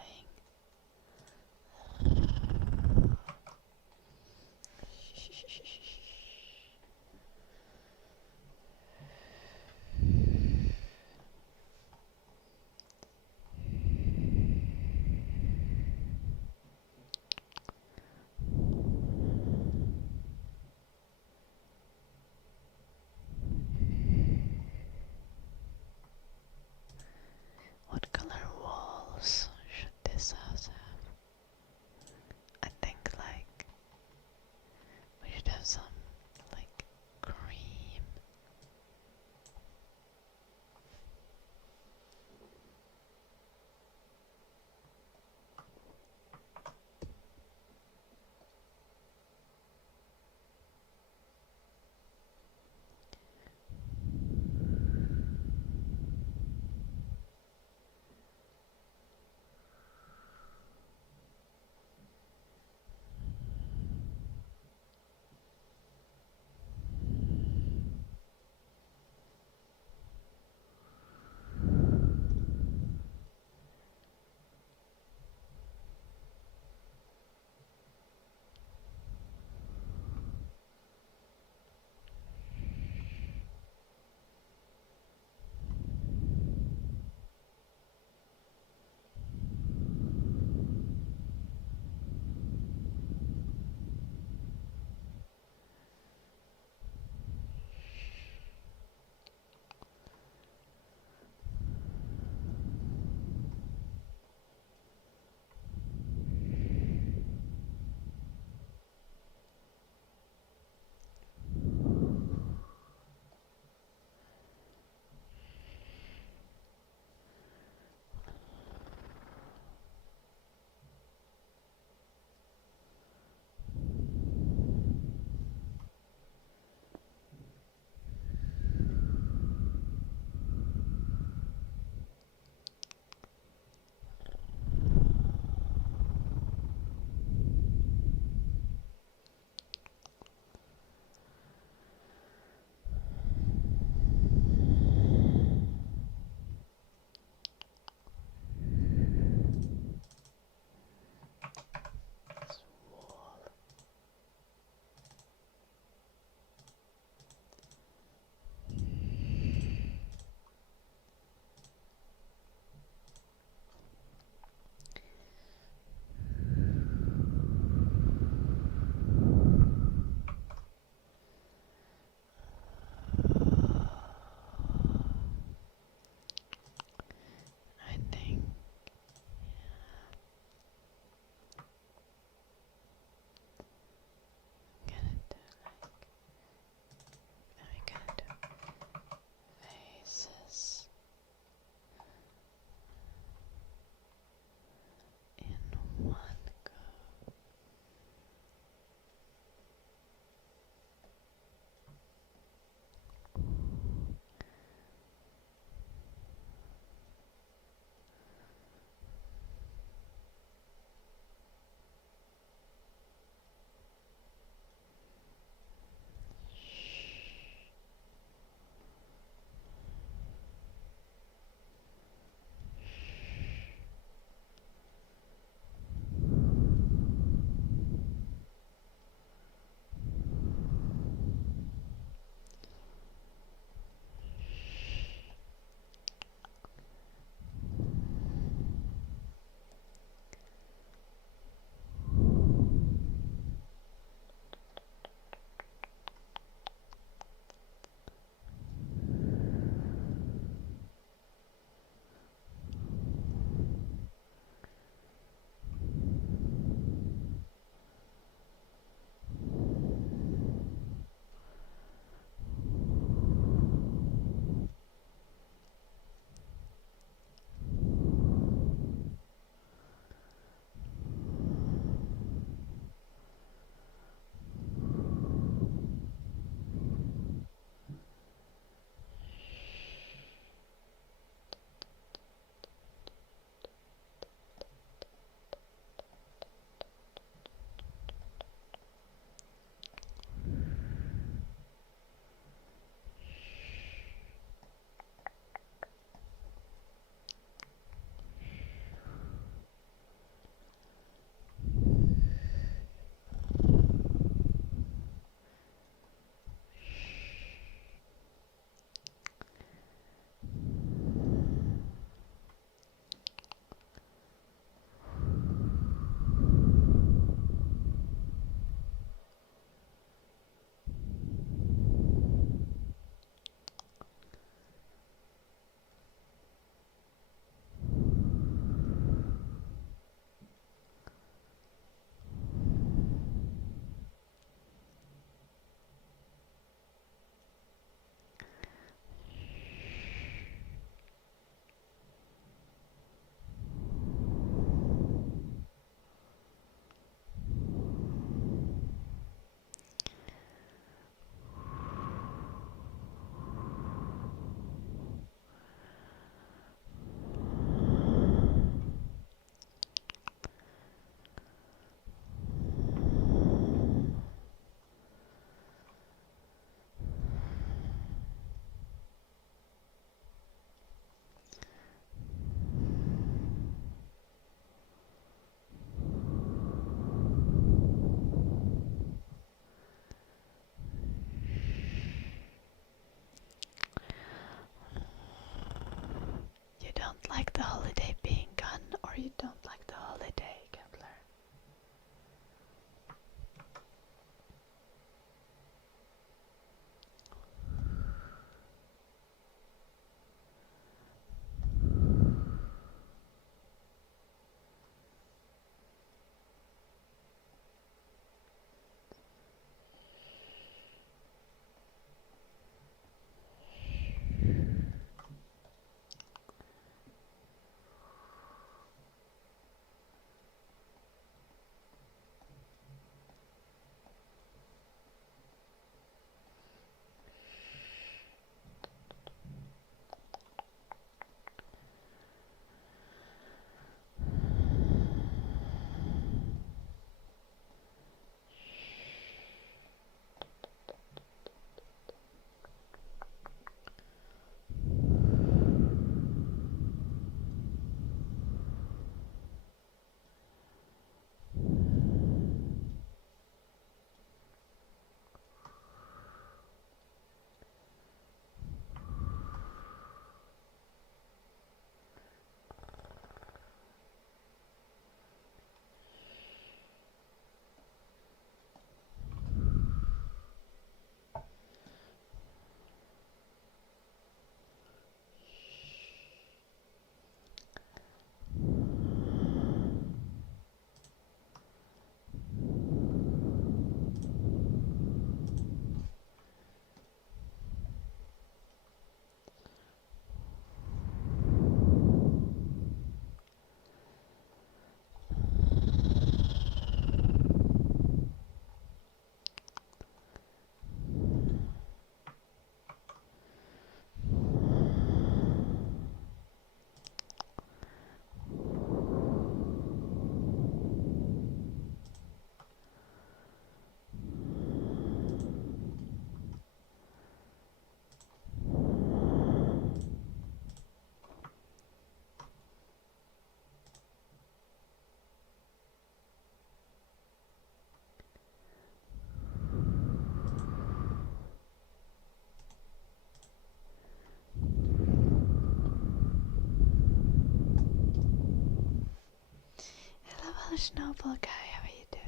Welsh noble guy, how are you doing?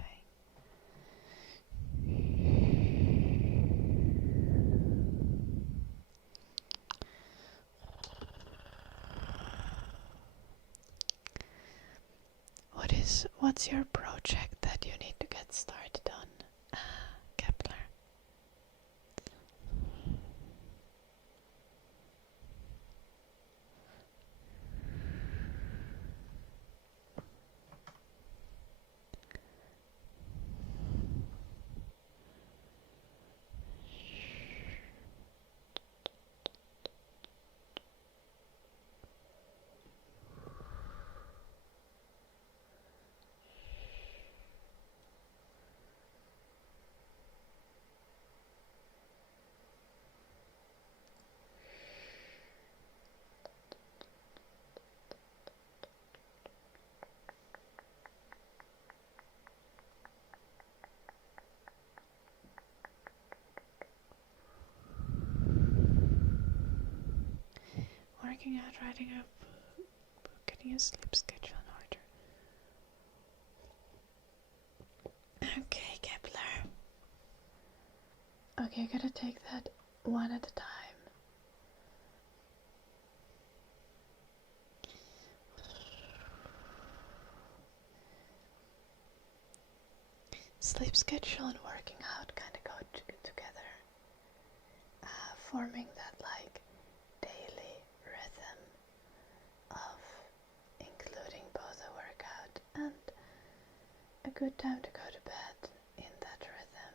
What's your project that you need to get started on, Kepler? Working out, writing a book, getting a sleep schedule in order. Okay, Kepler. Okay, I gotta take that one at a time. Sleep schedule and working out kind of go together, forming that like daily rhythm of including both a workout and a good time to go to bed in that rhythm.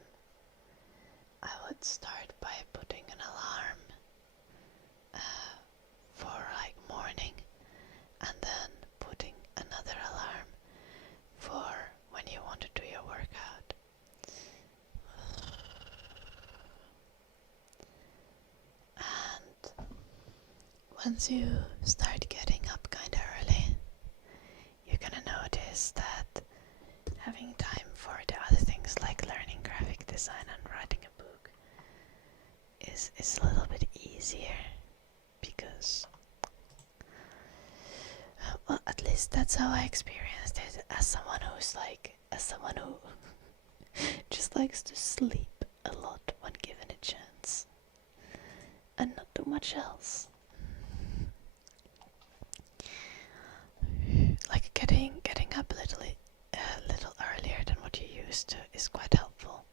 I would start by putting an alarm for like morning, and then putting another alarm for when you want to do your workout. And once you start getting up kind of early, you're gonna notice that having time for the other things like learning graphic design and writing a book is a little bit easier, because well, at least that's how I experienced it, as someone who just likes to sleep a lot when given a chance and not do much else. Like getting up a little earlier than what you used to is quite helpful.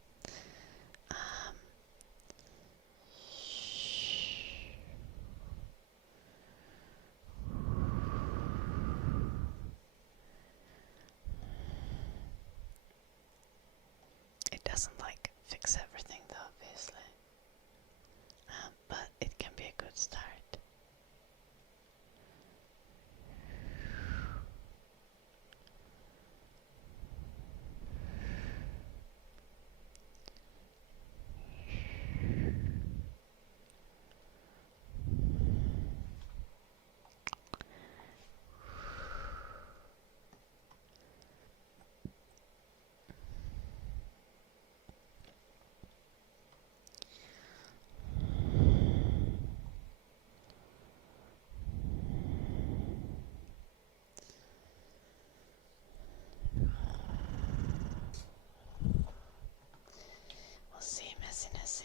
It doesn't like fix everything though, obviously, but it can be a good start. We'll see, messiness.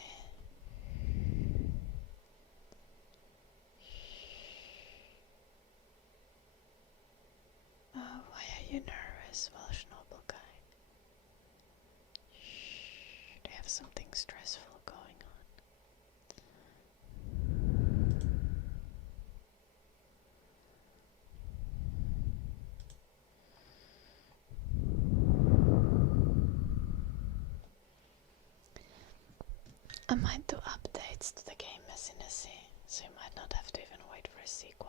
Oh, why are you nervous, Welsh noble guy? Do you have something stressful going on? I might do updates to the game messiness, so you might not have to even wait for a sequel.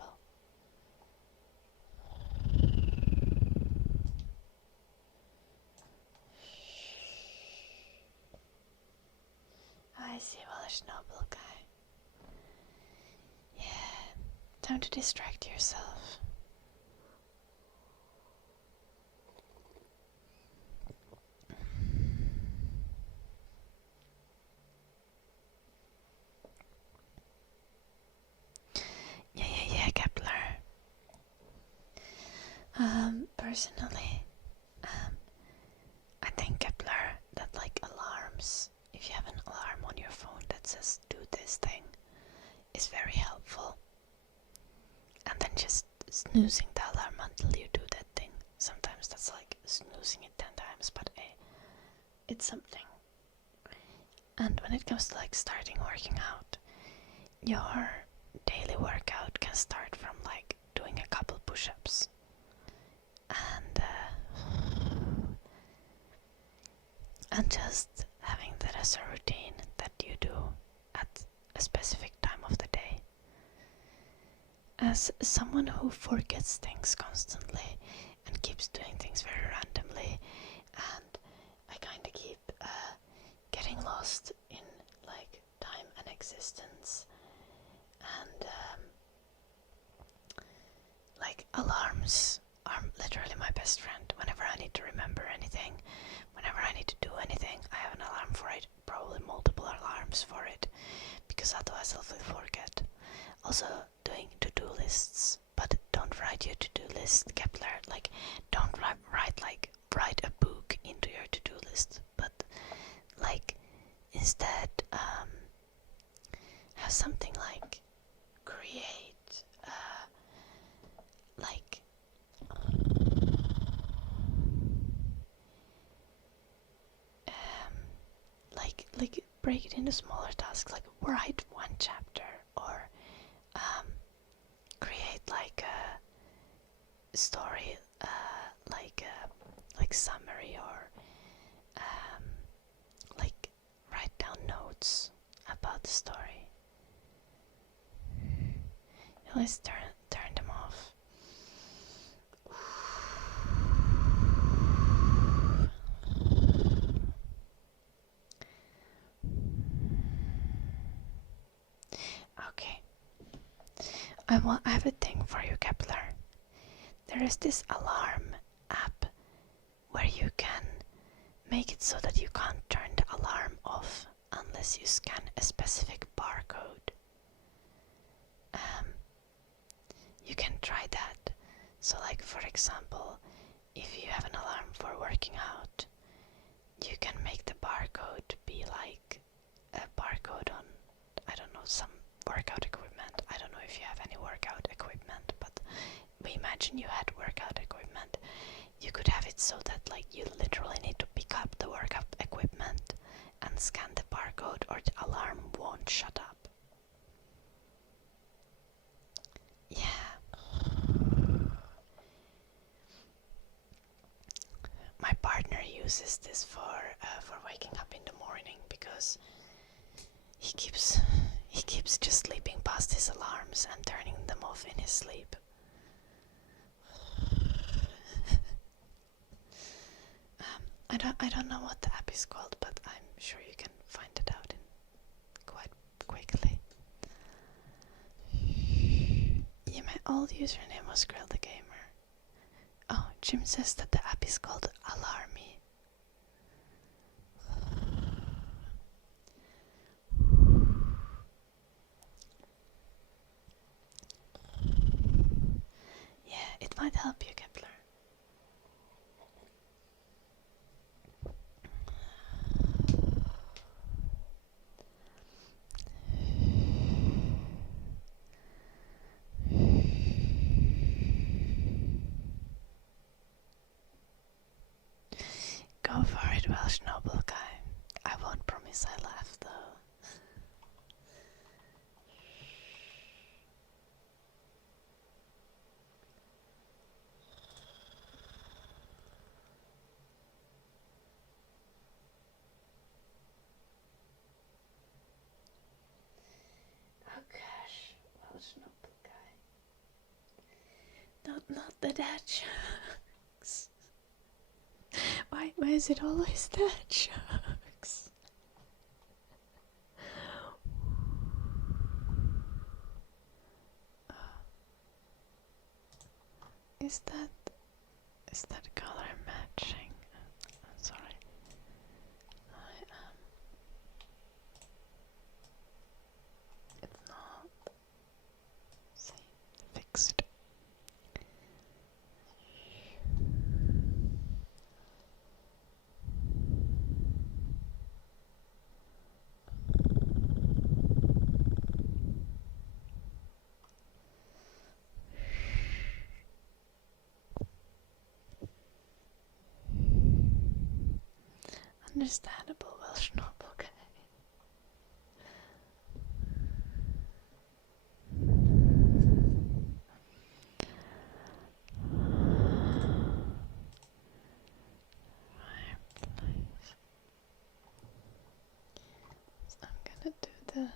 I see, Welsh noble guy. Yeah, time to distract yourself. Yeah, Kepler. Personally, snoozing the alarm until you do that thing. Sometimes that's like snoozing it 10 times, but it's something. And when it comes to like starting working out, your daily workout can start from like doing a couple push-ups and just having that as a routine that you do at a specific time of the day. As someone who forgets things constantly and keeps doing things very randomly, and I kind of keep getting lost in like time and existence, and like alarms are literally my best friend. Whenever I need to remember anything, whenever I need to do anything, I have an alarm for it, probably multiple alarms for it, because otherwise I'll forget. Also doing to-do lists, but don't write your to-do list, Kepler. Like, don't write a book into your to-do list, but like instead have something like create like break it into smaller tasks, like write one chapter, or create like a story, like summary, or like write down notes about the story. Let's turn them off. Okay. I have a thing for you, Kepler. There is this alarm app where you can make it so that you can't turn the alarm off unless you scan a specific barcode. You can try that. So like, for example, if you have an alarm for working out, you can make the barcode be like a barcode on, I don't know, some workout equipment. I don't know if you have any workout equipment, but we imagine you had workout equipment. You could have it so that like you literally need to pick up the workout equipment and scan the barcode, or the alarm won't shut up. Yeah. My partner uses this for waking up in the morning, because he keeps just sleeping past his alarms and turning them off in his sleep. I don't know what the app is called, but I'm sure you can find it out in quite quickly. Yeah, my old username was Grill the Gamer. Oh, Jim says that the app is called Alarmy. Yeah, it might help you, Kepler. Go for it, Welsh noble guy. I won't promise I laugh though. Oh gosh, Welsh noble guy. Not the dad jokes. Why is it always dad jokes? Is that color matching? I'm sorry. It's not. See, fixed. Understandable Welsh noble guy. Fireplace. So I'm gonna do the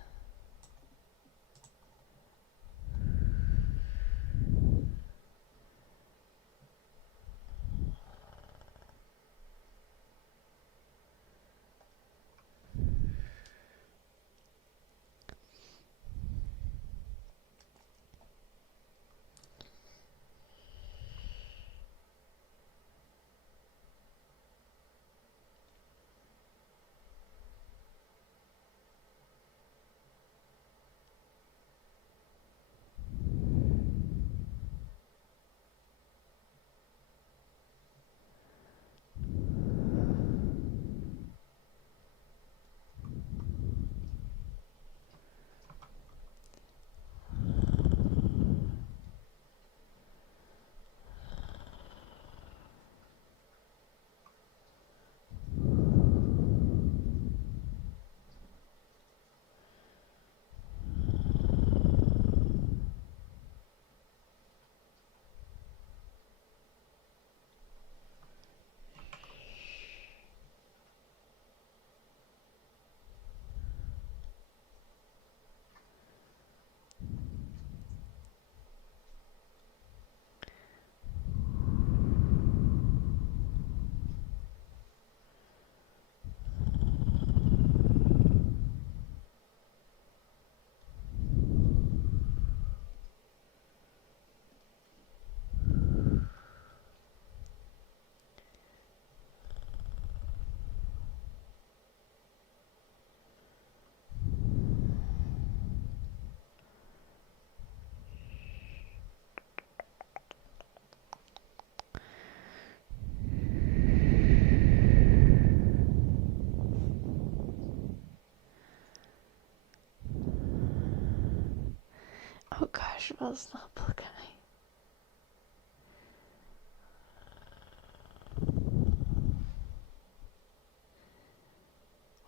oh gosh, Welsh noble guy.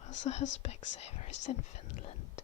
Also has Specsavers in Finland.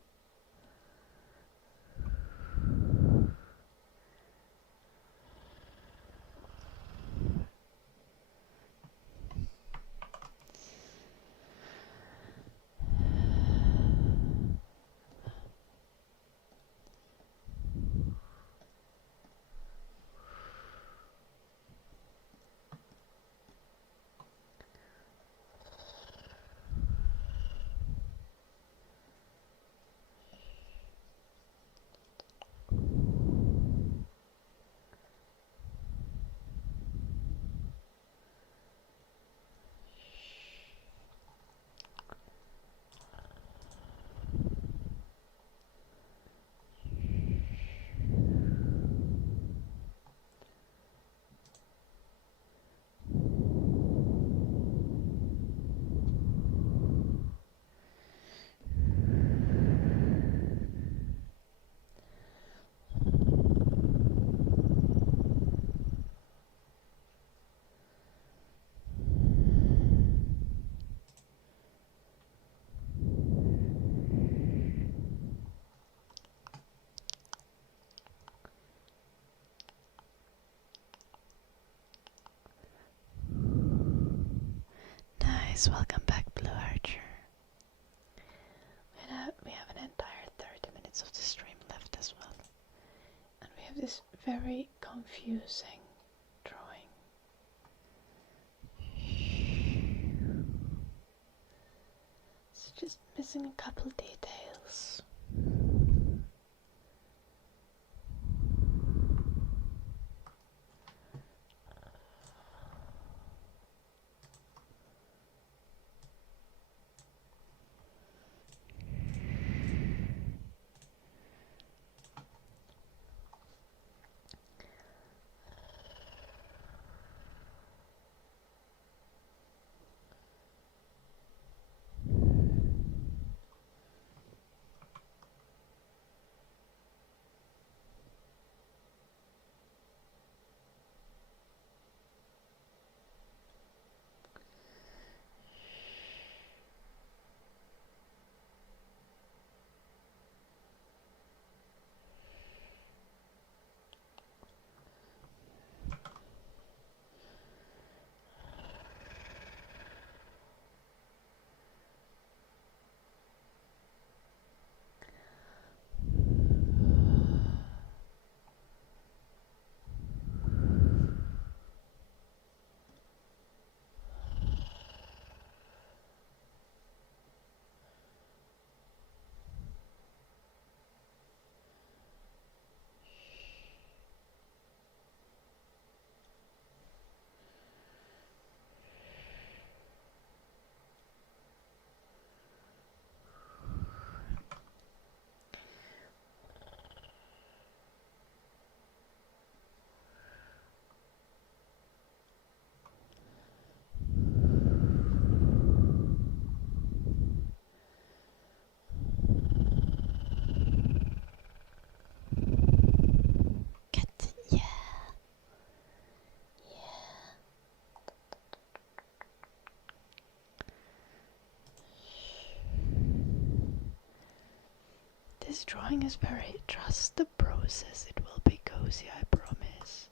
Nice, welcome back, Blue Archer. We have an entire 30 minutes of the stream left as well. And we have this very confusing drawing. It's just missing a couple details. This drawing is very... Trust the process, it will be cozy, I promise.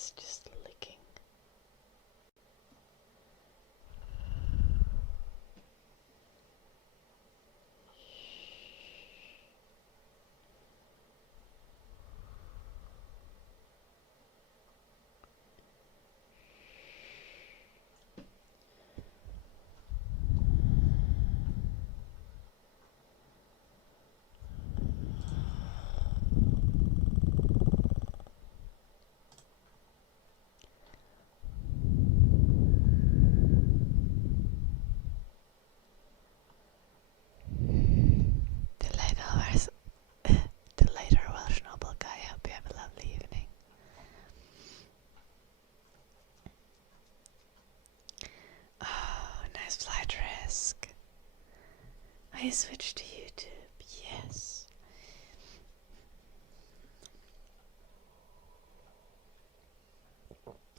is just licking. The later Welsh noble guy, I hope you have a lovely evening. Oh, nice flight risk. I switched to YouTube, yes.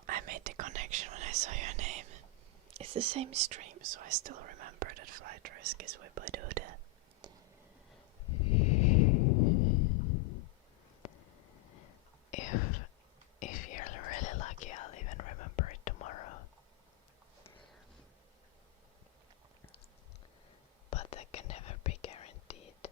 I made the connection when I saw your name. It's the same stream, so I still remember that flight risk is with Baduda. If you're really lucky, I'll even remember it tomorrow. But that can never be guaranteed.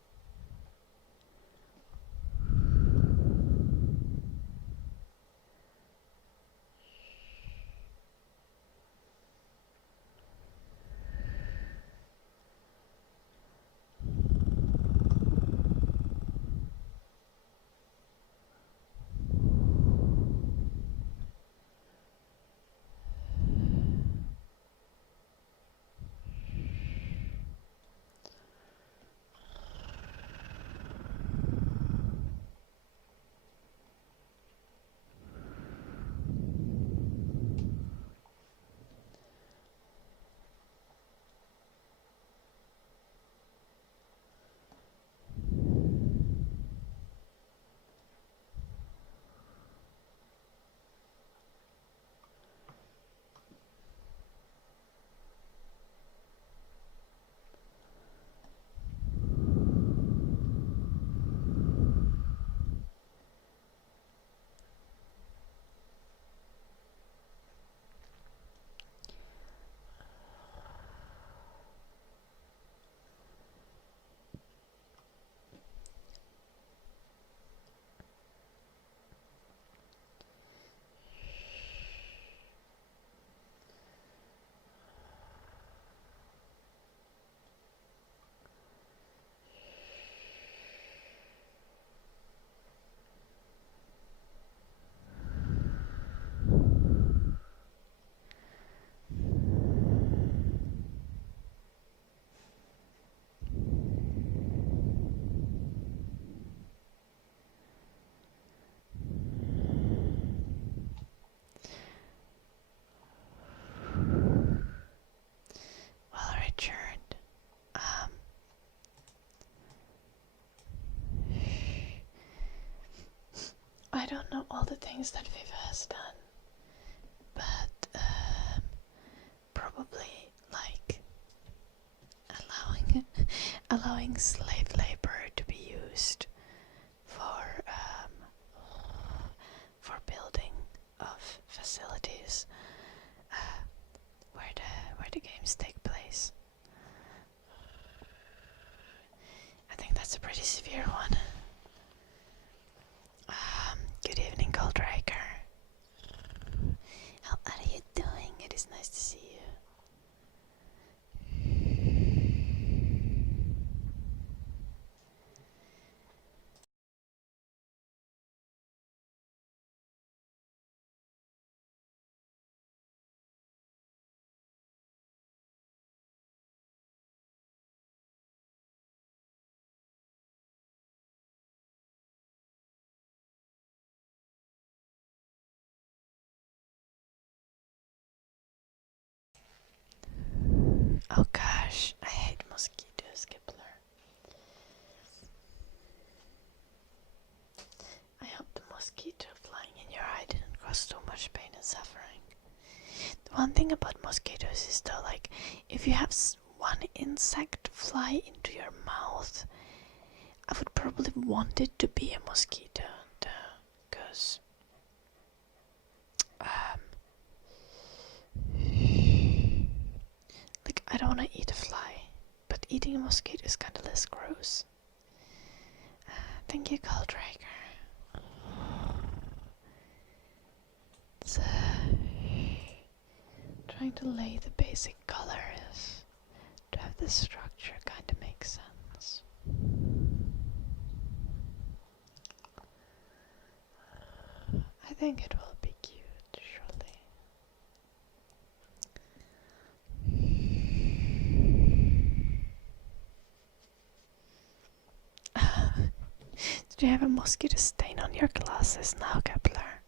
Well, Richard, I don't know all the things that FIFA has done, but probably like allowing slave labor to be used for building of facilities where the games take place. I think that's a pretty severe one. Good evening, Goldraker. How are you doing? It is nice to see you. Oh gosh, I hate mosquitoes, Kepler. I hope the mosquito flying in your eye didn't cause too much pain and suffering. The one thing about mosquitoes is though, like, if you have one insect fly into your mouth, I would probably want it to be a mosquito, though, because like, I don't want to eat a fly, but eating a mosquito is kind of less gross. Thank you, Goldraker. It's trying to lay the basic colors to have the structure kind of make sense. I think it will be cute, surely. Do you have a mosquito stain on your glasses now, Kepler?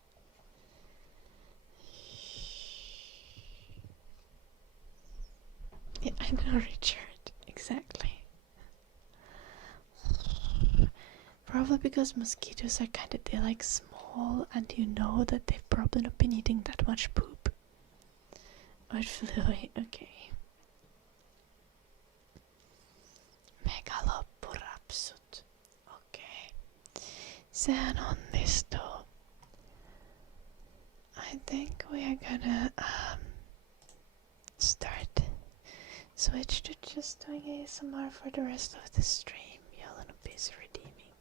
Yeah, I know, Richard. Exactly. Probably because mosquitoes are they're like small, and you know that they've probably not been eating that much poop. Or it flew away. Okay. Megalopurapsut. Okay. Sen onnistu. I think we are gonna start switch to just doing ASMR for the rest of the stream. Yalanop is redeeming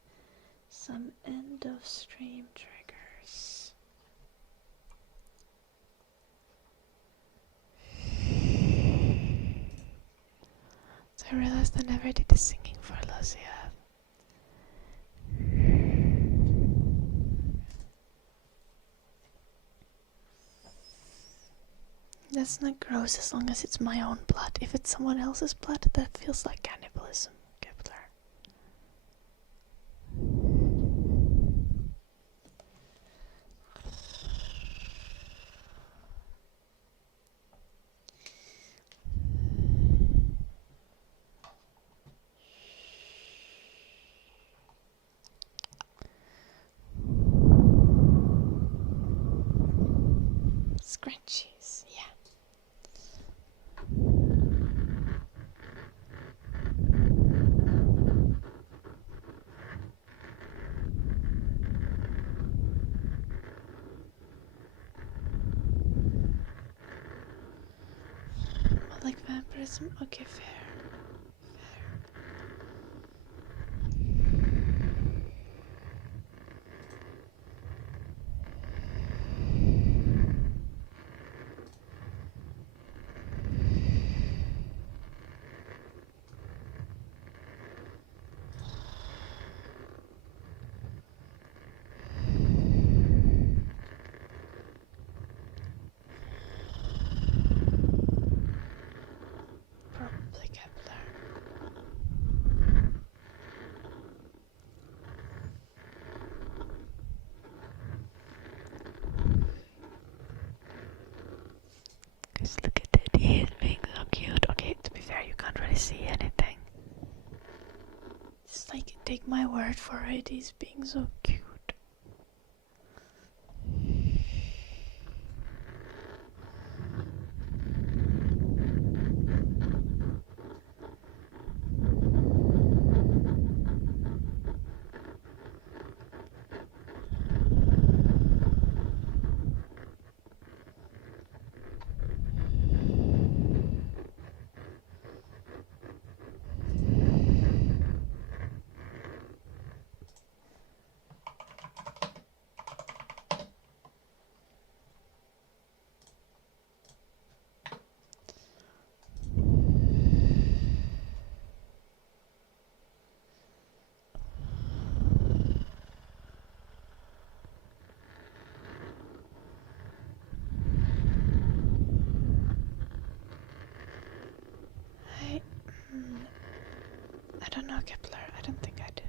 some end of stream triggers. So I realized I never did the singing for Lucia. That's not gross as long as it's my own blood. If it's someone else's blood, that feels like cannibalism, Kepler. Scrunchies, yeah. Like vampirism? Okay, fair. Probably Kepler. Just look at that, he is being so cute. Okay, to be fair, you can't really see anything. Just like, take my word for it, he's being so cute. I don't know, Kepler. I don't think I do.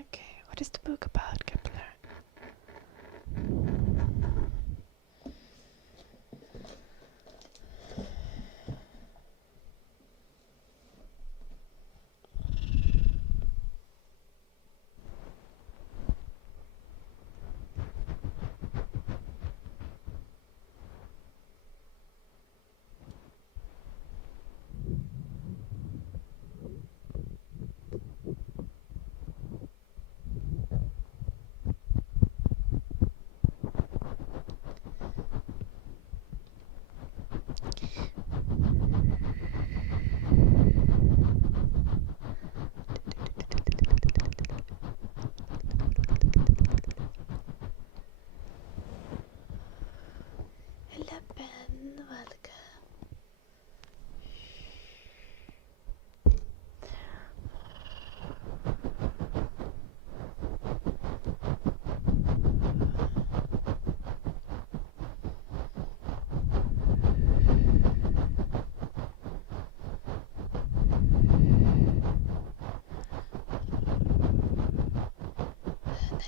Okay, what is the book about, Kepler?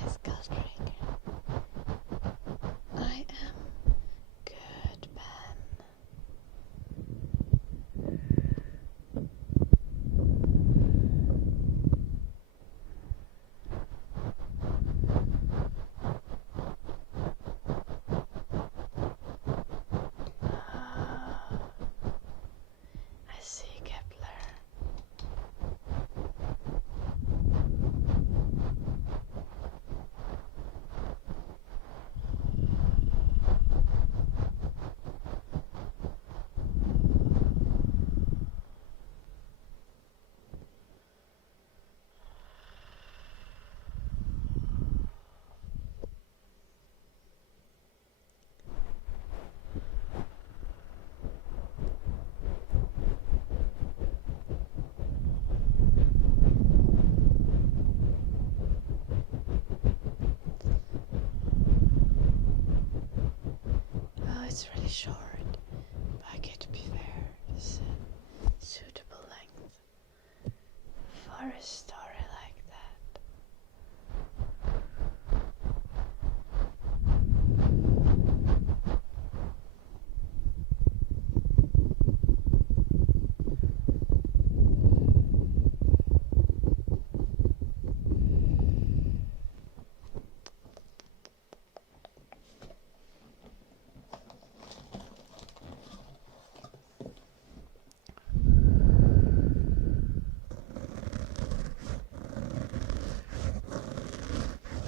Nice sculpting. I am good, Ben. I see Kepler. Oh, it's really short. But I get to be fair. It's a suitable length for a story like that.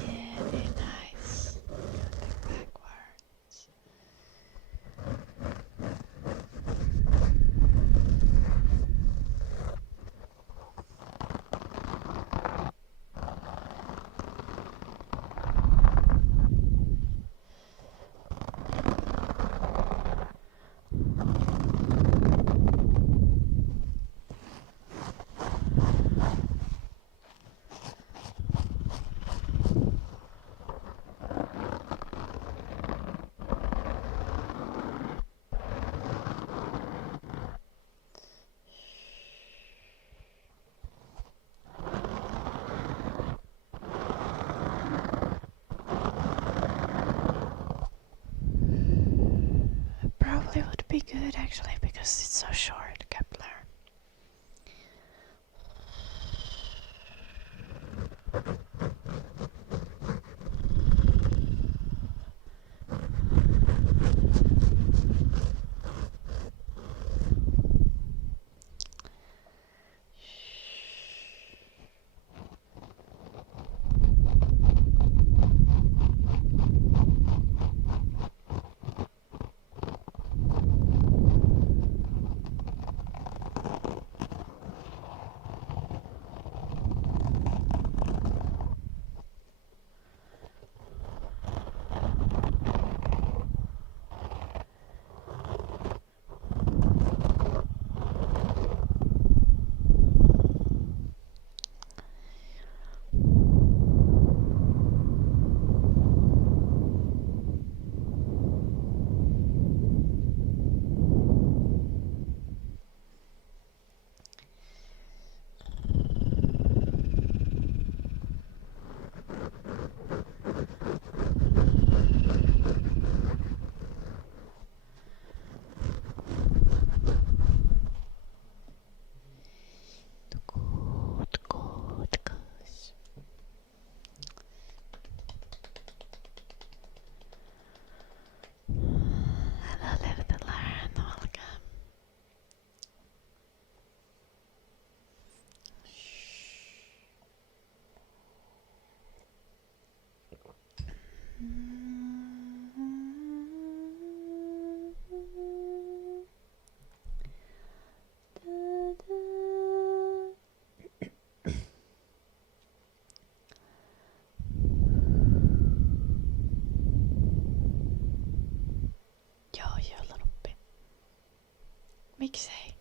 Yeah, very nice. Counting backwards. Probably would be good actually because it's so short, Kepler. Good goose. Hello, live and learn. Welcome. Yo, you a little bit. Mixey.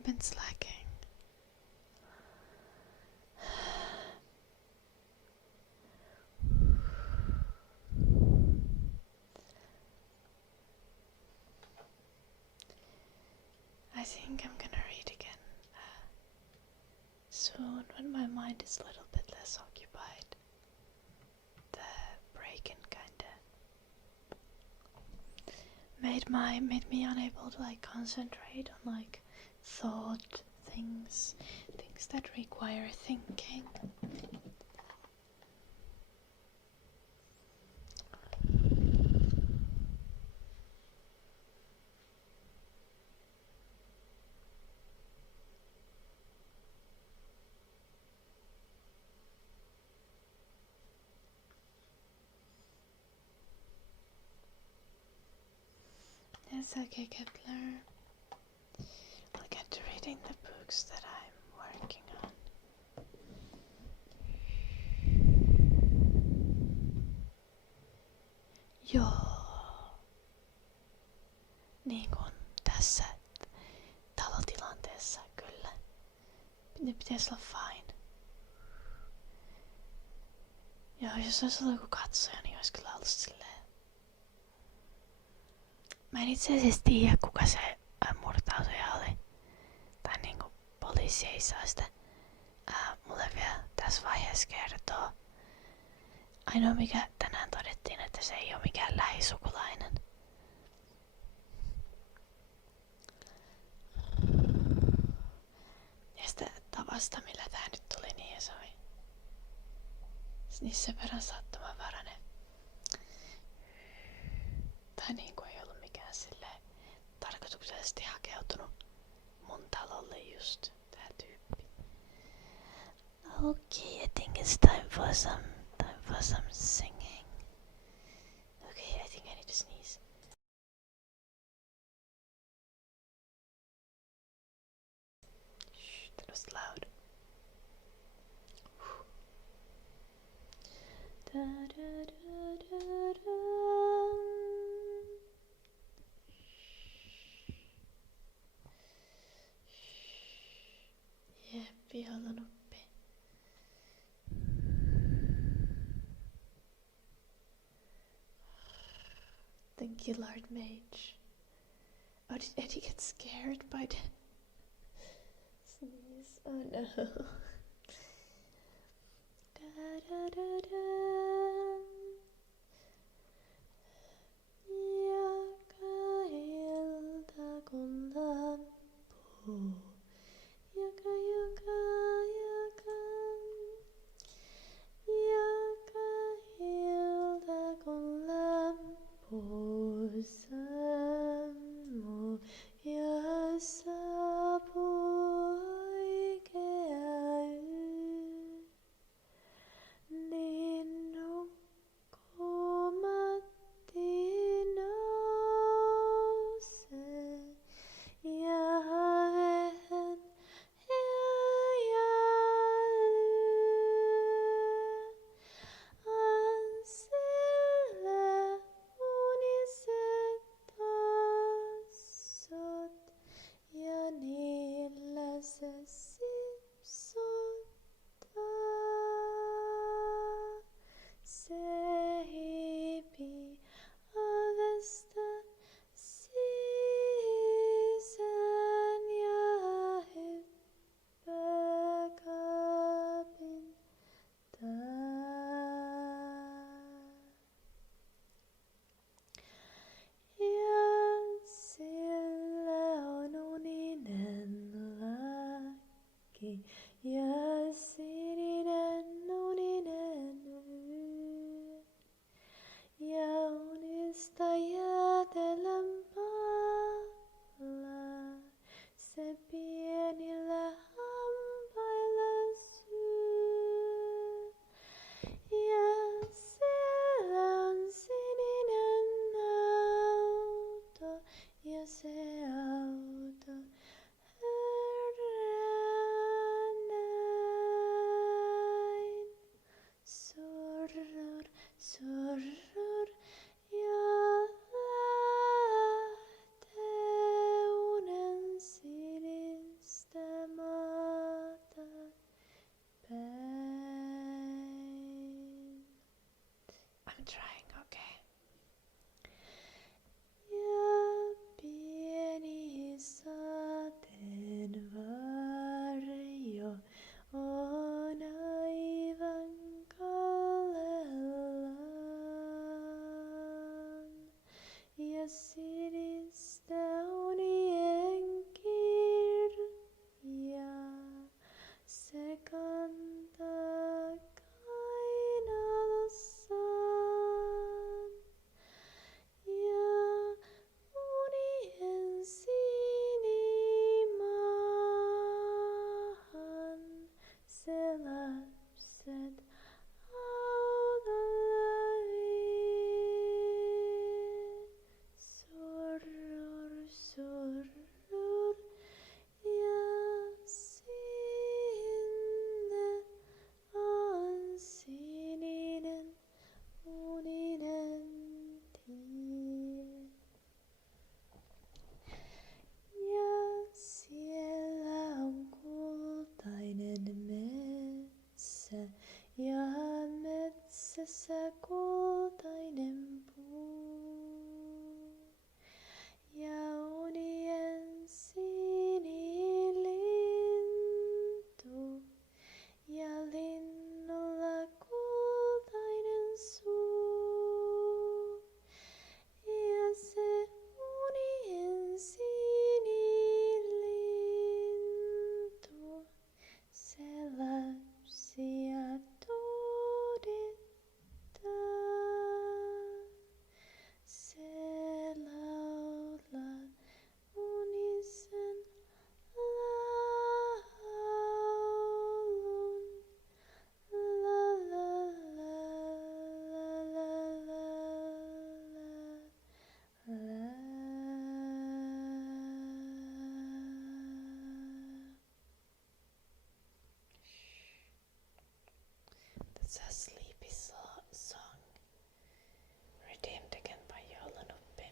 I've been slacking. I think I'm gonna read again soon when my mind is a little bit less occupied. The break-in kinda made me unable to like concentrate on like thought things that require thinking. It's okay, Kepler. I'll get to reading the books that I'm working on. Joo. Niin kuin tässä talotilanteessa kyllä. Ne pitäisi olla fine. Joo, jos olisi ollut joku katsoja, niin olisi kyllä ollut silleen. Mä en itse asiassa tiedä, kuka se murtautuja oli. Tai niinku poliisi ei saa sitä mulle vielä tässä vaiheessa kertoo. Ainoa mikä tänään todettiin, että se ei ole mikään lähisukulainen. Ja sitä tavasta, millä tää nyt tuli, niin se oli sen verran sattumanvarainen. Tai niinku ei ollut mikään silleen tarkoituksellisesti hakeutunut mun talolle just tää tyyppi. Okay, I think it's time for some singing. Okay, I think I need to sneeze. Shh, that was loud. Da, da, da, da, da. Jeppi, halanuppi. Thank you, Lord Mage. Oh, did Eddie get scared by the sneeze? Oh no. Da, da, da, da. Joka ilta kun lampuu. Joka ilta kun lampuu sammuu ja saapuu oikea yö, niin nukkumatti nousee ja vehen ja sininen uninen yö. Ja unista jäätelön palaa, se pienillä hampailla syö. Ja siellä on sininen auto, ja se auto hörrää näin. Surrur, surrur, ja lähtee unen sinistä. se kultainen puu. Ja unien sinilintu. Ja linnulla kultainen suu. Ja se unien sinilintu. Se lapsia todettaa. Se laulaa unisen laulun. La la la la la la la. That's a sleepy song, redeemed again by Jolan Uppi.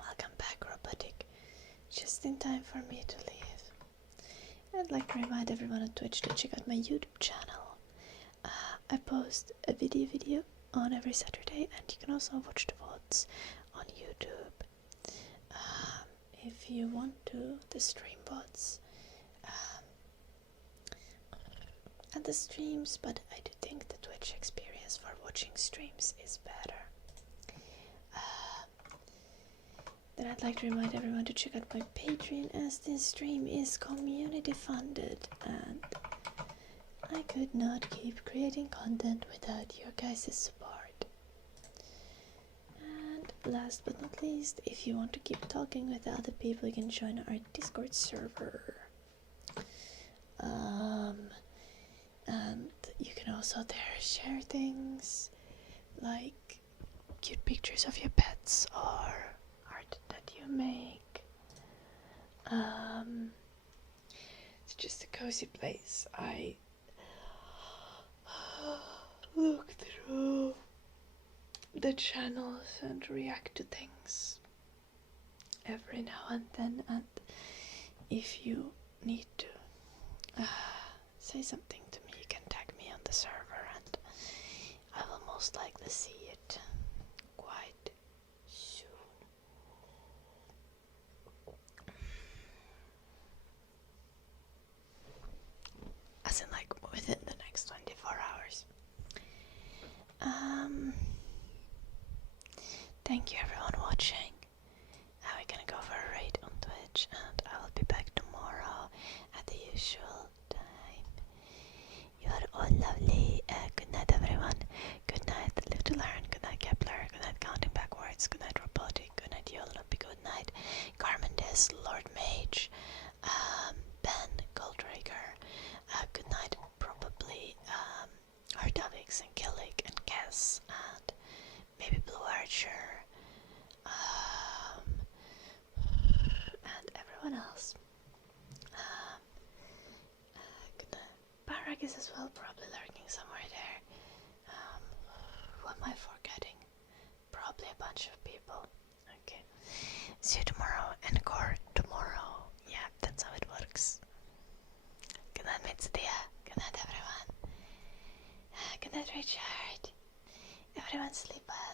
Welcome back, Robotic. Just in time for me to leave. I'd like to remind everyone on Twitch to check out my YouTube channel. I post a video on every Saturday, and you can also watch the VODs on YouTube. If you want to, the stream VODs and the streams, but I do think the Twitch experience for watching streams is better. Then I'd like to remind everyone to check out my Patreon, as this stream is community funded and I could not keep creating content without your guys' support. And last but not least, if you want to keep talking with other people, you can join our Discord server. And you can also there share things like cute pictures of your pets or art that you make. It's just a cozy place. I look through the channels and react to things every now and then, and if you need to say something to me, you can tag me on the server and I will most likely see it quite soon. As in like within the next 24 hours. Thank you everyone watching. Now we're gonna go for a raid on Twitch and I will be back tomorrow at the usual time. You are all lovely. Good night everyone. Good night Live to Learn. Good night Kepler. Good night Counting Backwards. Good night Robotic. Good night Yolanopi. Good night Carmen Des, Lord Mage, Ben, Goldraker. Good night probably Ardavix and Killick and Kess and maybe Blue Archer and everyone else. Good night. Baragis as well, probably lurking somewhere there. Who am I forgetting? Probably a bunch of people. Okay. See you tomorrow and core tomorrow. Yeah, that's how it works. Good night, Mitsudia. Good night, everyone. Good night, Richard. Everyone sleep well.